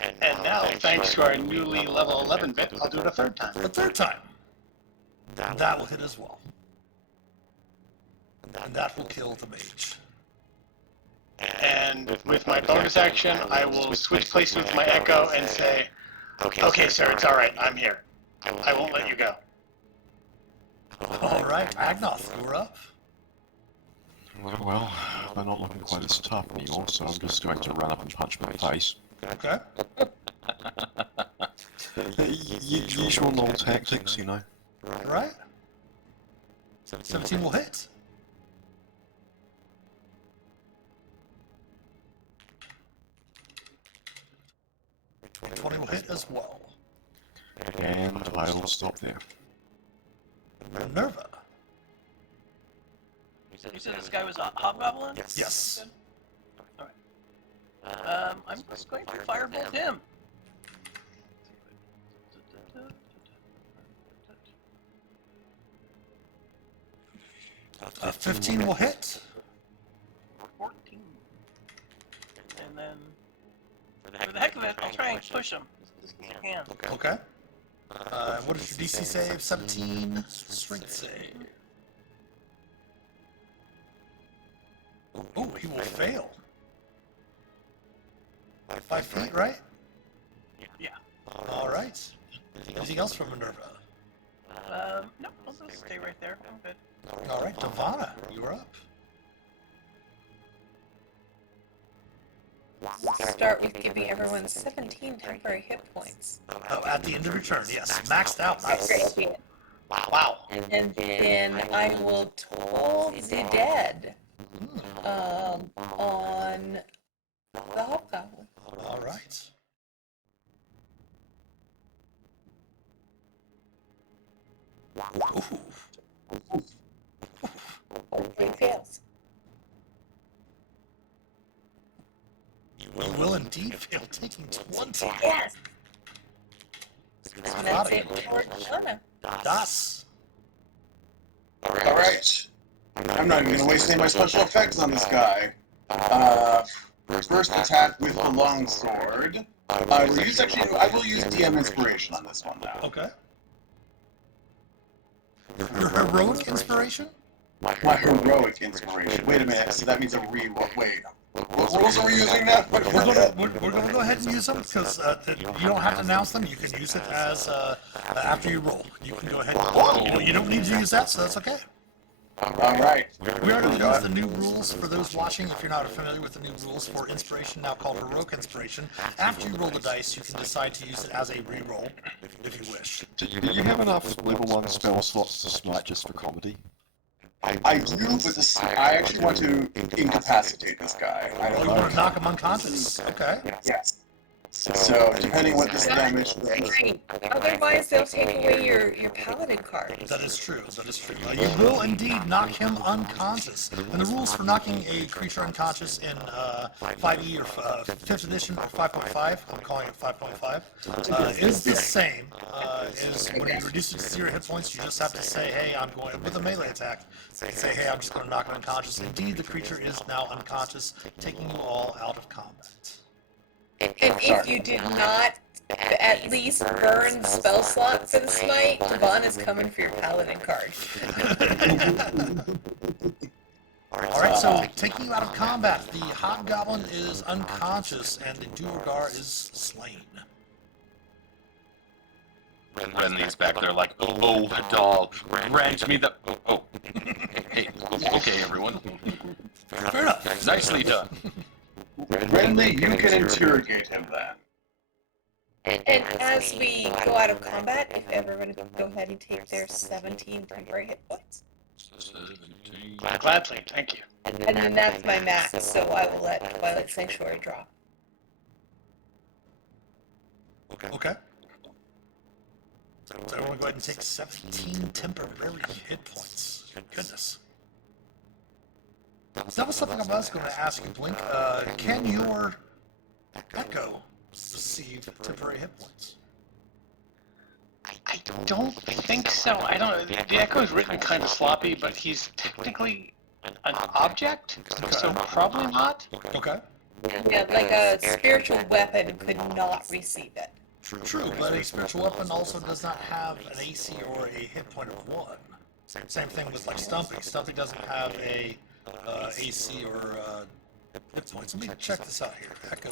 And now, thanks to our newly level 11 bit, I'll do it a third time. A third time. That will hit as well. And that will kill the mage. And with my bonus action, I will switch places with my Echo and say, okay, sir, it's alright, I'm here. I won't let you go. All right, Agnoth, you're up. Well, they're not looking quite as tough anymore, so I'm just going to run up and punch my face. Okay. Usual null tactics, you know. All right. 17 will hit. And 20 will hit as well. And I'll stop there. Minerva. You said this guy was a hobgoblin? Yes. Alright. I'm just going to firebolt him. 15 will hit. 14. And then, for the heck of it, I'll try and push him. Just as I can. Okay. What is your DC save? 17. Strength save. Oh, he will fail. 5 feet, right? Yeah. All right. Anything else from Minerva? Nope, I'll just stay right there. I'm good. All right, Devana, you're up. Start with giving everyone 17 temporary hit points. Oh, at the end of your turn, yes. Maxed out. Nice. Great. Wow. And then I will toll the dead on the hobgoblin. All right. Ooh. Hopefully fails. You will indeed fail, taking 20. Yes. And that's it for Anna. Das. All right. I'm not even gonna waste any of my special effects on this guy. First attack with the longsword. I will use DM inspiration on this one now. Okay. Your heroic inspiration? My heroic inspiration. Wait a minute. So that means a reroll. Wait. What rules are we using now? We're going to go ahead and use them because you don't have to announce them. You can use it as after you roll. You can go ahead. You don't need to use that, so that's okay. All right. We are going to use the new rules for those watching. If you're not familiar with the new rules for inspiration, now called heroic inspiration, after you roll the dice, you can decide to use it as a reroll if you wish. Do you have enough level 1 spell slots to smite just for comedy? I do, but I actually want to incapacitate this guy. Oh, you want to knock him unconscious? Okay. Yes. So, depending what this damage is. Otherwise, they'll take away your paladin card. That is true. That is true. You will indeed knock him unconscious. And the rules for knocking a creature unconscious in 5e or 5th edition or 5.5, I'm calling it 5.5, is the same. Is when you reduce it to 0 hit points, you just have to say, hey, I'm going with a melee attack. Say, hey, I'm just going to knock him unconscious. Indeed, the creature is now unconscious, taking you all out of combat. And if you did not at least burn the spell slot for the smite, Devon is coming for your paladin card. Alright, so taking you out of combat, the hobgoblin is unconscious and the Duergar is slain. Renly's back there like, oh, dog, grant me the... Oh. Hey, okay, everyone. Fair enough. Nicely done. Renly, you can interrogate him then. And as we go out of combat, if everyone can go ahead and take their 17 temporary hit points. Gladly, thank you. And then that's my max, so I will let Twilight Sanctuary drop. Okay. So everyone go ahead and take 17 temporary hit points. Goodness. That was something I was going to ask you, Blink. Can your Echo receive temporary hit points? I don't think so. I don't. The Echo is written kind of sloppy, but he's technically an object, so probably not. Okay. Yeah, like a spiritual weapon could not receive it. True, but a spiritual weapon also does not have an AC or a hit point of 1. Same thing with like Stumpy. Stumpy doesn't have a AC or hit points. Let me check this out here. Echo.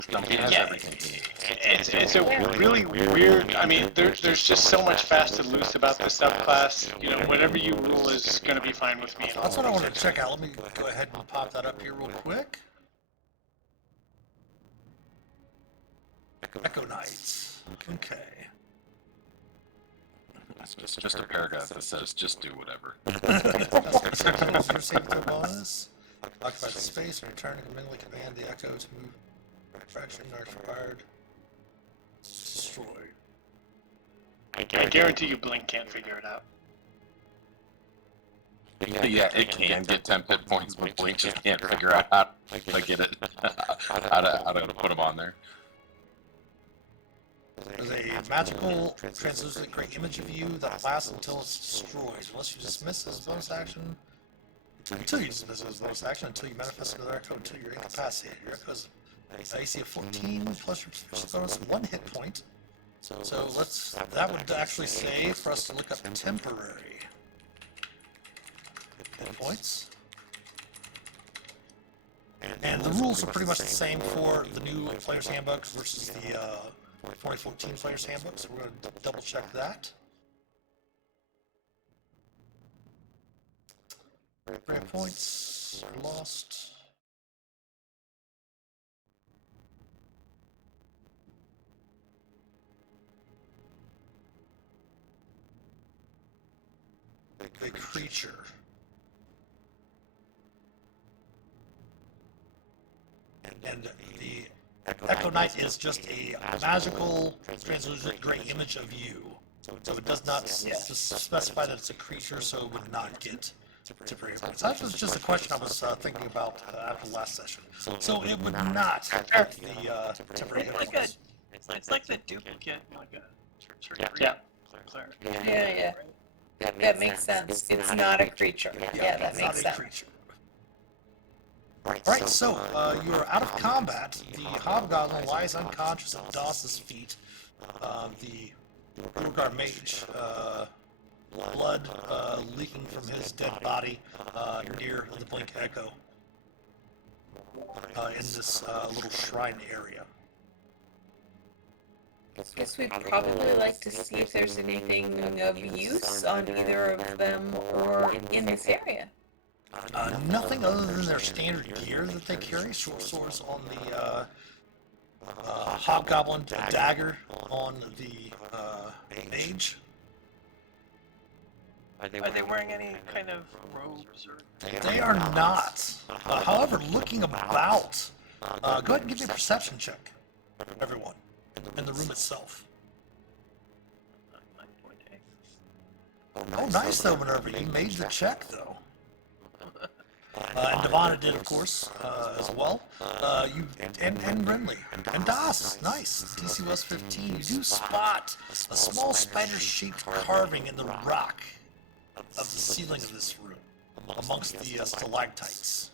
Stumpy has everything. It's a really weird. I mean, there's just so much fast and loose about the subclass. You know, whatever you rule is going to be fine with me. That's what I wanted to check out. Let me go ahead and pop that up here real quick. Echo Knights. Okay. It's just a paragraph that says, just do whatever. Your save throw bonus. Occupy the space, return and manually command the Echo to move. Fraction are required. Destroy. I guarantee you Blink can't figure it out. Yeah, it can get 10 hit points, but Blink just can't figure out how to get it, how to put them on there. There's a magical, translucent great image of you that lasts until it's destroyed. Unless you dismiss this bonus action, Until you dismiss it as a bonus action, until you manifest another echo, until you're incapacitated. Your echo is AC of 14 plus your proficiency bonus 1 hit point. So that would actually say for us to look up temporary hit points. And the rules are pretty much the same for the new Player's Handbook versus the 2014 Player's Handbook, so we're going to double check that. Brand points are lost. A creature. And the Echo Knight is just a magical, translucent gray image of you. So it does not specify that it's a creature, so it would not get temporary hit points. That was just a question I was thinking about after the last session. So it would not get the temporary hit points. It's like the duplicate, like a Yeah. cleric. Yeah. That makes sense. It's not a creature. Yeah, that It's not makes a sense. creature. Alright, so you're out of combat. The Hobgoblin lies unconscious at Doss's feet. The Urgar mage, blood leaking from his dead body near the Blink Echo in this little shrine area. Guess we'd probably like to see if there's anything of use on either of them or in this area. Nothing other than their standard gear that they carry. Short swords on the Hobgoblin, a dagger on the mage. Are they wearing any kind of robes or? They are not. However, looking about, go ahead and give me a perception check, everyone, in the room itself. 9.8. Oh, nice though, Minerva. You made the check though. And Devonna did, of course, as well. And Renly. And Das, nice. DC was 15. You do spot a small spider-shaped carving in the rock of the ceiling of this room, amongst the stalactites.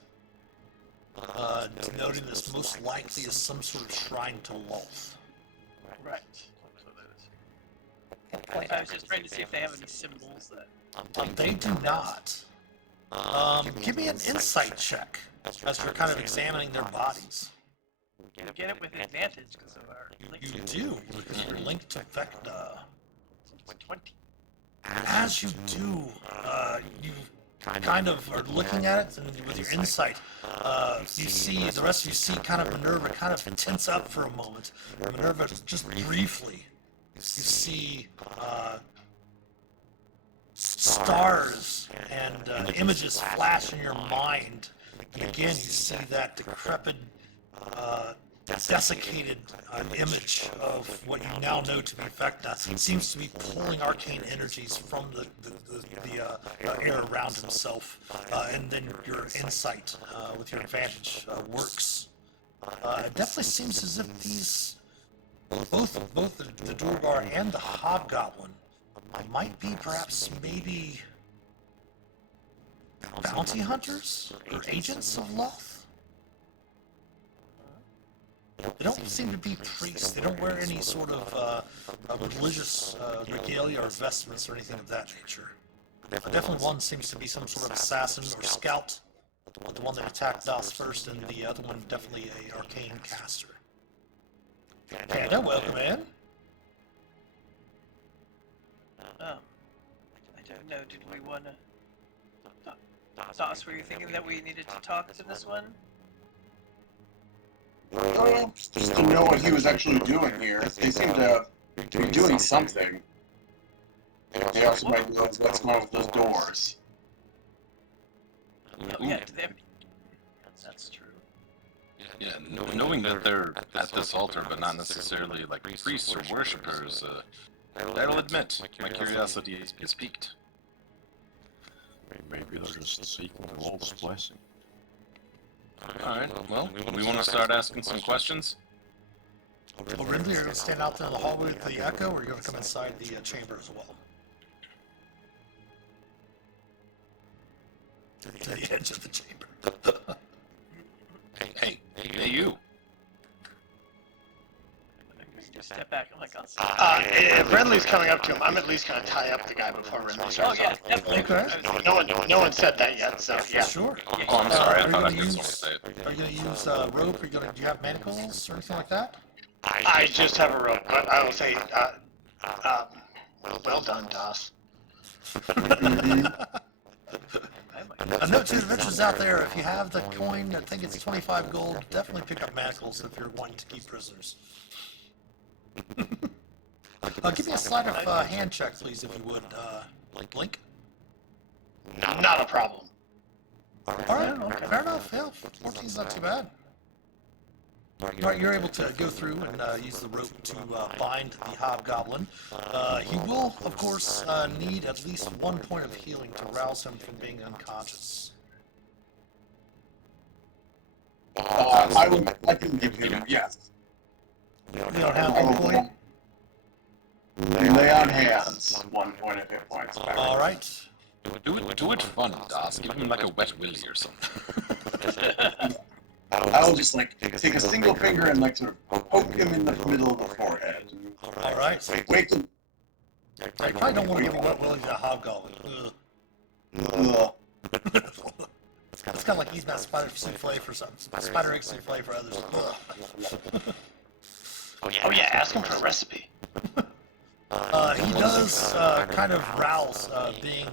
Denoting this most likely is some sort of shrine to Lolth. Right. So that is. I was just trying to see if they have any symbols that. They do not. Give me an insight check as you're kind of examining their bodies. We get it with advantage because of our link. You do, because you're linked to Vecna. 20. As you do, you kind of are looking at it, and with your insight, you see, the rest of you see kind of Minerva kind of tense up for a moment. Minerva, just briefly, you see stars and images flash in your mind. And again, you see that decrepit, desiccated image of what you now know to be Vecna. Seems to be pulling arcane energies from the air around himself. And then your insight with your advantage works. It definitely seems as if these, both the Durgar and the Hobgoblin, might be perhaps maybe bounty hunters or agents of Lolth. They don't seem to be priests. They don't wear any sort of religious regalia or vestments or anything of that nature. Definitely one seems to be some sort of assassin or scout, the one that attacked Das first, and the other one definitely a arcane caster. Panda, welcome in. I don't know, did we want to... Das, were you thinking that we needed to talk to this one? Just to know what he was actually doing here. They seem to be doing something. They also might know what's going on with those doors. Yeah, that's true. Yeah, knowing that they're at this altar, but not necessarily like priests or worshippers, I'll admit, my curiosity is piqued. Maybe they're just seeking the Lord's blessing. Alright, well, we want to start asking some questions? Well, Ridley, are you going to stand out there in the hallway with the echo, or are you going to come inside the chamber as well? to the edge of the chamber. Hey, you. Just step back. I'm like, I'll see. If Renly's coming up to him, I'm at least gonna tie up the guy before Renly starts. Oh yeah, definitely. Okay. No one said that yet, so yeah. Sure. Oh, I'm sorry. I Are you thought I gonna missed use? something. Are you gonna use rope? Do you have manacles or anything like that? I just have a rope, but I will say, well done, Das. A note to the adventurers out there: if you have the coin, I think it's 25 gold. Definitely pick up manacles if you're wanting to keep prisoners. Give me a sleight of hand check, please, if you would, Blink. Not a problem. All right, fair enough. Yeah, 14's not too bad. All right, you're able to go through and use the rope to bind the hobgoblin. He will, of course, need at least 1 point of healing to rouse him from being unconscious. I can give you, yes. You don't have 1 point? Lay on hands. 1 point of hit points back. All right. Do it fun, Das. Give him like a wet willy or something. I'll just take a single finger and sort of poke him in the middle of the forehead. All right. Wake him. I probably don't want to give a wet willy to a hobgoblin. Ugh. It's kind of like he's not spider souffle for some, spider egg souffle for others. Oh yeah, ask him for a recipe. He does kind of rouse being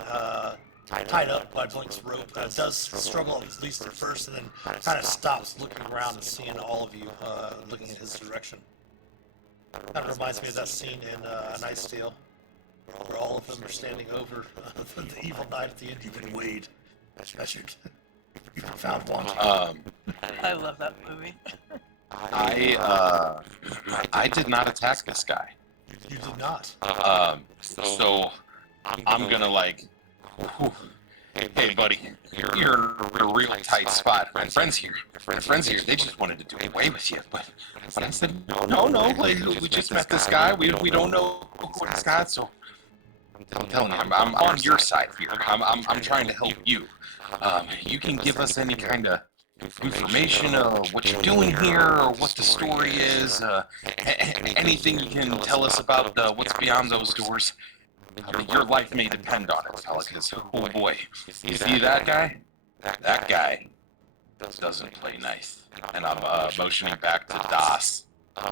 tied up by Blink's rope. Does struggle at least at first, and then kind of stops looking around and seeing all of you looking in his direction. Kind of reminds me of that scene in A Knight's Tale, where all of them are standing over the evil knight at the end. You've been weighed, measured, you've been found wanting. I love that movie. I did not attack this guy. You did not. So I'm gonna hey buddy, you're in a real tight spot. My friends here, they just wanted to do away with you, but I said no. We just met this guy. We don't know what he's got, so I'm telling you, I'm on your side here. I'm trying to help you. You can give us any kind of information of what you're doing here or what the story is, anything you can tell us about what's beyond those doors. I mean, your life may depend on it, fella, because, oh boy, you see that guy? That guy doesn't play nice. And I'm motioning back to Das, who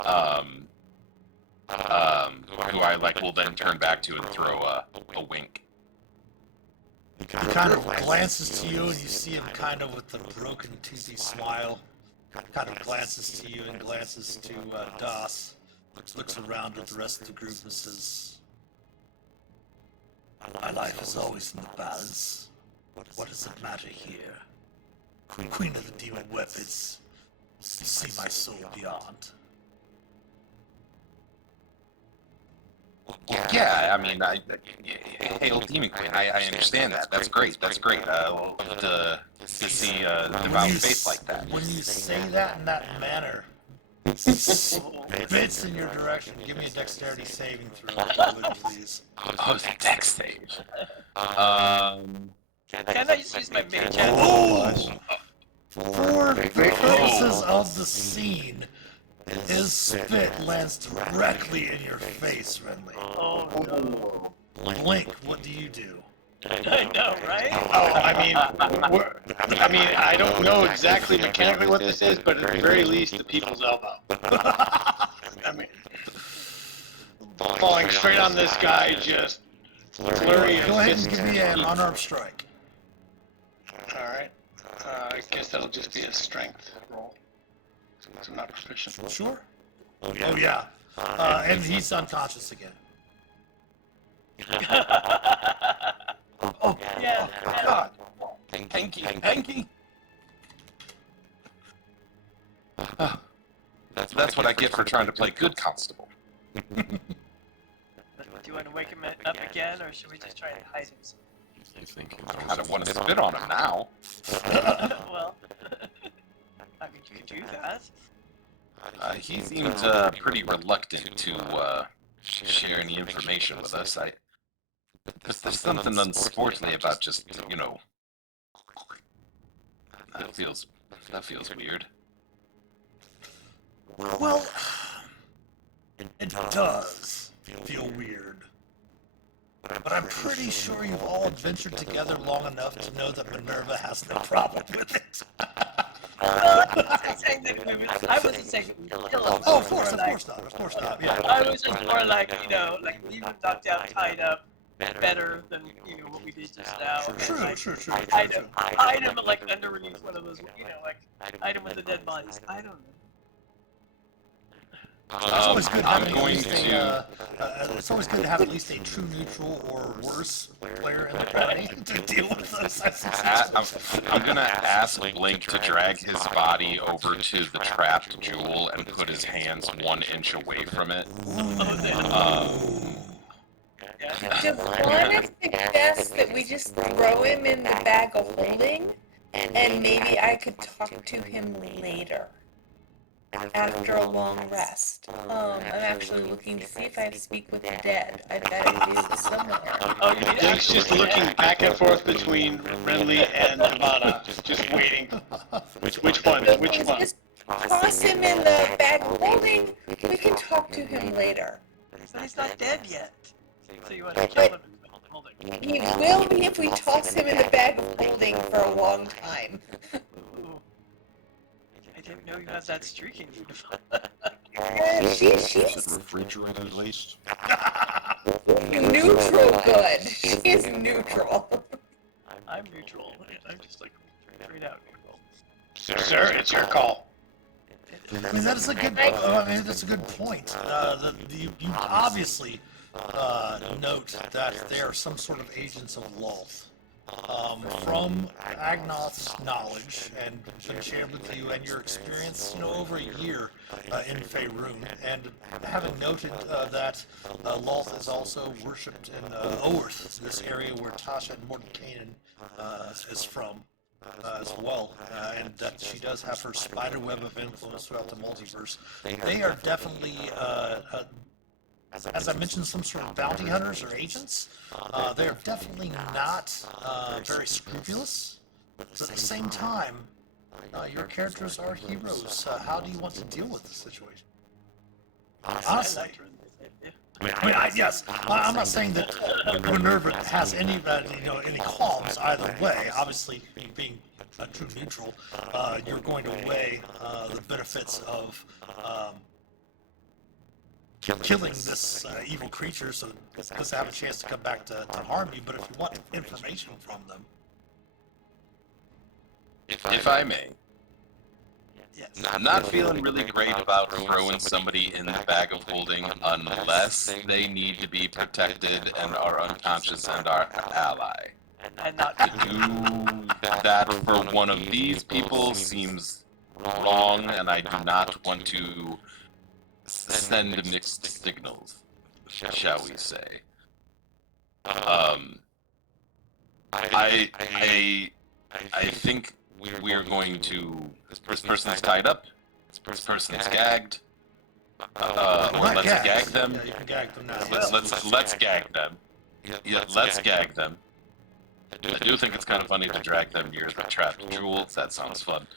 I will then turn back to and throw a wink. He kind of glances to you, and you see him kind of with the broken, toothy smile. Kind of glances to you and glances to Das. Looks around at the rest of the group and says, "My life is always in the balance. What does it matter here? Queen of the demon weapons, see my soul beyond." Yeah, I mean, hail Demon Queen. I understand that. That's great. To see devout faith like that. When you say that in that manner, spits in your direction. Give me a dexterity saving throw, please. Oh, the dex save. Can I just use my mage hand? Oh! For purposes of the scene, his spit lands directly in your face, Renly. Oh no. Blink, what do you do? I know, right? I don't know exactly mechanically what this is, but at the very least, the people's elbow. Falling straight on this guy, just flurry of Go ahead and fists. give me an unarmed strike. All right. I guess that'll just be a strength roll. Since I'm not proficient. Sure. Oh yeah. And he's unconscious again. Oh Yeah. God. Hanky. That's what I get for trying to play good constable. Do you want to wake him up again, or should we just try and hide him? I kind of want to spit on him now. Well, I mean, you could do that. He seemed pretty reluctant to share any information with us. There's something unsportsmanly about just, That feels weird. Well, it does feel weird. But I'm pretty sure you've all adventured together long enough to know that Minerva has no problem with it. Well, I wasn't saying that we would kill him. Oh, of course not. Yeah. I was just more like, like we were knocked out, tied up, better than what we did just now. True. Hide him like underneath one of those, hide him with the dead bodies. I don't know. It's always good having I'm going it's always good to have at least a true neutral or worse player in the party to deal with those. I'm gonna ask Blink to drag his body over to the trapped jewel and put his hands 1 inch away from it. Devon suggests that we just throw him in the bag of holding, and maybe I could talk to him later. After a long rest. I'm actually looking to see if I speak with the dead. I bet it is somewhere. Jake's just looking back and forth between Renly and Devana, just waiting. Which one? Just toss him in the bag of holding. We can talk to him later. But he's not dead yet. So you want to kill him in the bag of holding. He will be if we toss him in the bag of holding for a long time. I didn't know you had that streak in you. She's Refrigerated at least. neutral good. She's neutral. I'm neutral. I'm just like straight out neutral. Sir, it's your call. I mean, that's a good. That's a good point. You obviously note that they are some sort of agents of Lolth. From Agnoth's knowledge and been shared with you and your experience, over a year in Faerun, and having noted that Lolth is also worshipped in Oerth, this area where Tasha and Mordekainen is from as well, and that she does have her spider web of influence throughout the multiverse. They are definitely as I mentioned, some sort of bounty hunters or agents. They're definitely not very scrupulous. But at the same time, your characters are heroes. How do you want to deal with the situation? Honestly. Yes. I'm not saying that Minerva has any qualms either way. Obviously, being a true neutral, you're going to weigh the benefits of killing this evil creature so they have a chance to come back to harm you. But if you want information from them, If I may. Yes. I'm not feeling really great about throwing somebody in the bag of holding unless they need to be protected and are unconscious and our ally. And not To do that for one of these people seems wrong, and I do not want to send mixed signals, shall we say. I think we're going to. This person's tied up. This person's gagged. Let's gag them. yeah, you can gag them now. Let's gag them. Yeah, let's gag them. I do think it's kind of funny to drag them near the trapped jewels. That sounds fun.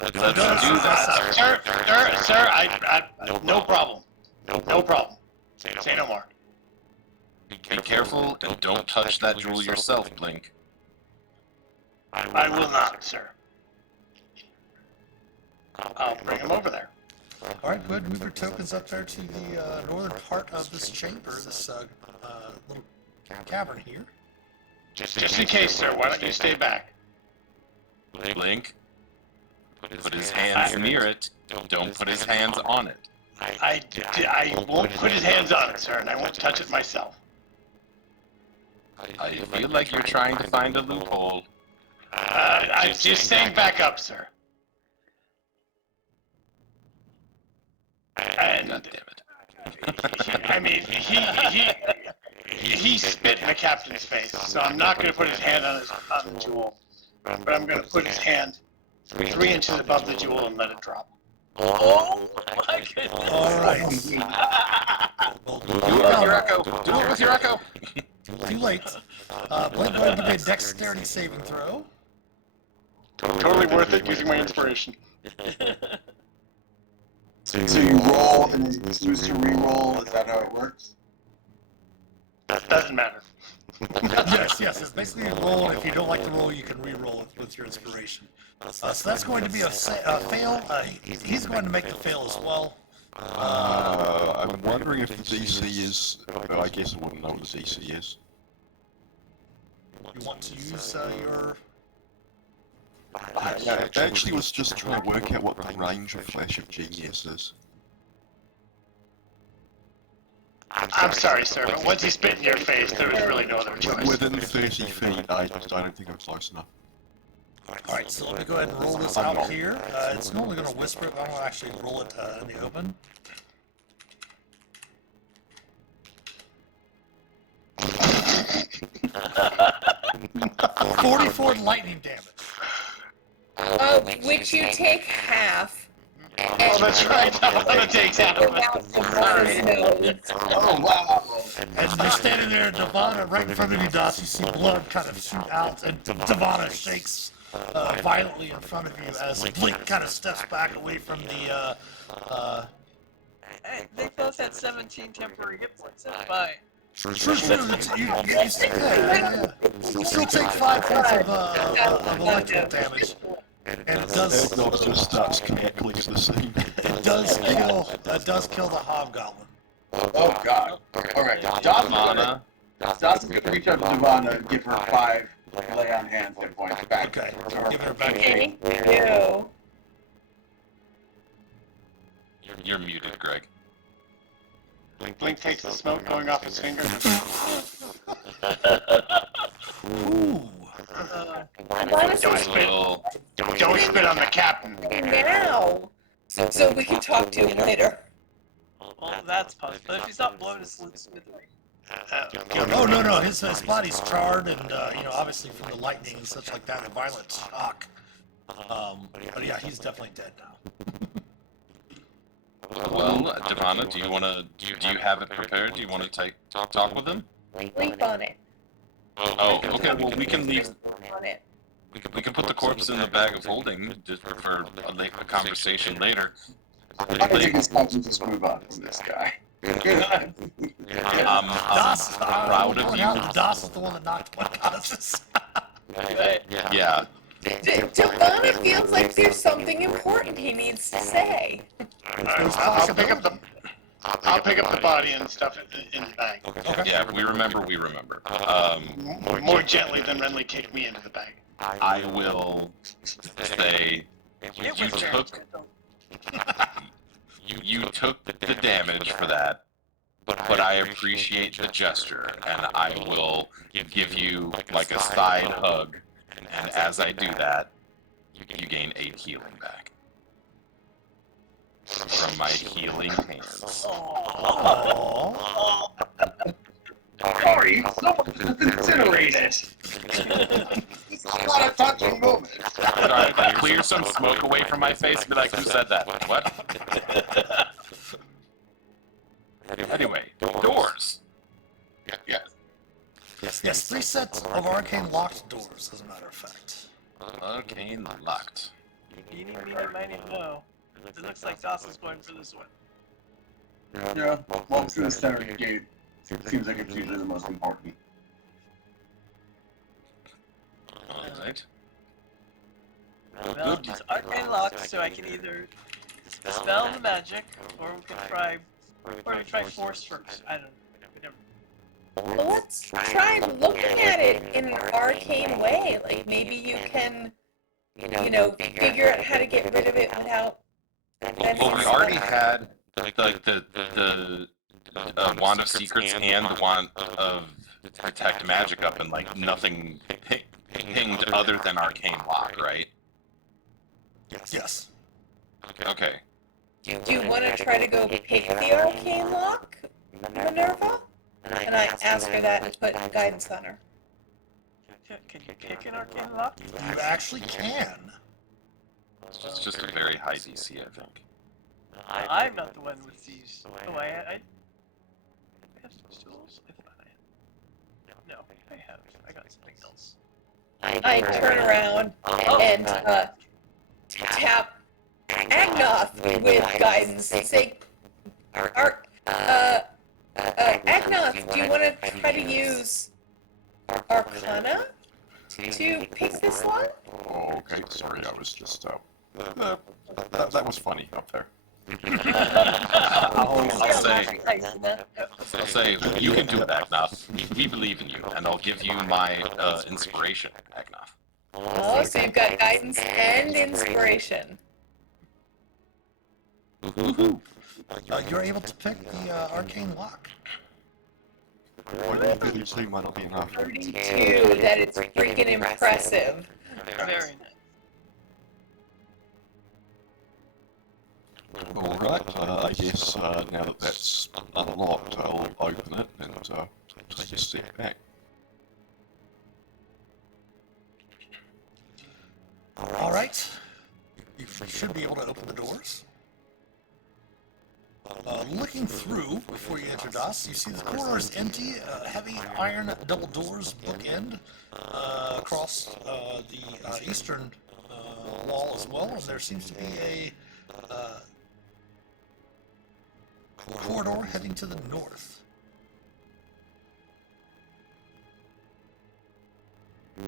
Let's do that. Sir, I no problem. No problem. Say no more. Be careful and don't touch that jewel yourself, Blink. I will not, sir. I'll bring him over there. All right, go ahead and move your tokens up there to the northern part of this chamber, this little cavern here. Just in case, sir. Why don't you stay back? Blink. Put his hands near it. Don't put his hands on it. I won't put his hands on it, sir, and I won't touch it myself. I feel like you're trying to find a loophole. I'm just staying back up, sir. And God damn it. I mean, he spit in the captain's face, so I'm not going to put his hand on the jewel, but I'm going to put his hand 3 inches above the jewel and let it drop. Oh my goodness! All right. Do it with your echo. Do it with your echo. Too late. Blink, go ahead and give me a dexterity saving throw. Totally worth it using my inspiration. So you roll and then you choose to re-roll. Is that how it works? Doesn't matter. Yes. It's basically a roll, and if you don't like the roll, you can re-roll it with your inspiration. So that's going to be a fail. He's going to make the fail as well. I'm wondering if the DC is. Well, I guess I wouldn't know what the DC is. You want to use your... I actually was just trying to work out what the range of Flash of Genius is. I'm sorry, sir, but once he spit in your face, there was really no other choice. Within 30 feet, I don't think I'm close enough. Alright, so let me go ahead and roll this out here. It's normally going to whisper it, but I'm going to actually roll it in the open. Uh, 44 lightning damage. which you take half. Oh, that's right. That takes half of it. Oh, wow. As you're standing there, Devana, right in front of you, Doss, you see blood kind of shoot out, and Devana shakes violently in front of you as Blink kind of steps back away from the, Hey, they both had 17 temporary hit points. That's fine. Sure. You still take 5 points of electrical damage. And it does... Eggnog just starts cackling to the scene. It does kill the hobgoblin. Oh, God. Alright, Dawson's gonna reach out to Devana and give her 5 lay on hands hit points back. Okay, give her back. Thank you. You're muted, Greg. Blink takes the smoke going off his finger. Ooh. Don't spit on the captain. Now, so we can talk to him later. Well, that's possible. If he's not blown to smithereens. No. His body's charred, and obviously from the lightning and such like that, the violent shock. But yeah, he's definitely dead now. Well, Devana, do you have it prepared? Do you want to talk with him? Sleep on it. Oh, okay. Well, we can leave. On it. We can put the corpse in the bag of holding just for a conversation later. I think it's time to just move on from this guy. I'm proud of you. Das is the one that knocked unconscious. Yeah. Devana feels like there's something important he needs to say. I'll pick up the body and stuff in the bag. Yeah, we remember. More gently than Renly kicked me into the bag. I will say you took the damage for that, but I appreciate the gesture, and I will give you like a side hug, and as I do that, you gain 8 healing back from my healing hands. Sorry, someone incinerated. It's not a touching moment. I clear some smoke away from my face and be like, who said that? What? Anyway, doors. Yes, 3 sets of arcane locked doors, as a matter of fact. Arcane locked. Eeny, meeny, miny, mo. It looks like Dawson's going for this one. Yeah, walk through the center gate. Seems like it's usually the most important. Alright. Well, it's arcane locked, so I can either dispel the magic, or we can try force first. I don't know. Well, let's try looking at it in an arcane way. Like maybe you can, figure out how to get rid of it without. Well, we already had the Wand of Secrets and the Wand of Detect Magic up, and like nothing pinged other than Arcane Lock, right? Yes. Okay. Do you want to try to go pick the arcane lock, Minerva? And I ask her that and put guidance on her. Can you pick an arcane lock? You actually can. It's just a very high DC, I think. I'm not the one with these. Oh, I have these tools? I thought I had. No, I got something else. I turn around and tap Agnoth with guidance and say, Agnoth, do you want to try to use Arcana to pick this lot? Oh, okay, sorry, I was just, that was funny up there. I'll say, you can do it, Agnoth. We believe in you, and I'll give you my inspiration, Agnoth. Oh, so you've got guidance and inspiration. Woohoo! You're able to pick the arcane lock. Well, you really say might not be enough. 32, that is freaking impressive. Very nice. Alright, I guess now that that's unlocked, I'll open it and take a step back. Alright. You should be able to open the doors. Looking through, before you enter DOS, you see the corridor is empty. Heavy iron double doors bookend across the eastern wall as well, and there seems to be a corridor heading to the north.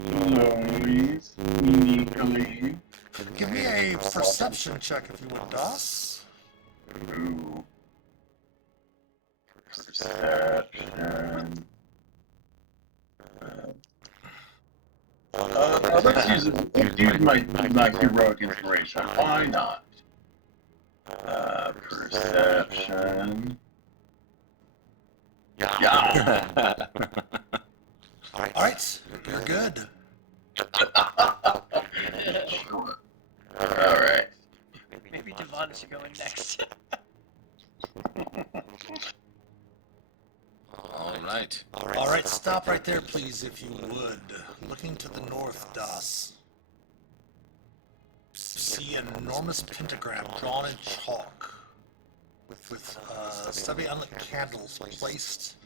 Slowly, sneakily. Give me a perception check if you would, DOS. Ooh. Perception. Let's use my heroic inspiration. Why not? Perception. Yeah. Alright, you're good. Sure. Alright. Maybe Devon should go in next. Alright. Alright, stop right there, please, if you would. Looking to the north, DOS. See an enormous pentagram drawn in chalk with 7 unlit candles placed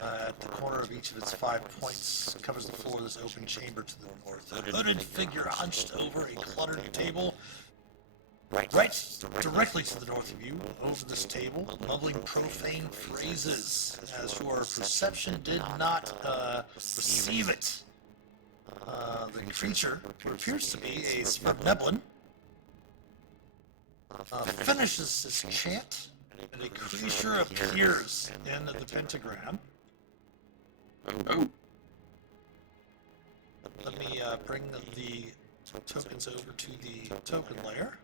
at the corner of each of its 5 points. Covers the floor of this open chamber to the north. A hooded figure hunched over a cluttered table right directly to the north of you, over this table, mumbling profane phrases, as your perception did not receive it. The creature, who appears to be a Sverneblin, finishes his chant, and a creature appears in the pentagram. Oh. Let me bring the tokens over to the token layer.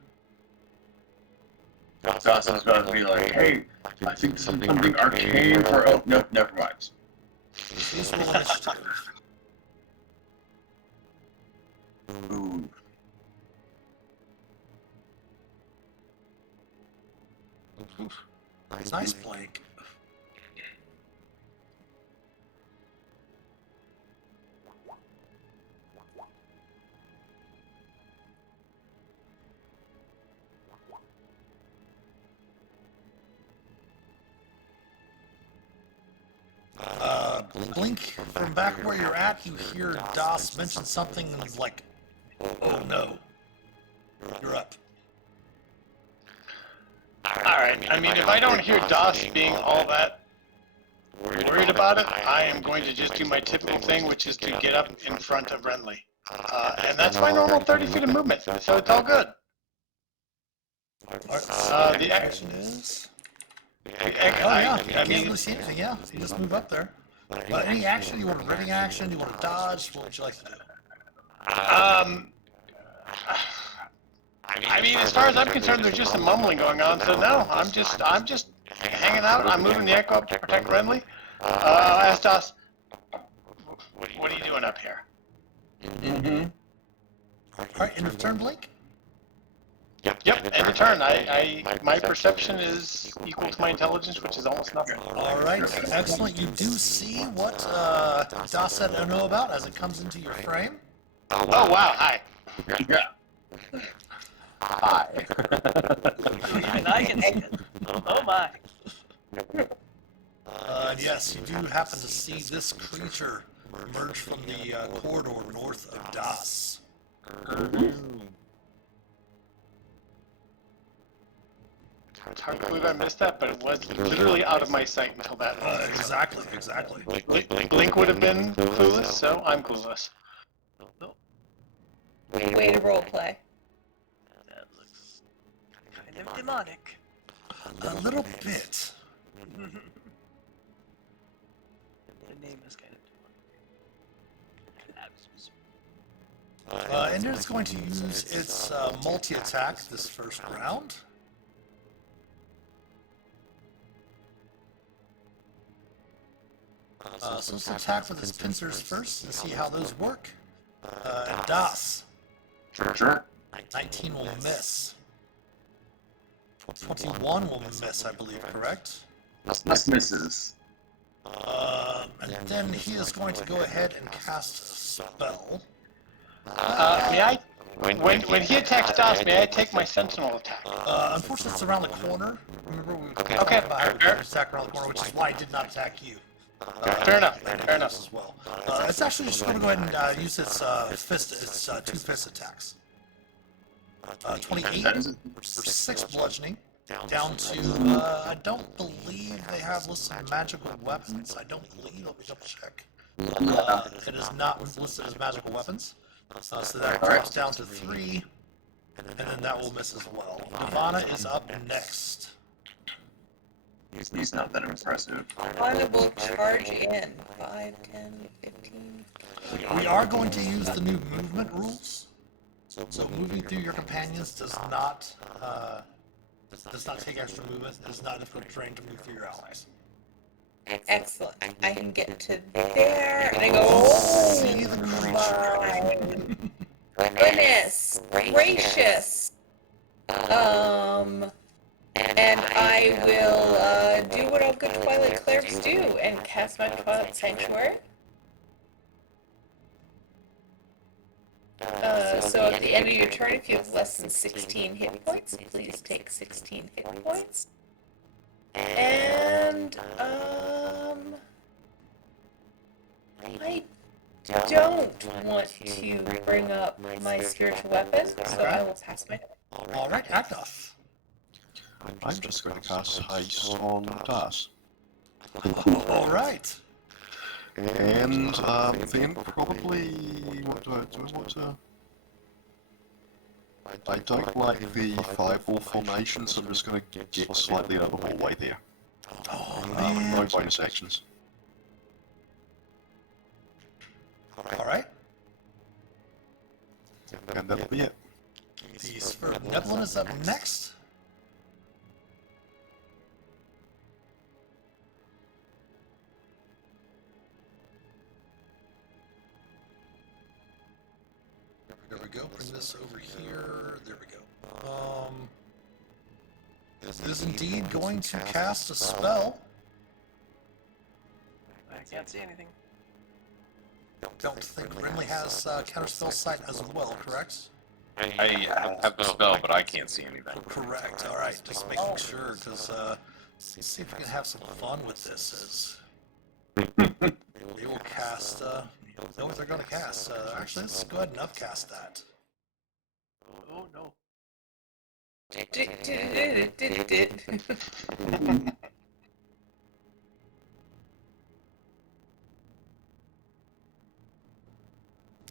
Dawson's gonna be like, hey, I think this is something arcane for. Oh, no, never mind. Please roll initiative. Ooh. Nice blank. Blink, from back where you're at, you hear DOS mention something like, oh no, you're up. Alright, I mean, if I don't hear DOS being all that worried about it, I am going to just do my typical thing, which is to get up in front of Renly. And that's my normal 30 feet of movement, so it's all good. The action is? I I mean, can't see anything, yeah, you just move up there. Any action? You want a running action? You want to dodge? What would you like to do? I mean, as far as I'm concerned, there's just some mumbling going on. So no, I'm just hanging out. I'm moving the echo up to protect Renly. I asked us, what are you doing up here? Mm-hmm. All right, end of turn, Blink. Yep, end of turn. My perception is equal to my intelligence, which is almost nothing. All right, excellent. You do see what DOS said I know about as it comes into your frame. Oh wow, hi. Yeah. Hi. And I can see it. Oh my. Yes, you do happen to see this creature emerge from the corridor north of Das. It's hard to believe I missed that, but it was literally out of my sight until that. Exactly. Blink would have been clueless, so I'm clueless. Way to roleplay. That looks kind of demonic. A little bit. The name is kind of demonic. And it's going to use its multi-attack this first round. So let's attack with its pincers first and see how those work. Das. Sure. 19 will miss. 21 will miss, I believe, correct? That's misses. And then he is going to go ahead and cast a spell. May I? When he attacks Das, may I take my sentinel attack? Unfortunately, it's around the corner. Remember, we talked Okay. about having to attack around the corner, which is why I did not attack you. Fair enough. And Fair enough. as well. It's actually just going to go ahead and use its two fist attacks. 28 for 6 bludgeoning. Down to, I don't believe they have listed magical weapons. I don't believe. Let me double check. It is not listed as magical weapons. So that drops down to 3. And then that will miss as well. Nirvana is up next. He's not that impressive. I will charge in. 5, 10, 15. We are going to use the new movement rules. So moving through your companions does not take extra movement. It is not difficult terrain to move through your allies. Excellent. I can get to there, and I go, oh, See the creature. my goodness gracious. And I will do what all good Twilight clerics do and cast my Twilight Sanctuary. So at the end of your turn, if you have less than 16 hit points, please take 16 hit points. And, I don't want to bring up my spiritual weapon, so I will pass my turn. Alright, Agnoth. I'm just going to cast Haste on Das. Alright. And then probably, what do I want to... I don't like the fireball formation, so I'm just going to get slightly out of the hallway there. Oh, No man. bonus actions. Alright. And that'll be it. The Sphere of Nebulon is up next. There we go. Bring this over here. There we go. Is indeed going to cast a spell. I can't see anything. Don't think Brimley has counterspell sight as well, correct? I have the spell, but I can't see anything. Correct. All right, just making sure, because let's see if we can have some fun with this. As they will cast. Know what they're going to cast. Actually, let's go ahead and upcast that. Oh no.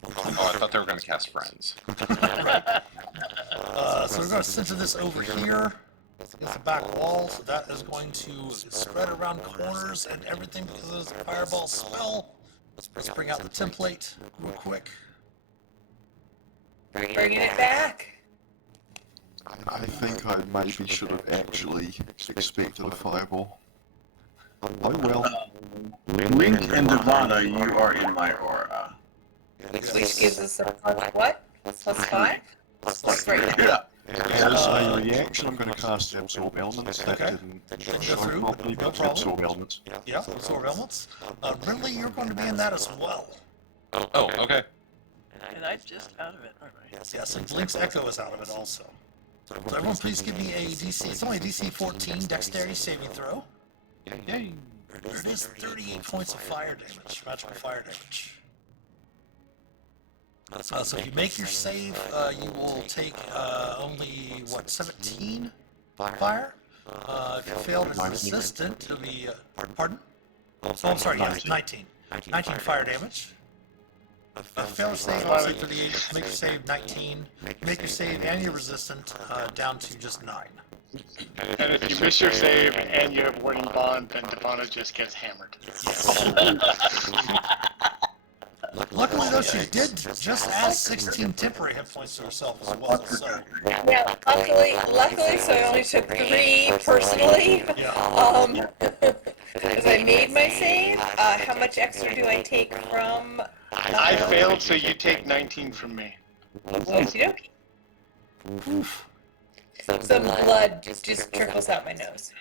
Oh, I thought they were going to cast Friends. So we're going to center this over here against the back wall. So that is going to spread around corners and everything because of the fireball spell. Let's bring out the template real quick. Bringing it back. I think I maybe should have actually expected a fireball. Oh well. Blink and Nirvana, you are in my aura. Which gives us a plus what? Plus 5? Plus 3. Yeah. As a reaction, I'm going to cast Absorb Elements. That Okay. didn't Go through. properly, No but problem. Absorb Elements. Yeah, absorb elements. Ridley, you're going to be in that as well. Oh, okay. And I'm just out of it, aren't I? Yes, and Blink's Echo is out of it also. So everyone please give me a DC, it's only a DC 14 Dexterity saving throw. Yay! There it is, 38 points of fire damage, magical fire damage. So if you make your save, you will take only, 17 fire? If you failed as resistant, it'll be, pardon? Oh, I'm sorry, yes, 19. 19 fire damage. Fail to save, I'll say 38, make your save 19, make your save and your resistant down to just 9. And if you miss your save and you have Warding Bond, then Devana just gets hammered. Yes. Luckily though, she did just add 16 temporary hit points to herself as well, so... Yeah, luckily, so I only took 3 personally. Yeah. As I made my save, how much extra do I take from... I failed, so you take 19 from me. Okie dokie. Some blood just trickles out my nose.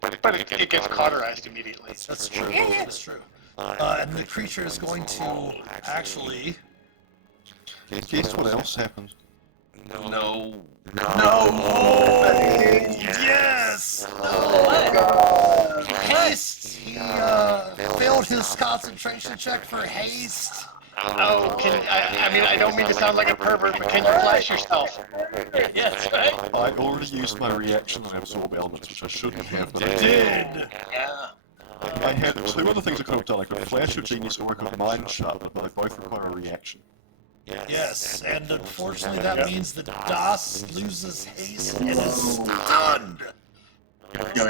But it gets cauterized immediately. That's true, Yeah. that's true. And the creature is going to actually... Guess what else happened? No. Yes! Oh, Haste! He failed his concentration check for haste. Oh, I don't mean to sound like a pervert, but can you flash yourself? Yes, right? I already used my reaction and absorb elements, which I shouldn't have, but I Did! Yeah. I had 2 other things I could have done. I could Flash of Genius or I could Mind Sharpen, but they both require a reaction. Yes, and unfortunately that means that Das loses haste and is stunned for the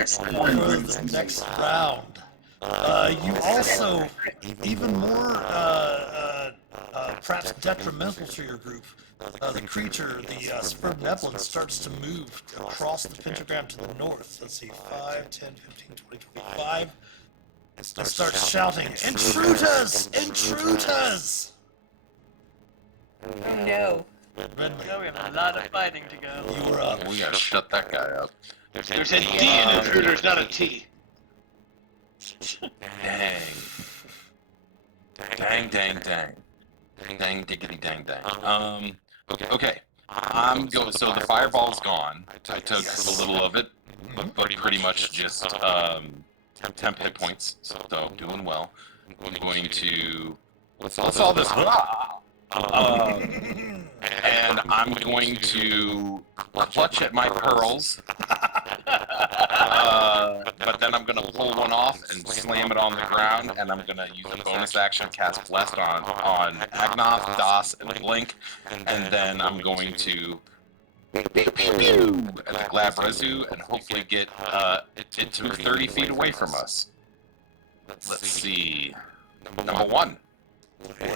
next round. You also, even more perhaps detrimental to your group, the creature, the Spurred Neblin, starts to move across the pentagram to the north. Let's see, 5, 10, 15, 20, 25. And starts shouting, "Intruders! Intruders!" Oh no. Renly, Now we have a lot of fighting to go. you were up. We gotta shut that guy up. There's a D in intruders, not a T. Dang. Dang diggity dang dang. Okay. I'm going. So the fireball's gone. I took a little of it, but pretty much just temp hit points. So doing well. I'm going to. What's all this? And I'm going to clutch at my pearls. But then I'm going to pull one off and slam it on the ground, and I'm going to use a bonus action, cast Blessed on Agnoth, Das, and Blink, and then I'm going to at the Glabrezu and hopefully get it to 30 feet away from us. Let's see. Number 1.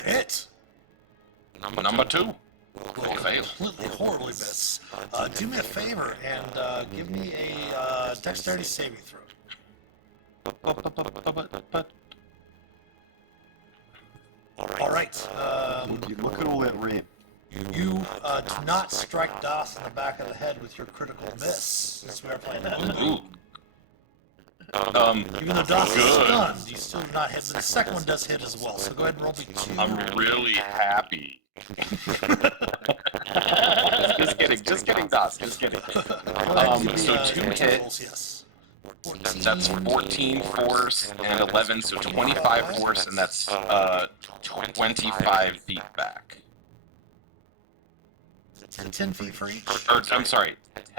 Hit! Number 2. Will completely horribly miss. Do me a favor and give me a dexterity saving throw. Alright, Look at all that red. you do not strike Das in the back of the head with your critical miss, since we are playing that. Ooh. Even though Das is Good. stunned, you still do not hit, but the second one does hit as well, so go ahead and roll me 2. I'm really happy. just kidding, Das, just kidding. So 2 hits, Yes. that's 14 force and 11, so 25 force, and that's 25 feet back. And 10 feet for each. Or I'm sorry,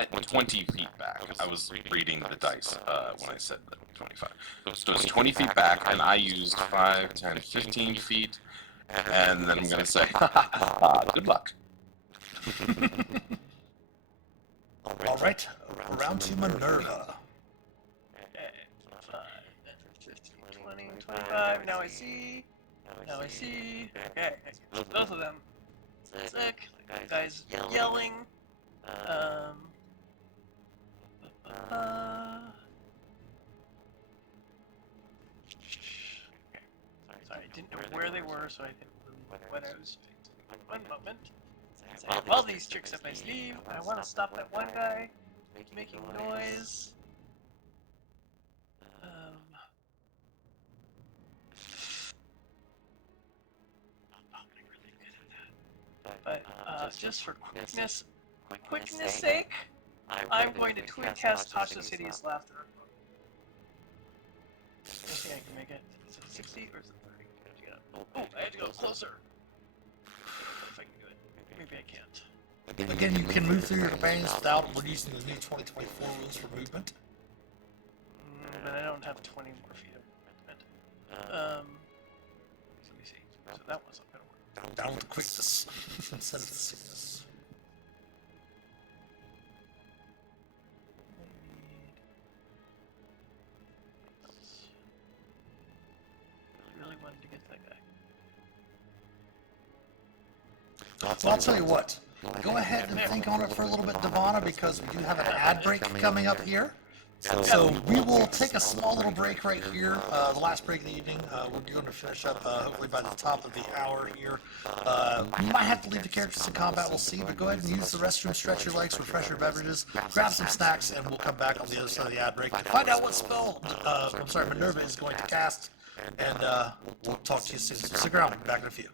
20 feet back. I was reading the dice when I said that 25. So it's 20 feet back, and I used 5, 10, 15 feet, and then I'm going to say, good luck. Alright, round to Minerva. Okay. 5, 15, 20, 25. Now I see. Okay. Both of them. Sick. Guys yelling. Sorry, I didn't know where they were, so I didn't really know what I was doing. One moment. So I have all these tricks up my sleeve. I want to stop that one guy making noise. But just for quickness sake, I'm going to twin cast Tasha's Hideous Laughter. think I can make it. Is it 60 or is it 30? Oh, I had to go closer. If I can do it. Maybe I can't. Again, you can move through your domains without using the new 2024 rules for movement. But I don't have 20 more feet of movement. Let me see. So that wasn't gonna work. Down with the quickness instead of the sickness. Really wanted to get that guy. So I'll tell you what. Go ahead and think on it for a little bit, Devana, because we do have an ad break coming up here. So we will take a small little break right here, the last break of the evening. We're going to finish up hopefully by the top of the hour here. You might have to leave the characters in combat, we'll see, but go ahead and use the restroom, stretch your legs, refresh your beverages, grab some snacks, and we'll come back on the other side of the ad break to find out what spell, Minerva is going to cast, and we'll talk to you soon. So stick around, we'll be back in a few.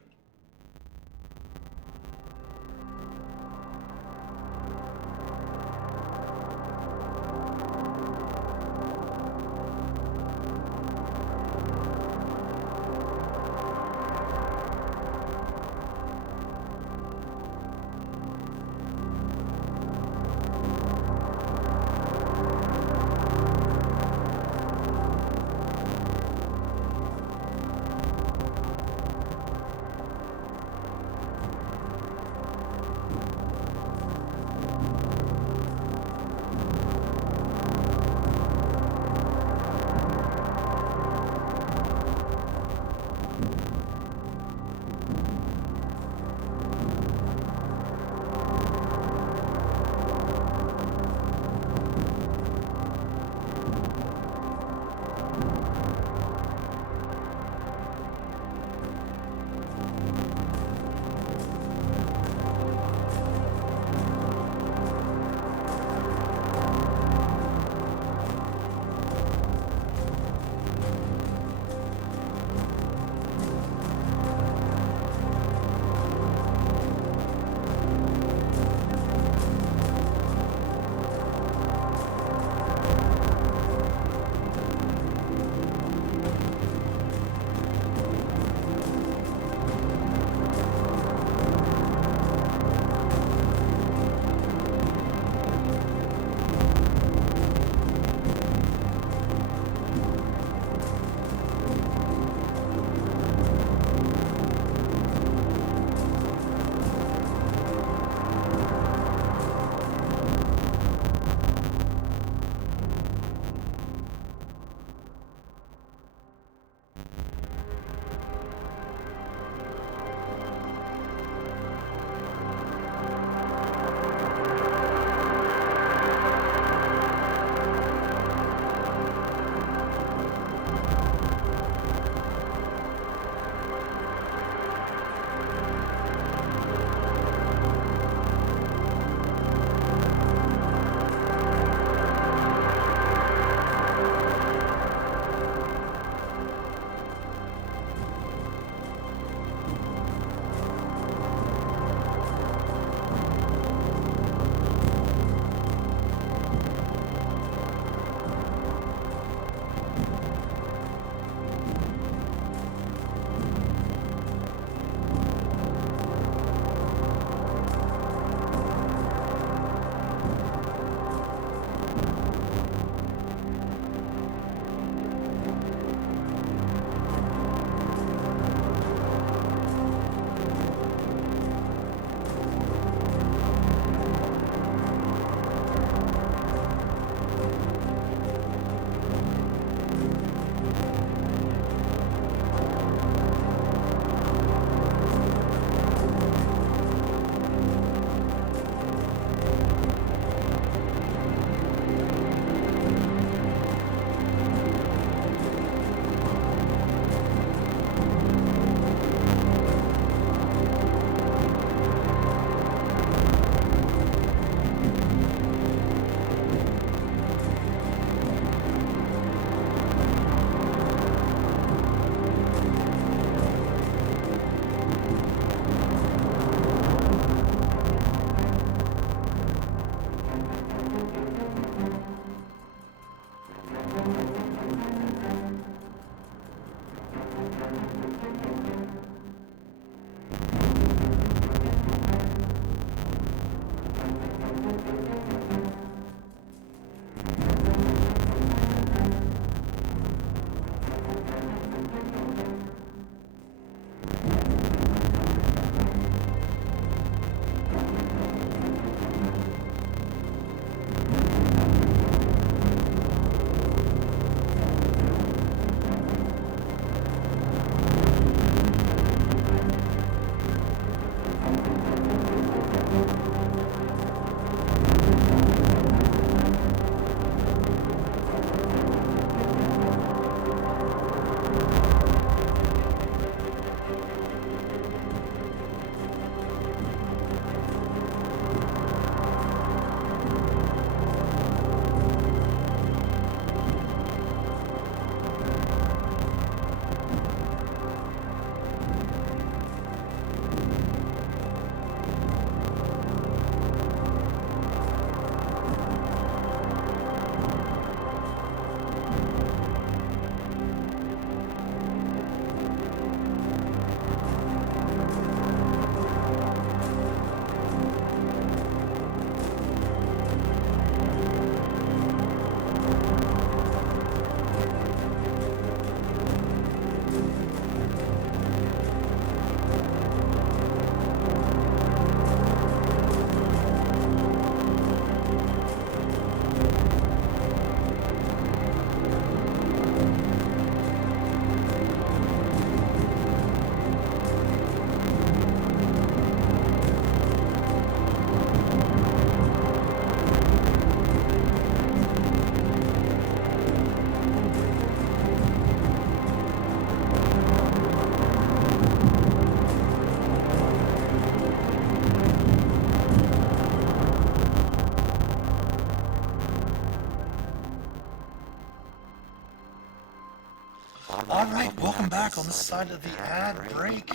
All right, welcome back on this side of the ad break.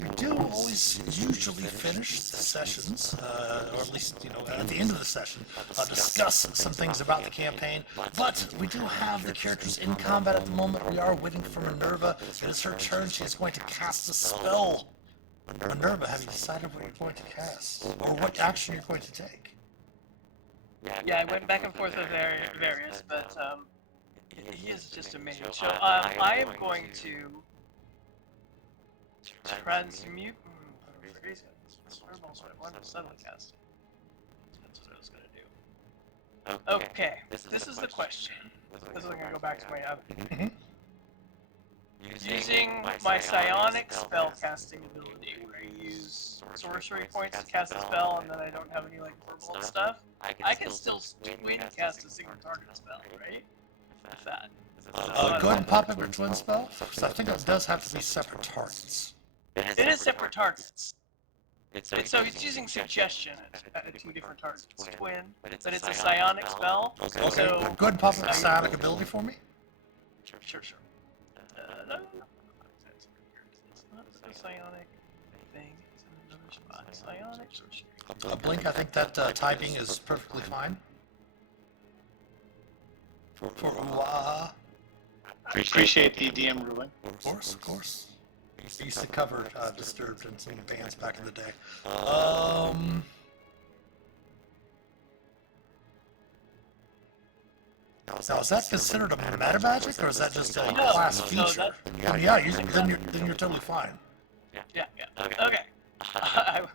We do always usually finish the sessions, or at least, at the end of the session, discuss some things about the campaign. But we do have the characters in combat at the moment. We are waiting for Minerva. It is her turn. She is going to cast a spell. Minerva, have you decided what you're going to cast? Or what action you're going to take? Yeah, I went back and forth with various, but he is just a mage. So I am going to transmute. Fireballs, I wanted to suddenly cast it. That's what I was going to do. Okay, this is the question. This is going to go back to my other. Using my psionic spellcasting ability, where I use sorcery points to cast a spell, and then I don't have any verbal stuff, I can still wind cast a single target spell, right? With that. Go ahead and pop up your twin spell, because I think it does have to be separate targets. It is separate targets. So he's using suggestion at two different targets. It's twin, but it's a psionic spell. Okay, So go ahead and pop up the psionic ability for me. Sure. No. It's not a psionic thing. It's in another spot. Psionic sorcery. Blink, I think that typing is perfectly fine. For Appreciate the DM ruling. Of course. I used to cover Disturbed in some bands back in the day. Now, is that considered a meta magic, or is that just a class feature? Then you're totally fine. Yeah. Okay. I'm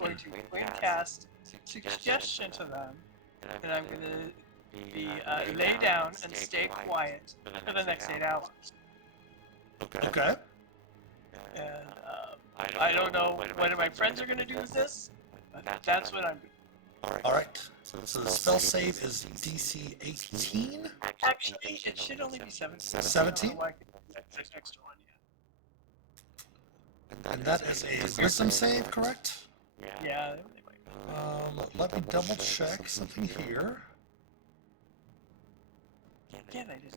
going to wind cast suggestion to them, and I'm going to be lay down and stay quiet for the next 8 hours. Okay. And I don't know what my friends are going to do with this, but that's what I'm doing. All right. So the spell save is DC 18. Actually, it should only be 17. 17? Extra one, And that is a wisdom save, correct? Yeah. Let me double check something here. Again, I just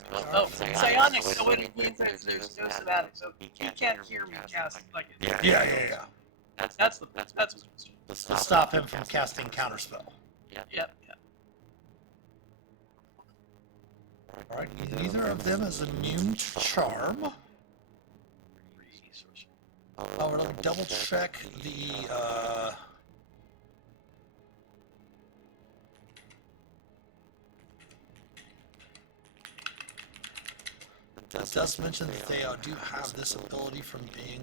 psionic. So when there's no somatic, so he can't hear me cast like it. Yeah. That's what's To stop him from casting counterspell. Yep. All right. Neither of them is immune to charm. Let me double check the. It does mention that they do have this ability from being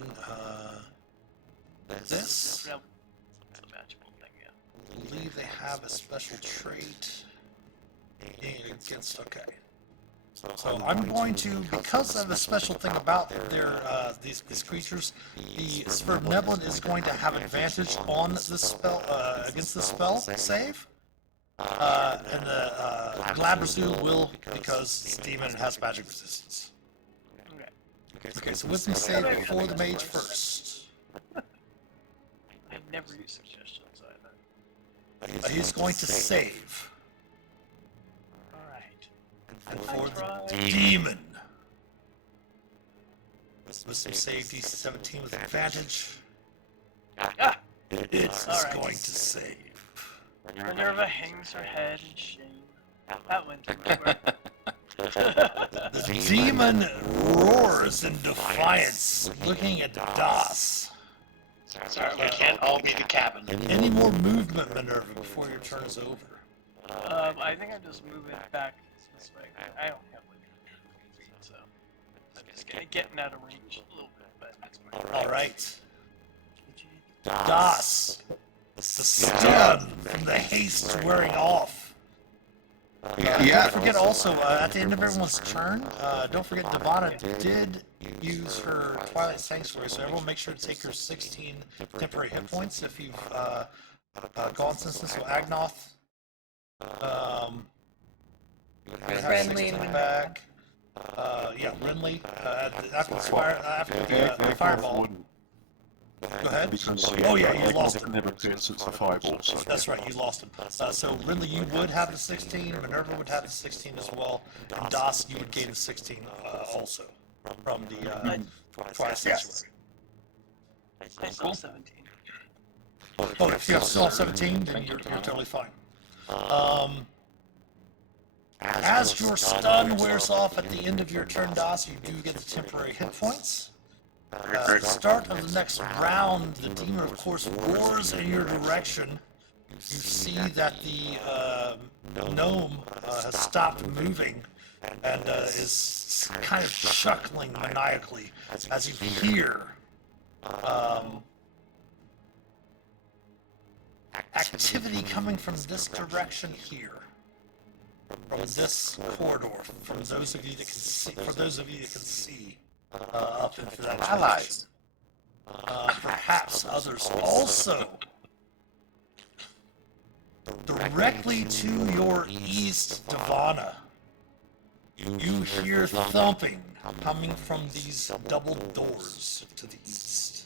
this. Yeah, it's a magical thing, yeah. I believe they have a special trait being against. Okay. So I'm going to, because of a special thing about their these creatures, the Sverbenevolent is going to have advantage on the spell against the spell save, and the Glabrazoo will because it's demon and has magic resistance. Okay. Okay, so wisdom save for the mage first. I've never used suggestions either. He's going to save. Alright. And for the demon, wisdom save DC 17 with advantage. Ah! It's Alright. going to save. Minerva hangs her head in shame. That went too quick. The demon roars in defiance, looking at Das. Sorry, we can't all be the cabin. Any more movement, Minerva, before your turn is over? I think I'm just moving back this way. I don't have like feet, so I'm just getting out of range a little bit, but that's fine. All right. Das, the stun from the haste wearing off. Don't forget also, at the end of everyone's turn, don't forget Devana did use her Twilight Sanctuary, so everyone make sure to take your 16 temporary hit points if you've gone since this. So Agnoth, Renly and back. Yeah, Renly, after the fireball. Go ahead. Because Oh yeah, you lost him. never appeared since the fireball, so That's right, you lost him. So Ridley, you would have the 16. Minerva would have the 16 as well. And Das, you would gain the 16 also from the Twilight Sanctuary. I saw 17. Oh, if you have still 17, then you're totally fine. As your stun wears off at the end of your turn, Das, you do get the temporary hit points. At the start of the next round, the demon, of course, roars in your direction. You see that the gnome has stopped moving and is kind of chuckling maniacally as you hear activity coming from this direction here, from this corridor, from those of you that can see, for those of you that can see. Up into that allies. Perhaps others also. Directly to your east, Devana, you hear thumping coming from these double doors to the east.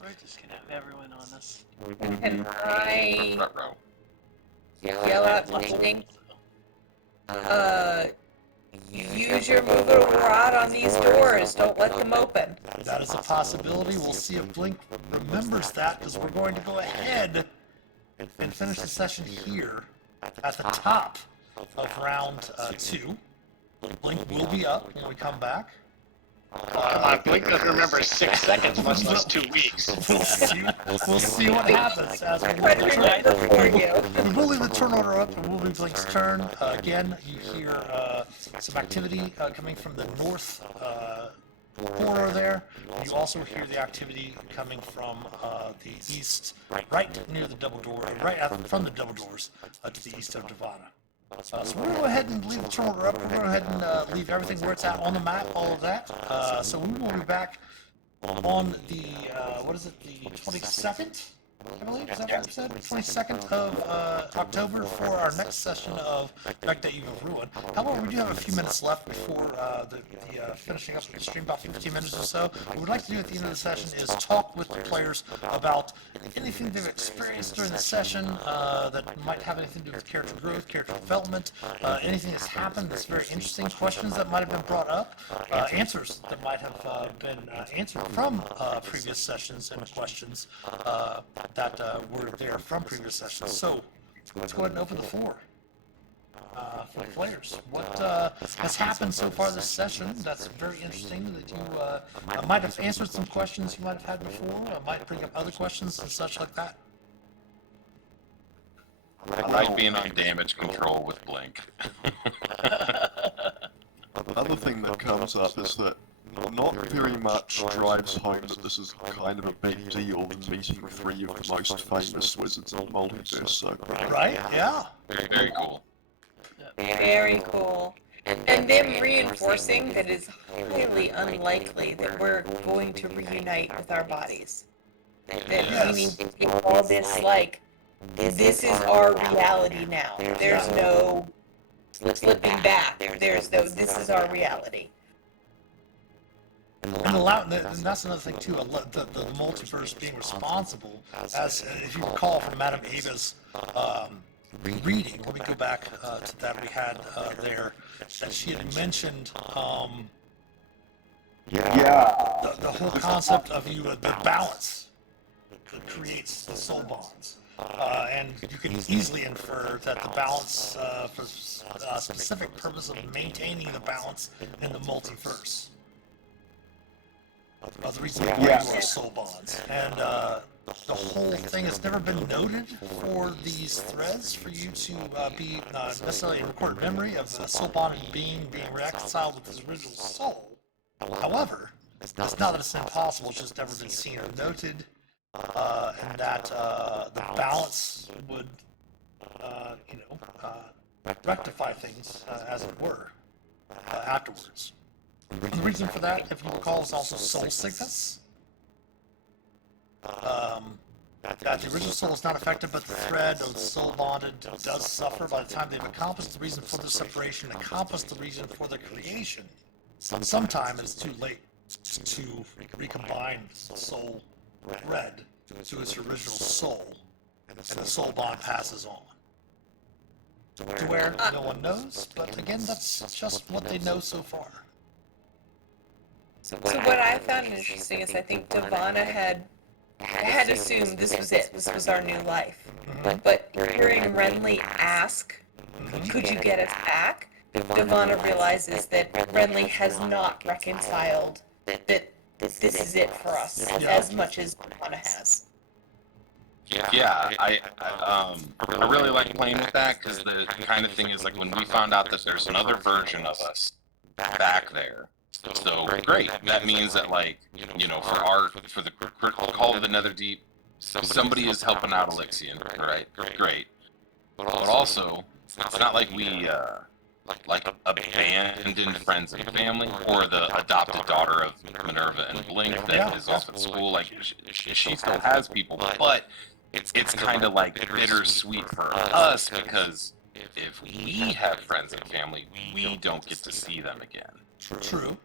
We're just gonna have everyone on this. And I yell out lightning. Use your movable rod on these doors. Don't let them open. That is a possibility. We'll see if Blink remembers that, because we're going to go ahead and finish the session here at the top of round 2. Blink will be up when we come back. Come on, Blink doesn't remember 6 seconds, much less 2 weeks. We'll see what happens as we Try to remember for you. We'll leave the turn order up and we'll be Blink's turn. Again, you hear some activity coming from the north corner there. You also hear the activity coming from the east, right near the double door, right out from the double doors to the east of Devana. So we're going to go ahead and leave the turn order up. We're going to go ahead and leave everything where it's at on the map, all of that. So we will be back on the, what is it, the 22nd? I believe, is that what you said? 22nd of October for our next session of Vecna Eve of Ruin. However, we do have a few minutes left before the finishing up the stream, about 15 minutes or so. What we'd like to do at the end of the session is talk with the players about anything they've experienced during the session that might have anything to do with character growth, character development, anything that's happened that's very interesting, questions that might have been brought up, answers that might have been answered from previous sessions and questions that were there from previous sessions. So let's go ahead and open the floor for the players. What has happened so far this session that's very interesting that you might have answered some questions you might have had before, might bring up other questions and such like that? I like being on damage control with Blink. Another thing that comes up is that not very much drives home that this is kind of a big deal than meeting three of the most famous wizards in the multiverse, so... Right? Yeah. Very, very cool. Very cool. And them reinforcing that it's highly unlikely that we're going to reunite with our bodies. That we need to take all this like, this is our reality now. There's no slipping back. There's no, this is our reality. And that's another thing too. The multiverse being responsible, as if you recall from Madame Ava's reading. Let me go back to that we had there. That she had mentioned the whole concept of the balance that creates the soul bonds. And you can easily infer that the balance for a specific purpose of maintaining the balance in the multiverse. The reason why you are soul bonds. And the whole thing has never been noted for these threads for you to be necessarily a recorded memory of the soul bonded being reconciled with his original soul. However, it's not that it's impossible, it's just never been seen or noted. And that the balance would, rectify things, as it were, afterwards. The reason for that, if you recall, is also soul sickness. That the original soul is not affected, but the thread of the soul bonded does suffer. By the time they've accomplished the reason for the separation, accomplished the reason for the creation, sometime it's too late to recombine the soul thread to its original soul, and the soul bond passes on. To where no one knows, but again, that's just what they know so far. So what I found interesting is I think Devana had assumed this was it. This was our new life. But hearing Renly ask, could you get us back? Devana realizes that Renly has not reconciled that this is it for us as much as Devana has. Yeah, I really like playing with that because the kind of thing is like when we found out that there's another version of us back there. So great. That means that like for the Call of the Netherdeep, somebody is helping out Elixion, right? Great. But also, it's not like we like abandoned friends and family or the adopted daughter of Minerva and Blink that is off at school. Like she still has people, but it's kind of like bittersweet for us because if we have friends and family, we don't get to see them again. True.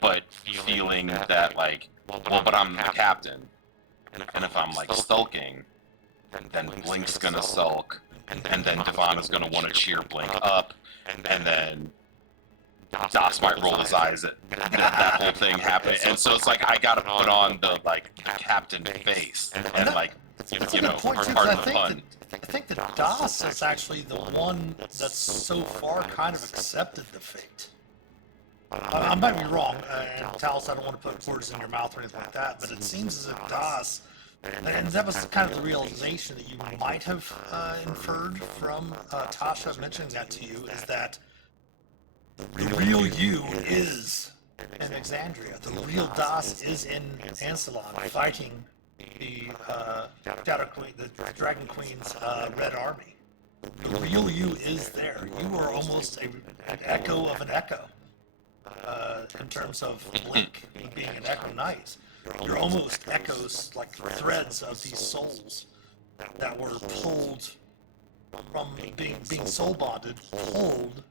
But feeling that like, well, but I'm the captain, and if I'm like sulking, then Blink's gonna sulk, and then Devana's gonna want to cheer Blink up, and then Das might roll his eyes at that whole thing happening, and so it's like I gotta put on the like captain face, and like point too, pardon I the pun. I think that Das is actually the one that's so far kind of accepted the fate. I might be wrong, and Talos, I don't want to put words in your mouth or anything like that, but it seems as if Das, and that was kind of the realization that you might have inferred from Tasha mentioning that to you, is that the real you is in Exandria. The real Das is in Ansalon fighting the Dragon Queen's Red Army. The real you is there. You are almost an echo of an echo. In terms of Blink being an Echo Knight, you're almost echoes, like threads of these souls that were pulled from being soul bonded, pulled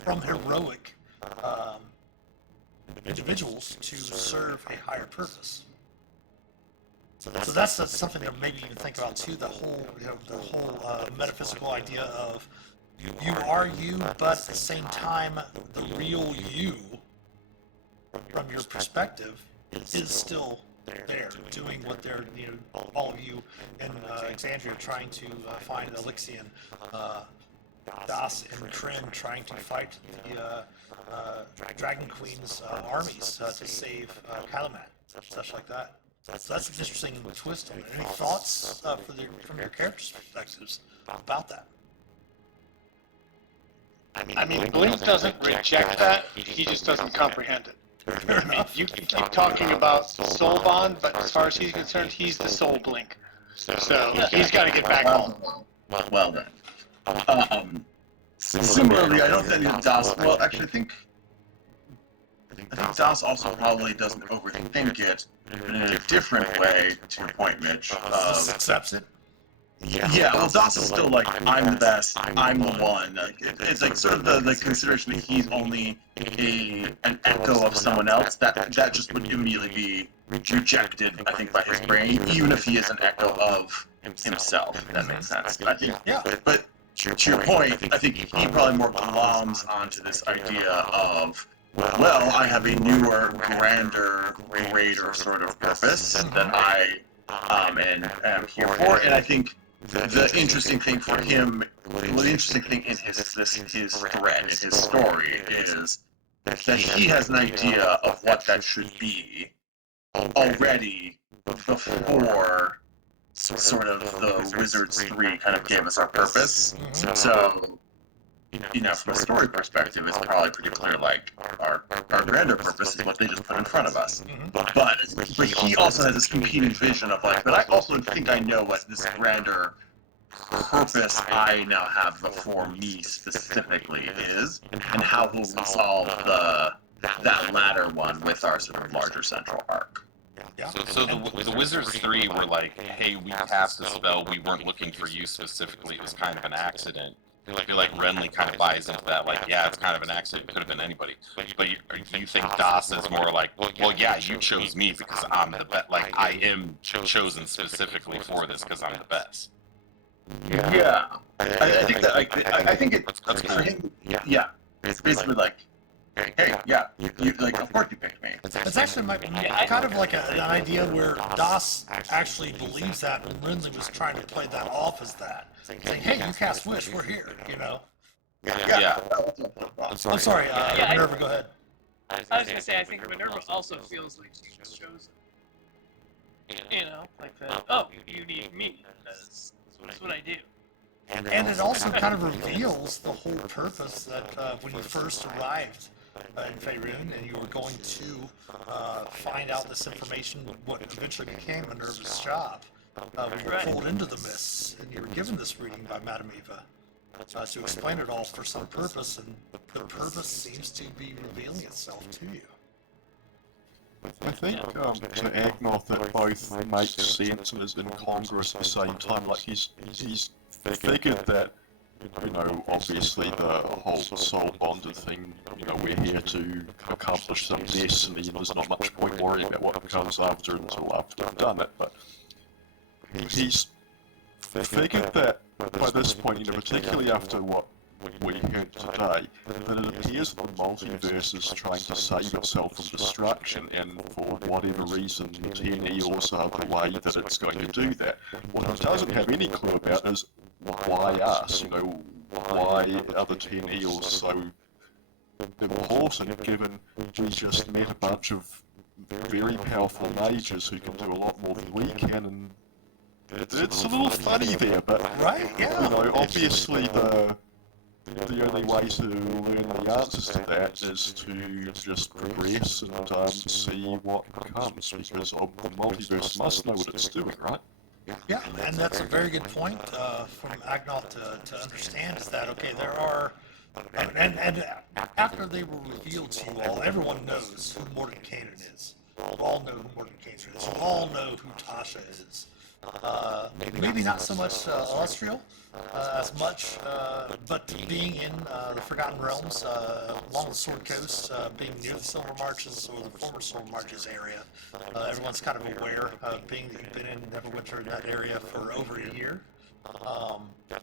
from heroic individuals to serve a higher purpose. So that's something to maybe even think about too. The whole metaphysical idea of you are you, but at the same time, the real you, from your perspective, is still there, doing what they're, all of you in Exandria trying to find Elixion, Das and Kryn trying to fight the Dragon Queen's armies to save Kalamat, such like that. So that's an interesting twist on it. Any thoughts from your characters' perspectives about that? I mean, Blink doesn't reject that, he just doesn't comprehend it. I mean, you keep talking about soul bond, but as far as he's concerned, he's the soul Blink. So he's got to get back home. Well then. Similarly, I don't think Das. Well, actually, I think Das also probably doesn't overthink it, but in a different way. To your point, Mitch. Just accepts it. Yeah, well, Das is still like, I'm the best, I'm the one. Like, it's like sort of the consideration that he's only an echo of someone else. That just would immediately be rejected, I think, by his brain, even if he is an echo of himself. If that makes sense. But I think, Yeah. But to your point, I think he probably more gloms onto this idea of, well, I have a newer, grander, greater sort of purpose that I am here for, and I think the interesting thing for him, the interesting thing in his thread, in his story, is that he has an idea of what that should be already before sort of the Wizards 3 kind of gave us our purpose. So, you know, from a story perspective, it's probably pretty clear, like, our grander purpose is what they just put in front of us. But he also has this competing vision of, like, but I also think I know what this grander purpose I now have before me specifically is, and how we'll resolve that latter one with our sort of larger central arc. Yeah. So the Wizards 3 were like, hey, we cast a spell, we weren't looking for you specifically, it was kind of an accident. I feel like Renly kind of buys into that, like, yeah, it's kind of an accident, it could have been anybody. But you think Das is more like, well, yeah, you chose me because I'm the best, like, I am chosen specifically for this because I'm the best. Yeah, I think that, like, I think it's That's for cool. him. Yeah, it's basically like, hey, yeah, you like, of course you picked me. It's actually kind of like an idea where Das actually believes that, and Renly was trying to play that off as that. Saying, hey, you cast Wish, we're here, you know? Yeah. I'm sorry, Minerva, go ahead. I was gonna say, I think Minerva also feels like she's chosen. You know, like that. Oh, you need me. That's what I do. And it also kind of reveals the whole purpose that when you first arrived in Faerun and you were going to find out this information, what eventually became Minerva's job. When you were pulled into the mists and you were given this reading by Madame Eva to explain it all for some purpose, and the purpose seems to be revealing itself to you. I think to Agnoth that both makes sense and is incongruous at the same time. Like he's figured that, you know, obviously the whole soul bonded thing, you know, we're here to accomplish some destiny, and there's not much point worrying about what comes after until after we've done it. But he's figured that by this point, you know, particularly after what we heard today, that it appears that the multiverse is trying to save itself from destruction, and for whatever reason, the 10 eels are the way that it's going to do that. What it doesn't have any clue about is why us, you know, why are the 10 eels so important, given we just met a bunch of very powerful mages who can do a lot more than we can, and it's a little funny there, but, Right, yeah. you know, obviously the only way to learn the answers to that is to just progress and see what comes, because the multiverse must know what it's doing, right? Yeah, and that's a very good point from Agnoth to understand, is that, okay, there are, and after they were revealed to you all, everyone knows who Mordenkainen is. You all know who Mordenkainen is. You all know who Tasha is. Maybe not so much Illustrial as much, but being in the Forgotten Realms, along the Sword Coast, being near the Silver Marches or the former Silver Marches area, everyone's kind of aware, being that you've been in Neverwinter in that area for over a year.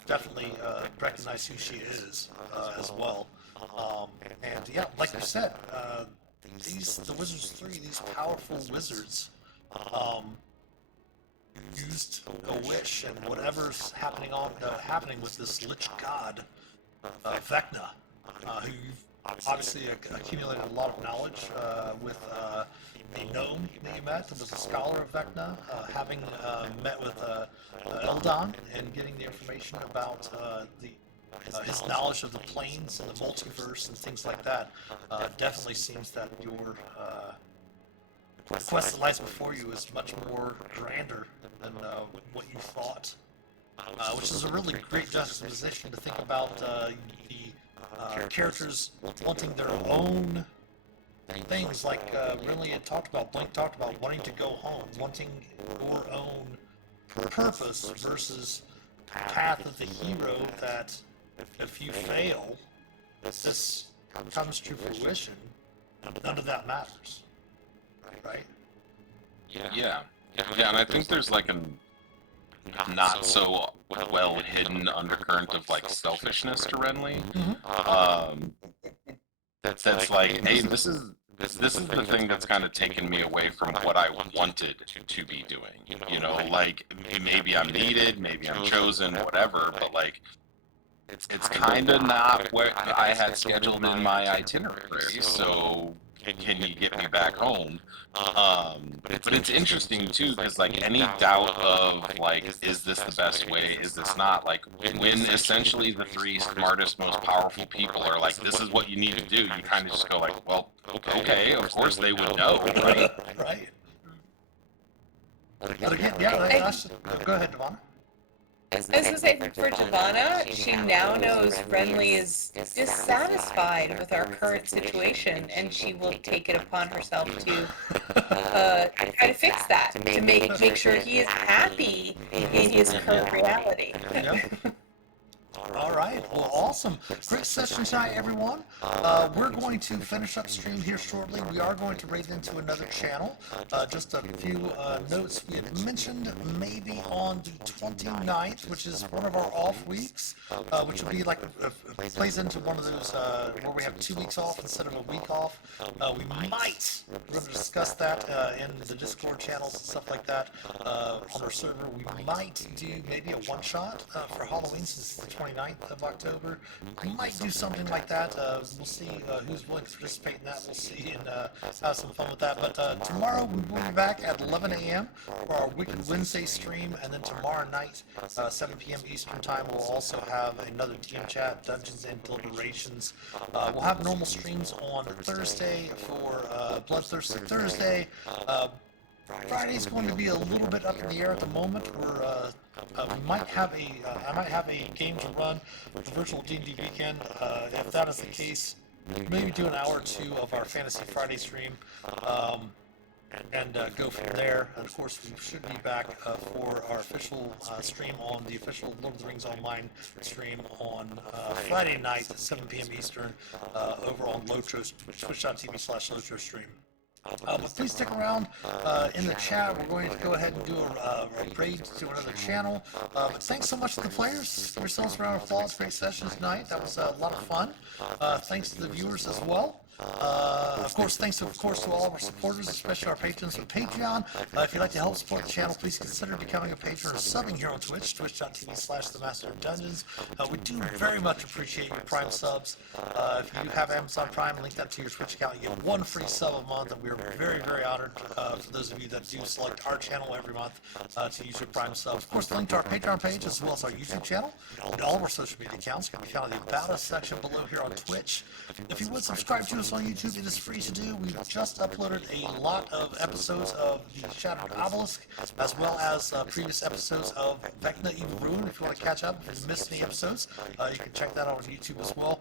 Definitely recognize who she is as well. And yeah, like you said, the Wizards 3, these powerful wizards, used a wish, and whatever's happening with this Lich God, Vecna, who you've obviously accumulated a lot of knowledge with a gnome that you met that was a scholar of Vecna, having met with Eldon and getting the information about the his knowledge of the planes and the multiverse and things like that, definitely seems that your the quest that lies before you is much more grander than what you thought, which is a really great juxtaposition to think about the characters wanting their own things, like really it talked about, Blink talked about wanting to go home, wanting your own purpose versus path of the hero, that if you fail, this comes to fruition, none of that matters, right? Yeah, and I think there's like a not so well hidden undercurrent of like selfishness to Renly. That's like, hey, this is the thing that's kind of taken me away from what I wanted to be doing. You know, like maybe I'm needed, maybe I'm chosen, whatever, but like it's kind of not what I had scheduled in my itinerary. So can you get me back home? But it's interesting too, because like any doubt of like, is this the best way? Is this not? Like when essentially the three smartest, most powerful people are like, this is what you need to do. You kind of just go like, well, okay, of course they would know, right? Right. But again, yeah, go ahead, Devon. I was gonna say, for Giovanna, she now knows Renly is dissatisfied with our current situation, and she will take it upon herself to try to fix that, to make sure he is happy in his current reality. Yep. All right, well, awesome. Great session tonight, everyone. We're going to finish up stream here shortly. We are going to raid into another channel. Just a few notes. We had mentioned maybe on the 29th, which is one of our off weeks, which will be like, plays into one of those where we have 2 weeks off instead of a week off. We're going to discuss that in the Discord channels and stuff like that on our server. We might do maybe a one-shot for Halloween, since it's the 29th of October. We might do something like that. We'll see who's willing to participate in that. We'll see and have some fun with that. But tomorrow we will be back at 11 a.m. for our Wicked Wednesday stream, and then tomorrow night, 7 p.m. Eastern Time, we'll also have another team chat, Dungeons and Deliberations. We'll have normal streams on Thursday for Bloodthirsty Thursday. Friday's going to be a little bit up in the air at the moment. We might have I might have a game to run, the virtual D&D weekend. If that is the case, maybe do an hour or two of our Fantasy Friday stream, and go from there. And of course, we should be back for our official stream on the official Lord of the Rings Online stream on Friday night at 7 p.m. Eastern over on Lotro, twitch.tv/Lotro stream. But please stick around in the chat. We're going to go ahead and do a raid to another channel. But thanks so much to the players. Give yourselves a round of applause. Great session tonight. That was a lot of fun. Thanks to the viewers as well. Of course, thanks to all of our supporters, especially our patrons with Patreon. If you'd like to help support the channel, please consider becoming a patron or subbing here on Twitch, twitch.tv/themasterofdungeons. We do very much appreciate your Prime subs. If you have Amazon Prime, link that to your Twitch account. You get 1 free sub a month, and we are very, very honored for those of you that do select our channel every month to use your Prime sub. Of course, the link to our Patreon page as well as our YouTube channel and all of our social media accounts can be found in the About Us section below here on Twitch. If you would subscribe to us on YouTube, it is free to do. We've just uploaded a lot of episodes of the Shattered Obelisk, as well as previous episodes of Vecna Evil Ruin. If you want to catch up, if you missed any episodes, you can check that out on YouTube as well.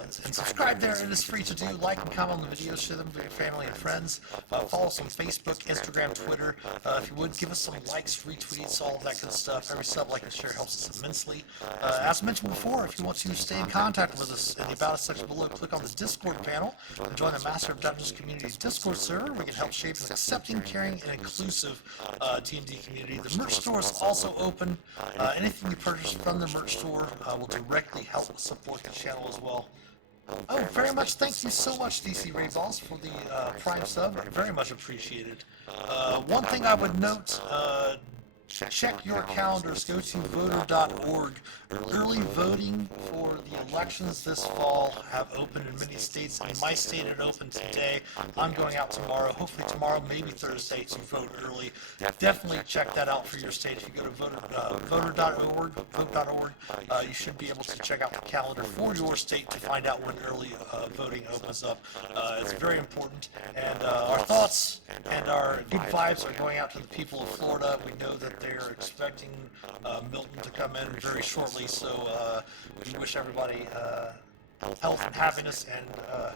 And subscribe there. It is free to do. Like and comment on the videos, share them with your family and friends. Follow us on Facebook, Instagram, Twitter. If you would, give us some likes, retweets, all of that good stuff. Every sub, like, and share helps us immensely. As mentioned before, if you want to stay in contact with us in the About Us section below, click on the Discord panel and join the Master of Dungeons community's Discord server. We can help shape an accepting, caring, and inclusive D&D community. The merch store is also open. Anything you purchase from the merch store will directly help support the channel as well. Oh, very much. Thank you so much, DC Ray Boss, for the Prime sub. Very much appreciated. One thing I would note, check your calendars. Go to voter.org. Early voting for the elections this fall have opened in many states. In my state, it opened today. I'm going out tomorrow. Hopefully tomorrow, maybe Thursday, to vote early. Definitely check that out for your state. If you go to voter.org, vote.org, you should be able to check out the calendar for your state to find out when early voting opens up. It's very important. And our thoughts and our good vibes are going out to the people of Florida. We know that they're expecting Milton to come in very shortly, so we wish everybody health and happiness, and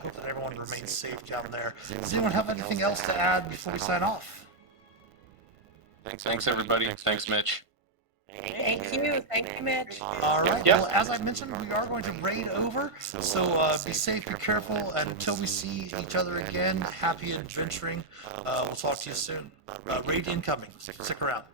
hope that everyone remains safe down there. Does anyone have anything else to add before we sign off? Thanks, everybody. Thanks, Mitch. Thank you, Mitch. All right. Well, as I mentioned, we are going to raid over, so be safe, be careful, and until we see each other again, happy adventuring. We'll talk to you soon. Raid incoming. Stick around.